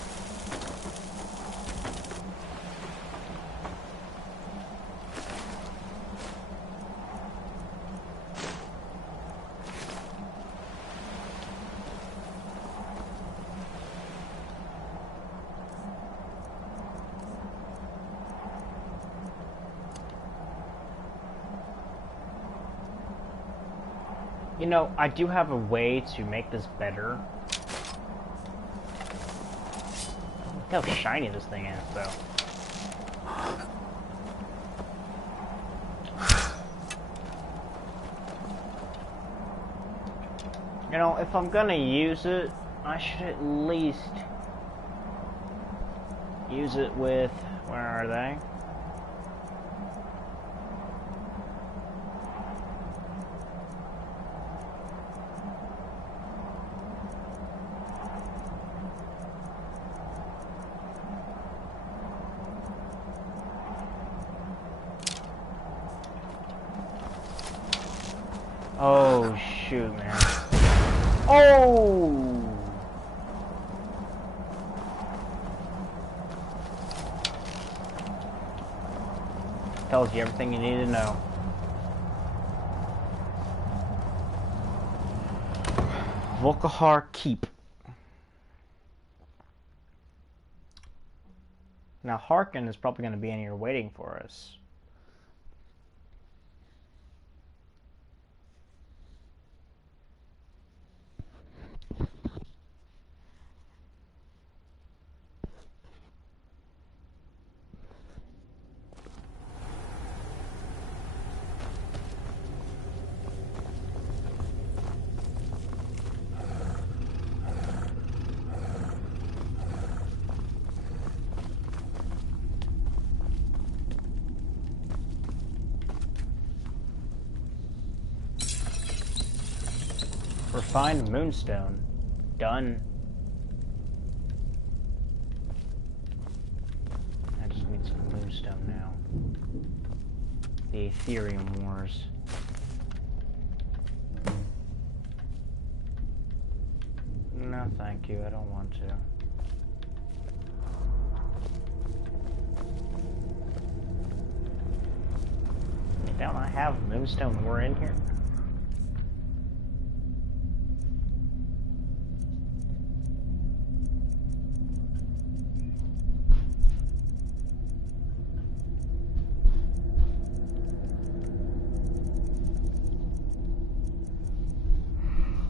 You know, I do have a way to make this better. Look how shiny this thing is, though. You know, if I'm gonna use it, I should at least use it with... Where are they? Oh, shoot, man. Oh! Tells you everything you need to know. Volkahar Keep. Now, Harkin is probably going to be in here waiting for us. Refined moonstone. Done. I just need some moonstone now. The Ethereum Wars. No, thank you. I don't want to. Don't I have moonstone when we're in here?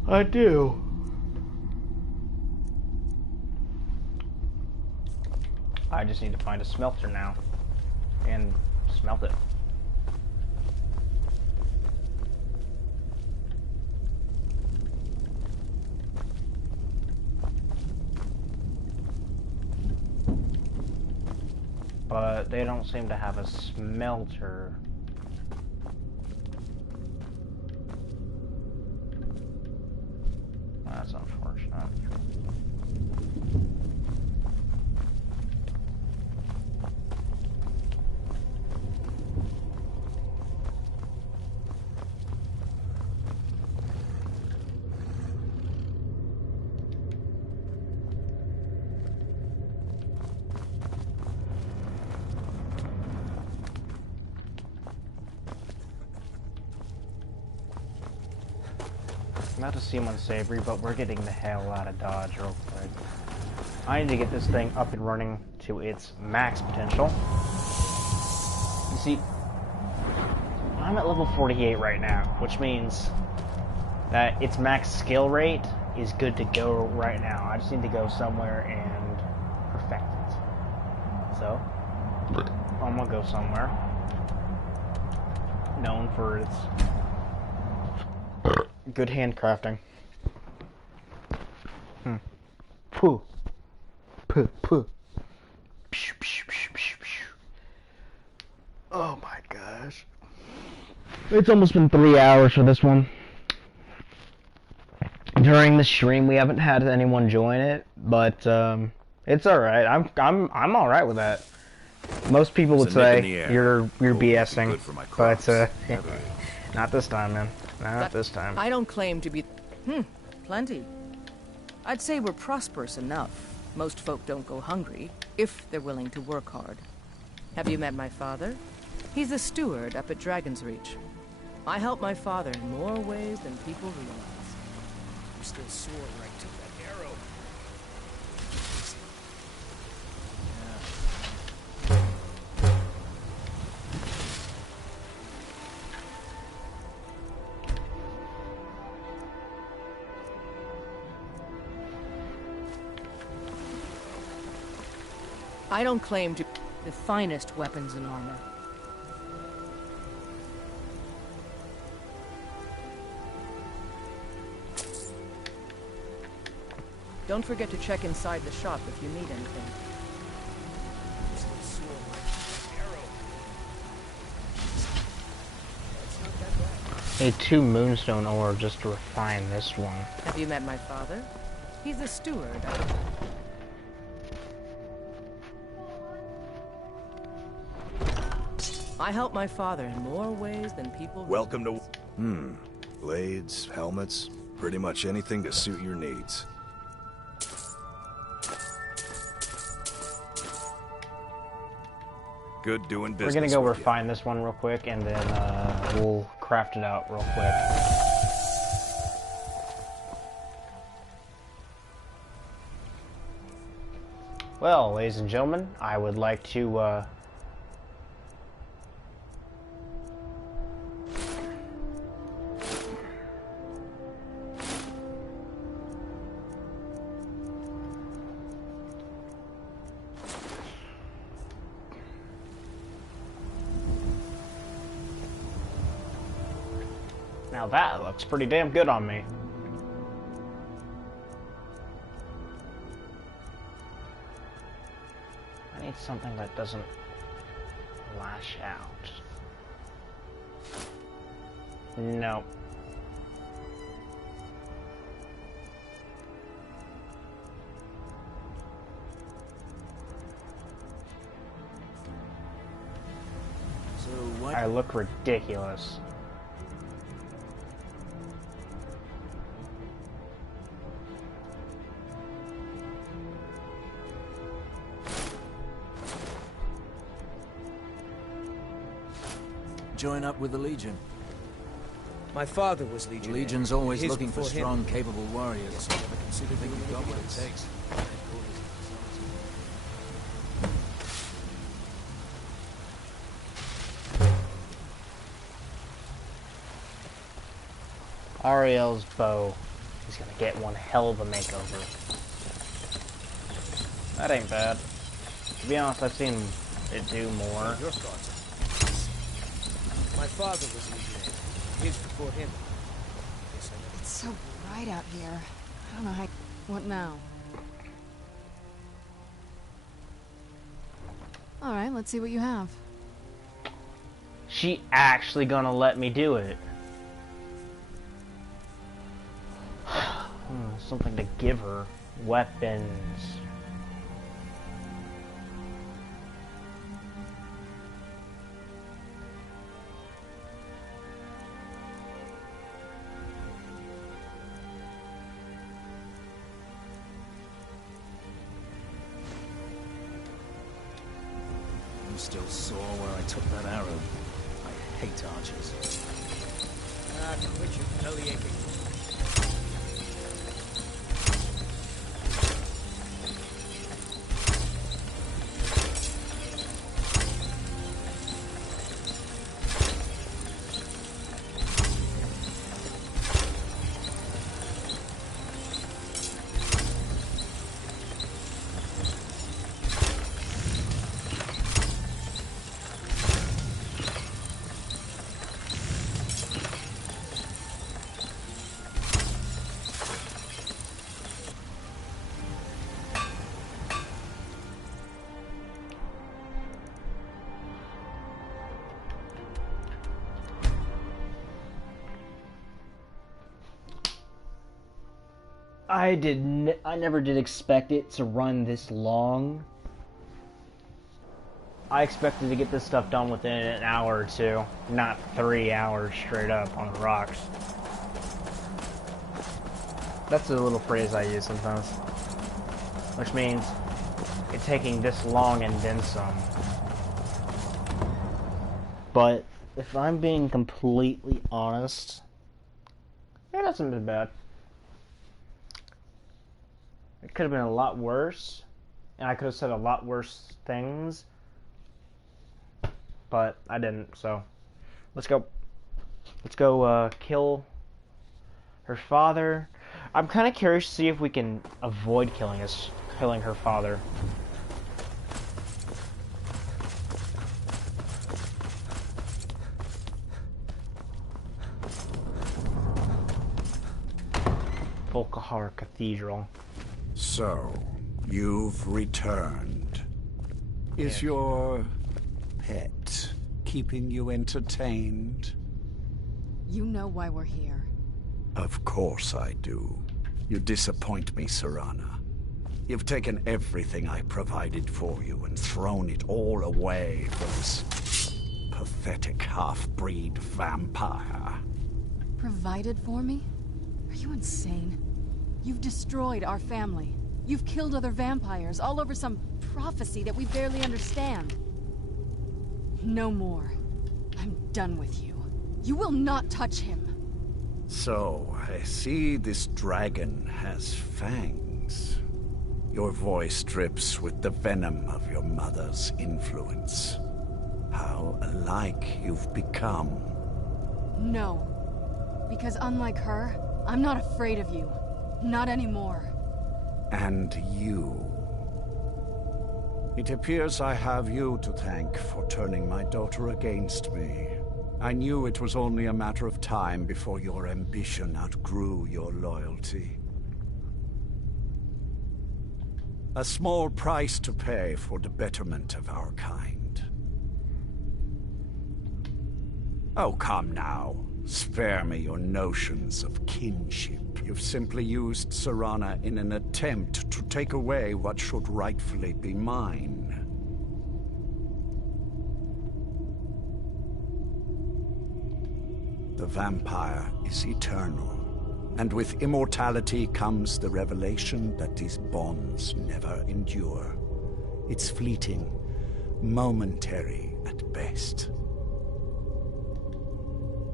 I do. I just need to find a smelter now and smelt it. But they don't seem to have a smelter. That's unfortunate. Not to seem unsavory, but we're getting the hell out of Dodge real quick. I need to get this thing up and running to its max potential. You see, I'm at level 48 right now, which means that its max skill rate is good to go right now. I just need to go somewhere and perfect it. So, I'm gonna go somewhere known for its good handcrafting. Pooh. Pooh. Pooh. Oh my gosh. It's almost been 3 hours for this one. During the stream, we haven't had anyone join it, but it's all right. I'm all right with that. Most people would say you're BSing, but not this time, man. Not this time. I don't claim to be... plenty. I'd say we're prosperous enough. Most folk don't go hungry, if they're willing to work hard. Have you met my father? He's a steward up at Dragon's Reach. I help my father in more ways than people realize. I'm still sore where I took that arrow. I don't claim to be the finest weapons and armor. Don't forget to check inside the shop if you need anything. I'm still sore where I took that arrow. It's not that bad. Need 2 moonstone ore just to refine this one. Have you met my father? He's a steward. I help my father in more ways than people Welcome to... Blades, helmets, pretty much anything to suit your needs. Good doing business. We're gonna go with refine this one real quick, and then we'll craft it out real quick. Well, ladies and gentlemen, I would like to now that looks pretty damn good on me. I need something that doesn't lash out. Nope. So what? I look ridiculous. Join up with the Legion. My father was Legionnaire. The Legion's always His looking for before him. strong, capable warriors. Guess I never considered Think them you've got really what it good. takes. Ariel's bow is gonna get one hell of a makeover. That ain't bad. To be honest, I've seen it do more. Your thoughts? My father was Legionnaire. His before him. Guess I never... It's so bright out here. I don't know how... What now? Alright, let's see what you have. She actually gonna let me do it. Something to give her. Weapons. I'm still sore where I took that arrow. I hate archers. Ah, quit your belly aching. I never did expect it to run this long. I expected to get this stuff done within an hour or two, not 3 hours straight up on the rocks. That's a little phrase I use sometimes. which means it's taking this long and then some. But if I'm being completely honest, it hasn't been bad. It could have been a lot worse, and I could have said a lot worse things, but I didn't, so let's go. Let's go kill her father. I'm kind of curious to see if we can avoid killing her father. Volkahar Cathedral. So, you've returned. Is your pet keeping you entertained? You know why we're here. Of course I do. You disappoint me, Serana. You've taken everything I provided for you and thrown it all away for this pathetic half-breed vampire. Provided for me? Are you insane? You've destroyed our family. You've killed other vampires, all over some prophecy that we barely understand. No more. I'm done with you. You will not touch him. So, I see this dragon has fangs. Your voice drips with the venom of your mother's influence. How alike you've become. No. Because unlike her, I'm not afraid of you. Not anymore. And you. It appears I have you to thank for turning my daughter against me. I knew it was only a matter of time before your ambition outgrew your loyalty. A small price to pay for the betterment of our kind. Oh, come now. Spare me your notions of kinship. You've simply used Serana in an attempt to take away what should rightfully be mine. The vampire is eternal, and with immortality comes the revelation that these bonds never endure. It's fleeting, momentary at best.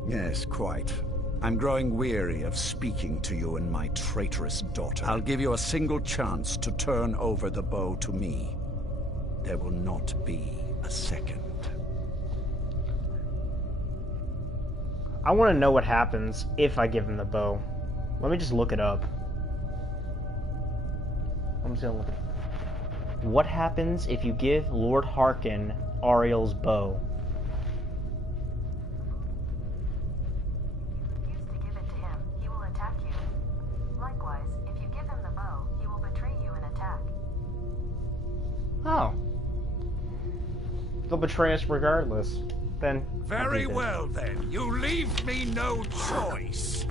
Yes, quite. I'm growing weary of speaking to you and my traitorous daughter. I'll give you a single chance to turn over the bow to me. There will not be a second. I want to know what happens if I give him the bow. Let me just look it up. I'm just gonna look it up. What happens if you give Lord Harkin Ariel's bow? Oh. They'll betray us regardless. Then... Very well, then. You leave me no choice.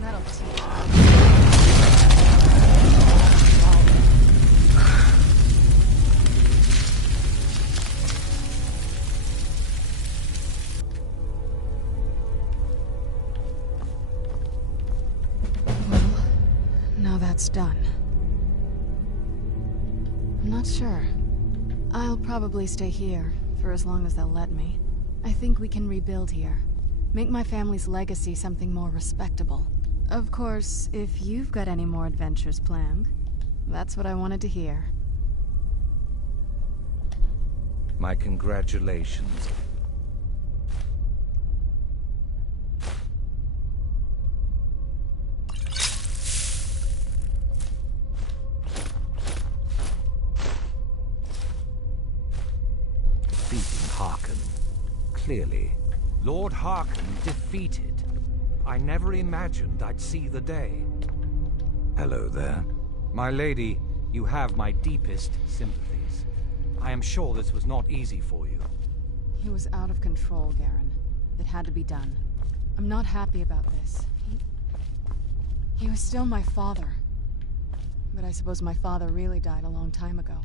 That'll teach. That's done. I'm not sure. I'll probably stay here, for as long as they'll let me. I think we can rebuild here. Make my family's legacy something more respectable. Of course, if you've got any more adventures planned, that's what I wanted to hear. My congratulations. Harkin. Clearly. Lord Harkin defeated. I never imagined I'd see the day. Hello there. My lady, you have my deepest sympathies. I am sure this was not easy for you. He was out of control, Garen. It had to be done. I'm not happy about this. He was still my father. But I suppose my father really died a long time ago.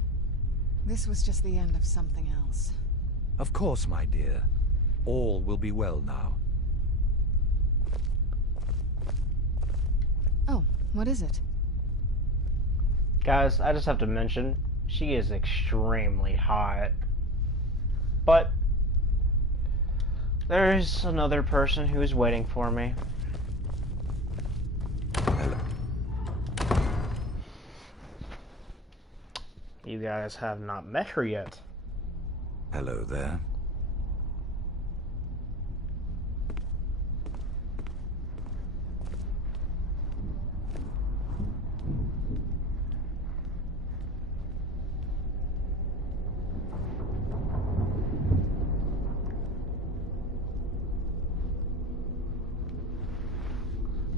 This was just the end of something else. Of course, my dear. All will be well now. Oh, what is it? Guys, I just have to mention, she is extremely hot. But there's another person who is waiting for me. You guys have not met her yet. Hello there.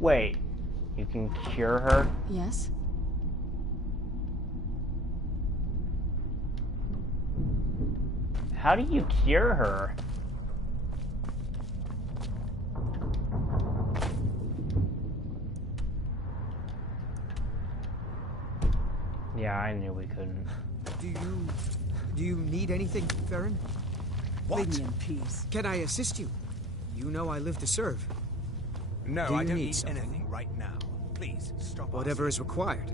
Wait, you can cure her? Yes? How do you cure her? Yeah, I knew we couldn't. Do you need anything, Farron? Leave me in peace. Can I assist you? You know I live to serve. No, Do I you don't need need something? anything right now. Please, stop Whatever is required.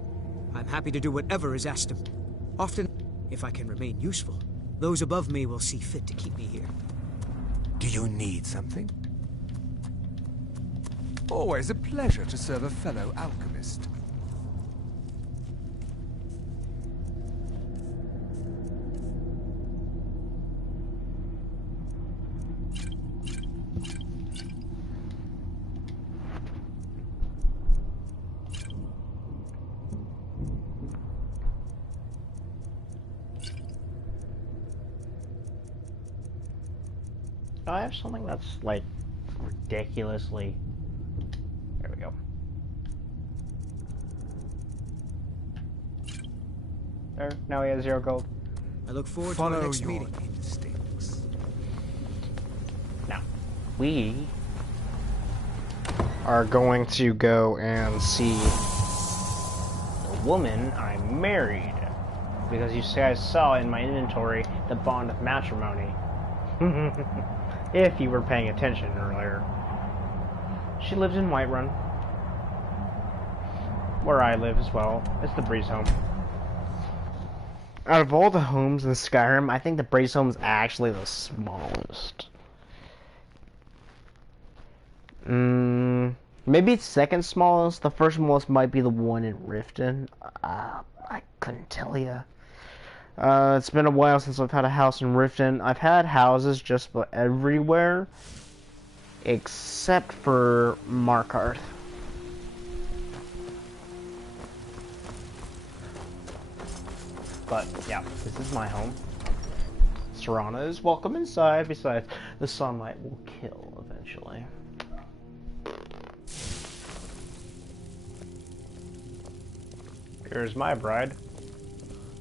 I'm happy to do whatever is asked of me. Often, if I can remain useful, those above me will see fit to keep me here. Do you need something? Always a pleasure to serve a fellow alchemist. I have something that's like ridiculously. There we go. There, now he has 0 gold. I look forward to our Follow next your meeting. instincts. Now, we are going to go and see the woman I married. Because you guys saw in my inventory the bond of matrimony. If you were paying attention earlier. She lives in Whiterun, where I live as well. It's the Breeze home. Out of all the homes in Skyrim, I think the Breeze home is actually the smallest. Maybe it's second smallest. The first smallest might be the one in Riften. I couldn't tell you. It's been a while since I've had a house in Riften. I've had houses just about everywhere, except for Markarth. But, yeah, this is my home. Serana is welcome inside. Besides, the sunlight will kill eventually. Here's my bride.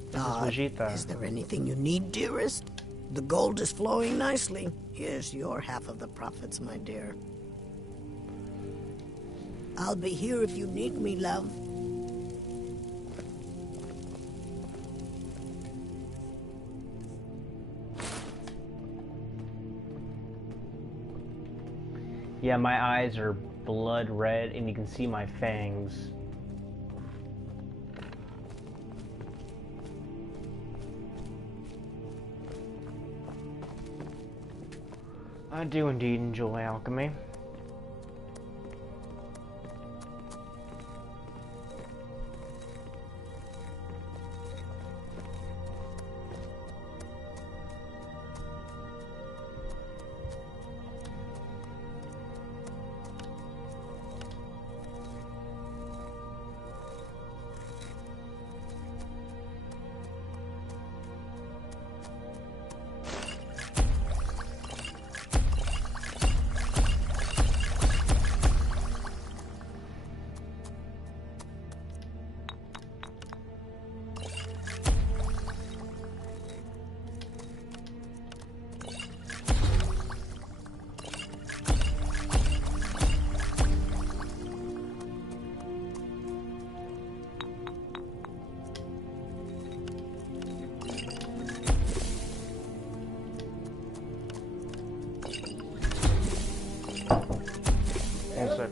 This is Vegeta. Is there anything you need, dearest? The gold is flowing nicely. Here's your half of the profits, my dear. I'll be here if you need me, love. Yeah, my eyes are blood red and you can see my fangs. I do indeed enjoy alchemy. One sec.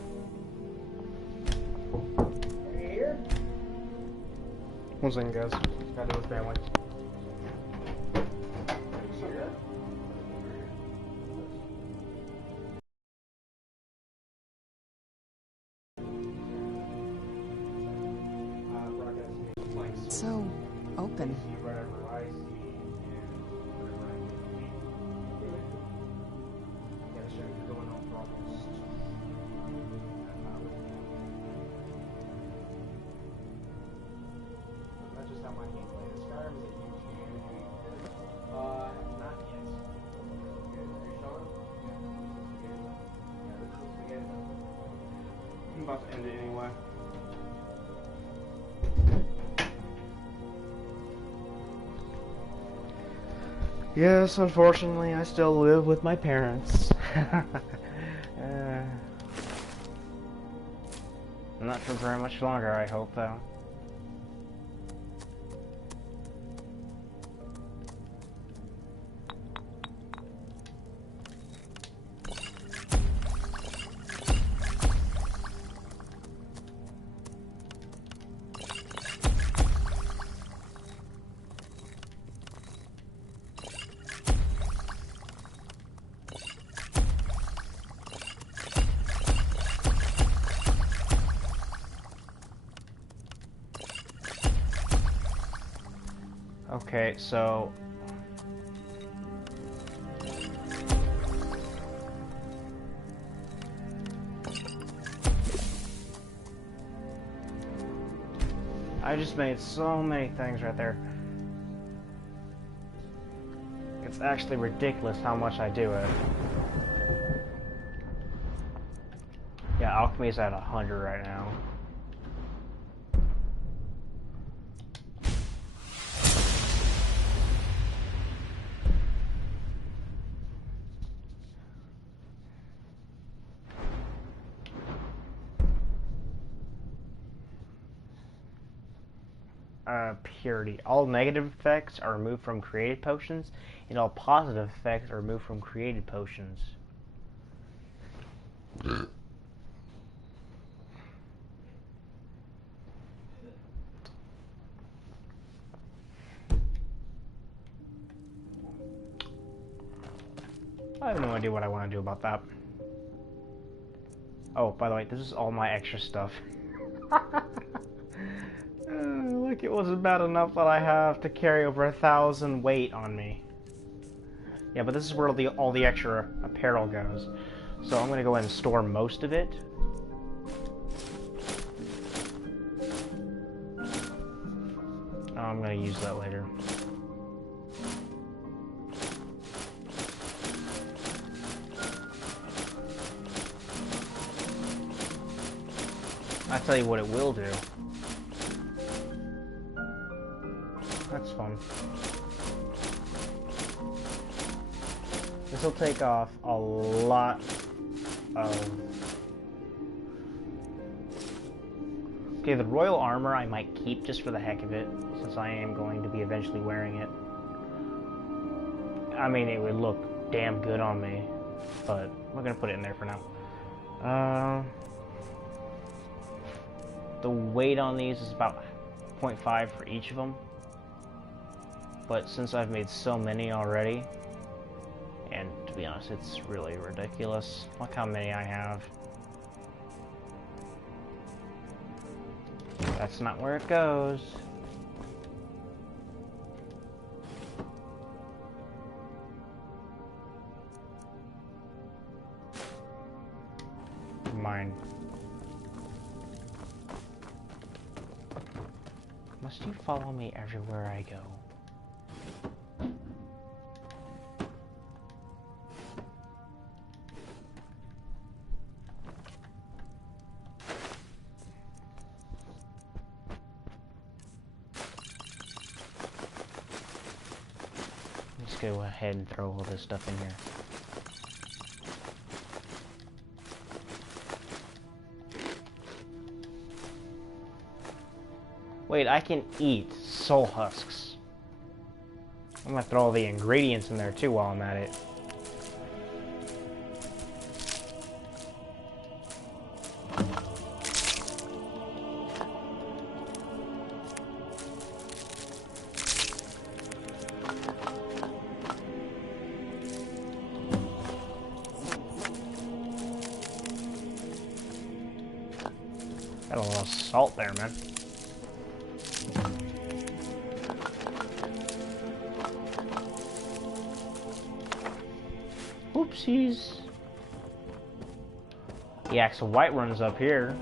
One second, guys. Gotta deal with family. So open. That's just how my gameplay is. Skyrim is a huge game. Not yet. Are you showing? Yeah, this is spaghetti. I'm about to end it anyway. Yes, unfortunately, I still live with my parents. Not for very much longer, I hope, though. Okay, so I just made so many things right there. It's actually ridiculous how much I do it. Yeah, alchemy's at 100 right now. Purity. All negative effects are removed from created potions, and all positive effects are removed from created potions. I have no idea what I want to do about that. Oh, by the way, this is all my extra stuff. Like it wasn't bad enough that I have to carry over 1,000 weight on me. Yeah, but this is where all the extra apparel goes. So I'm gonna go ahead and store most of it. I'm gonna use that later. I'll tell you what it will do. That's fun. This will take off a lot of... Okay, the royal armor I might keep just for the heck of it, since I am going to be eventually wearing it. I mean, it would look damn good on me, but we're gonna put it in there for now. The weight on these is about 0.5 for each of them. But since I've made so many already, and to be honest, it's really ridiculous. Look how many I have. That's not where it goes. Mine. Must you follow me everywhere I go? Let's go ahead and throw all this stuff in here. Wait, I can eat soul husks. I'm gonna throw all the ingredients in there too while I'm at it. Got a little salt there, man. Oopsies. Yeah, so Whiterun's up here.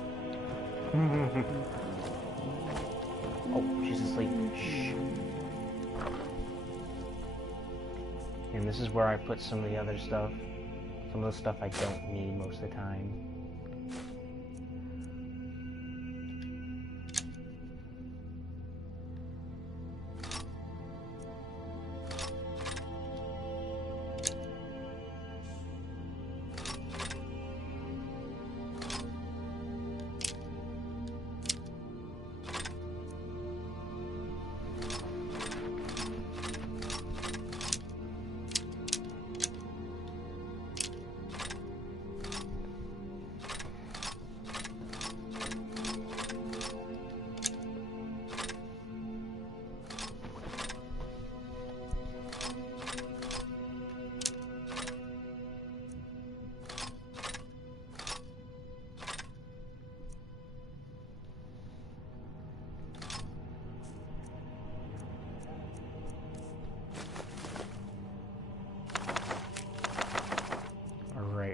Oh, she's asleep. Shh. And this is where I put some of the other stuff. Some of the stuff I don't need most of the time.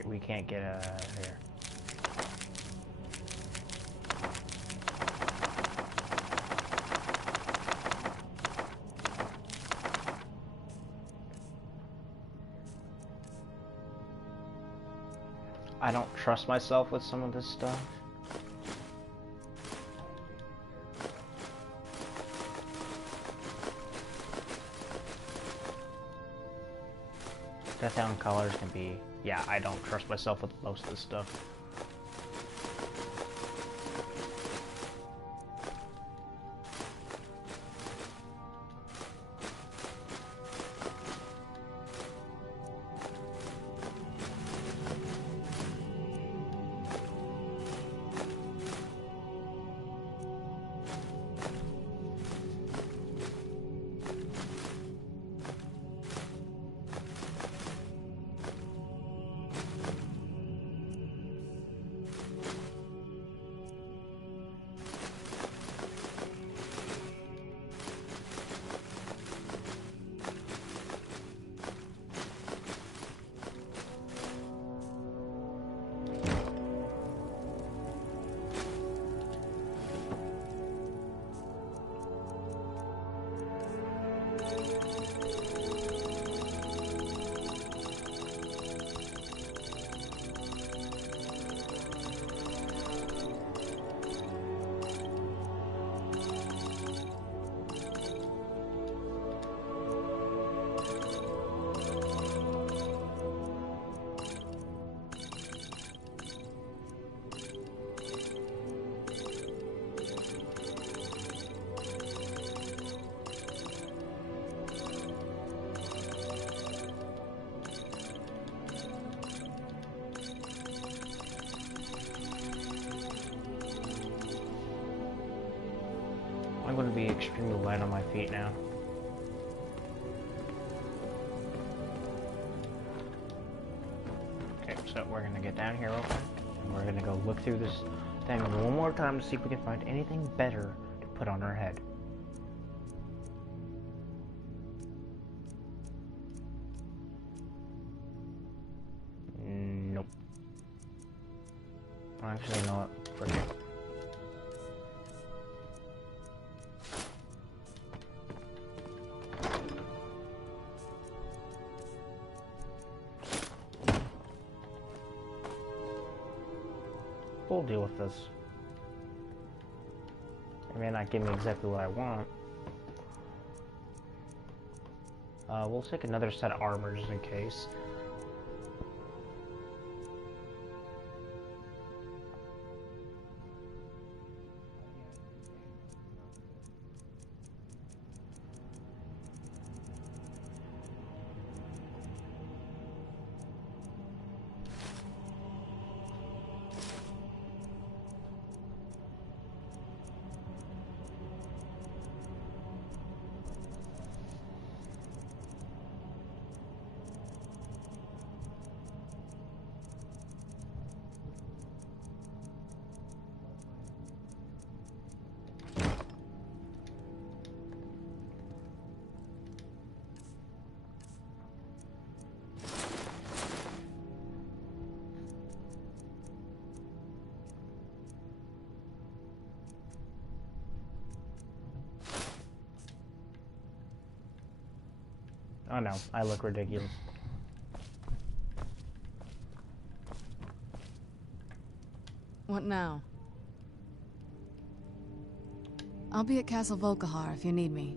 We can't get here. I don't trust myself with some of this stuff. Death down colors can be... Yeah, I don't trust myself with most of this stuff. I'm going to be extremely light on my feet now. Okay, so we're going to get down here real quick, and we're going to go look through this thing one more time to see if we can find anything better to put on our head. Nope. Actually, you know what? Forget it. We'll deal with this. It may not give me exactly what I want. We'll take another set of armor just in case. Oh no, I look ridiculous. What now? I'll be at Castle Volkihar if you need me.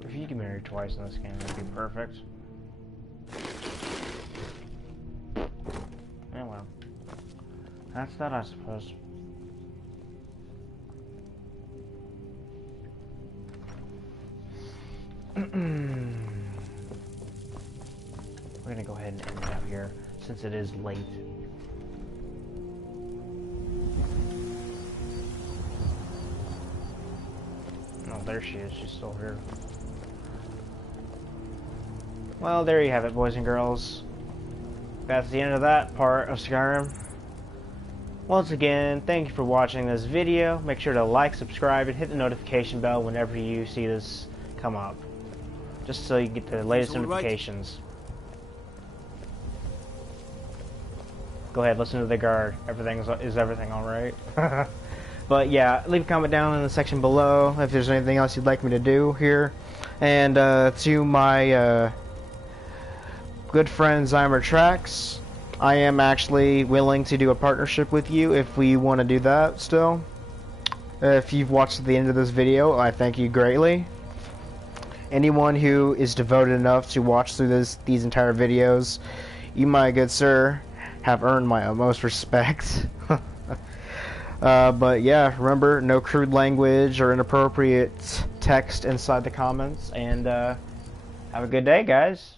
If you get married twice in this game, that'd be perfect. Yeah, well. That's that, I suppose. We're gonna go ahead and end it out here, since it is late. Oh, there she is. She's still here. Well, there you have it, boys and girls. That's the end of that part of Skyrim. Once again, thank you for watching this video. Make sure to like, subscribe, and hit the notification bell whenever you see this come up. Just so you get the latest notifications. Go ahead, listen to the guard. Is everything alright? But yeah, leave a comment down in the section below if there's anything else you'd like me to do here. And to my good friend Zymer Tracks, I am actually willing to do a partnership with you if we want to do that still. If you've watched to the end of this video, I thank you greatly. Anyone who is devoted enough to watch through these entire videos, you, my good sir, have earned my utmost respect. But yeah, remember, no crude language or inappropriate text inside the comments, and have a good day, guys.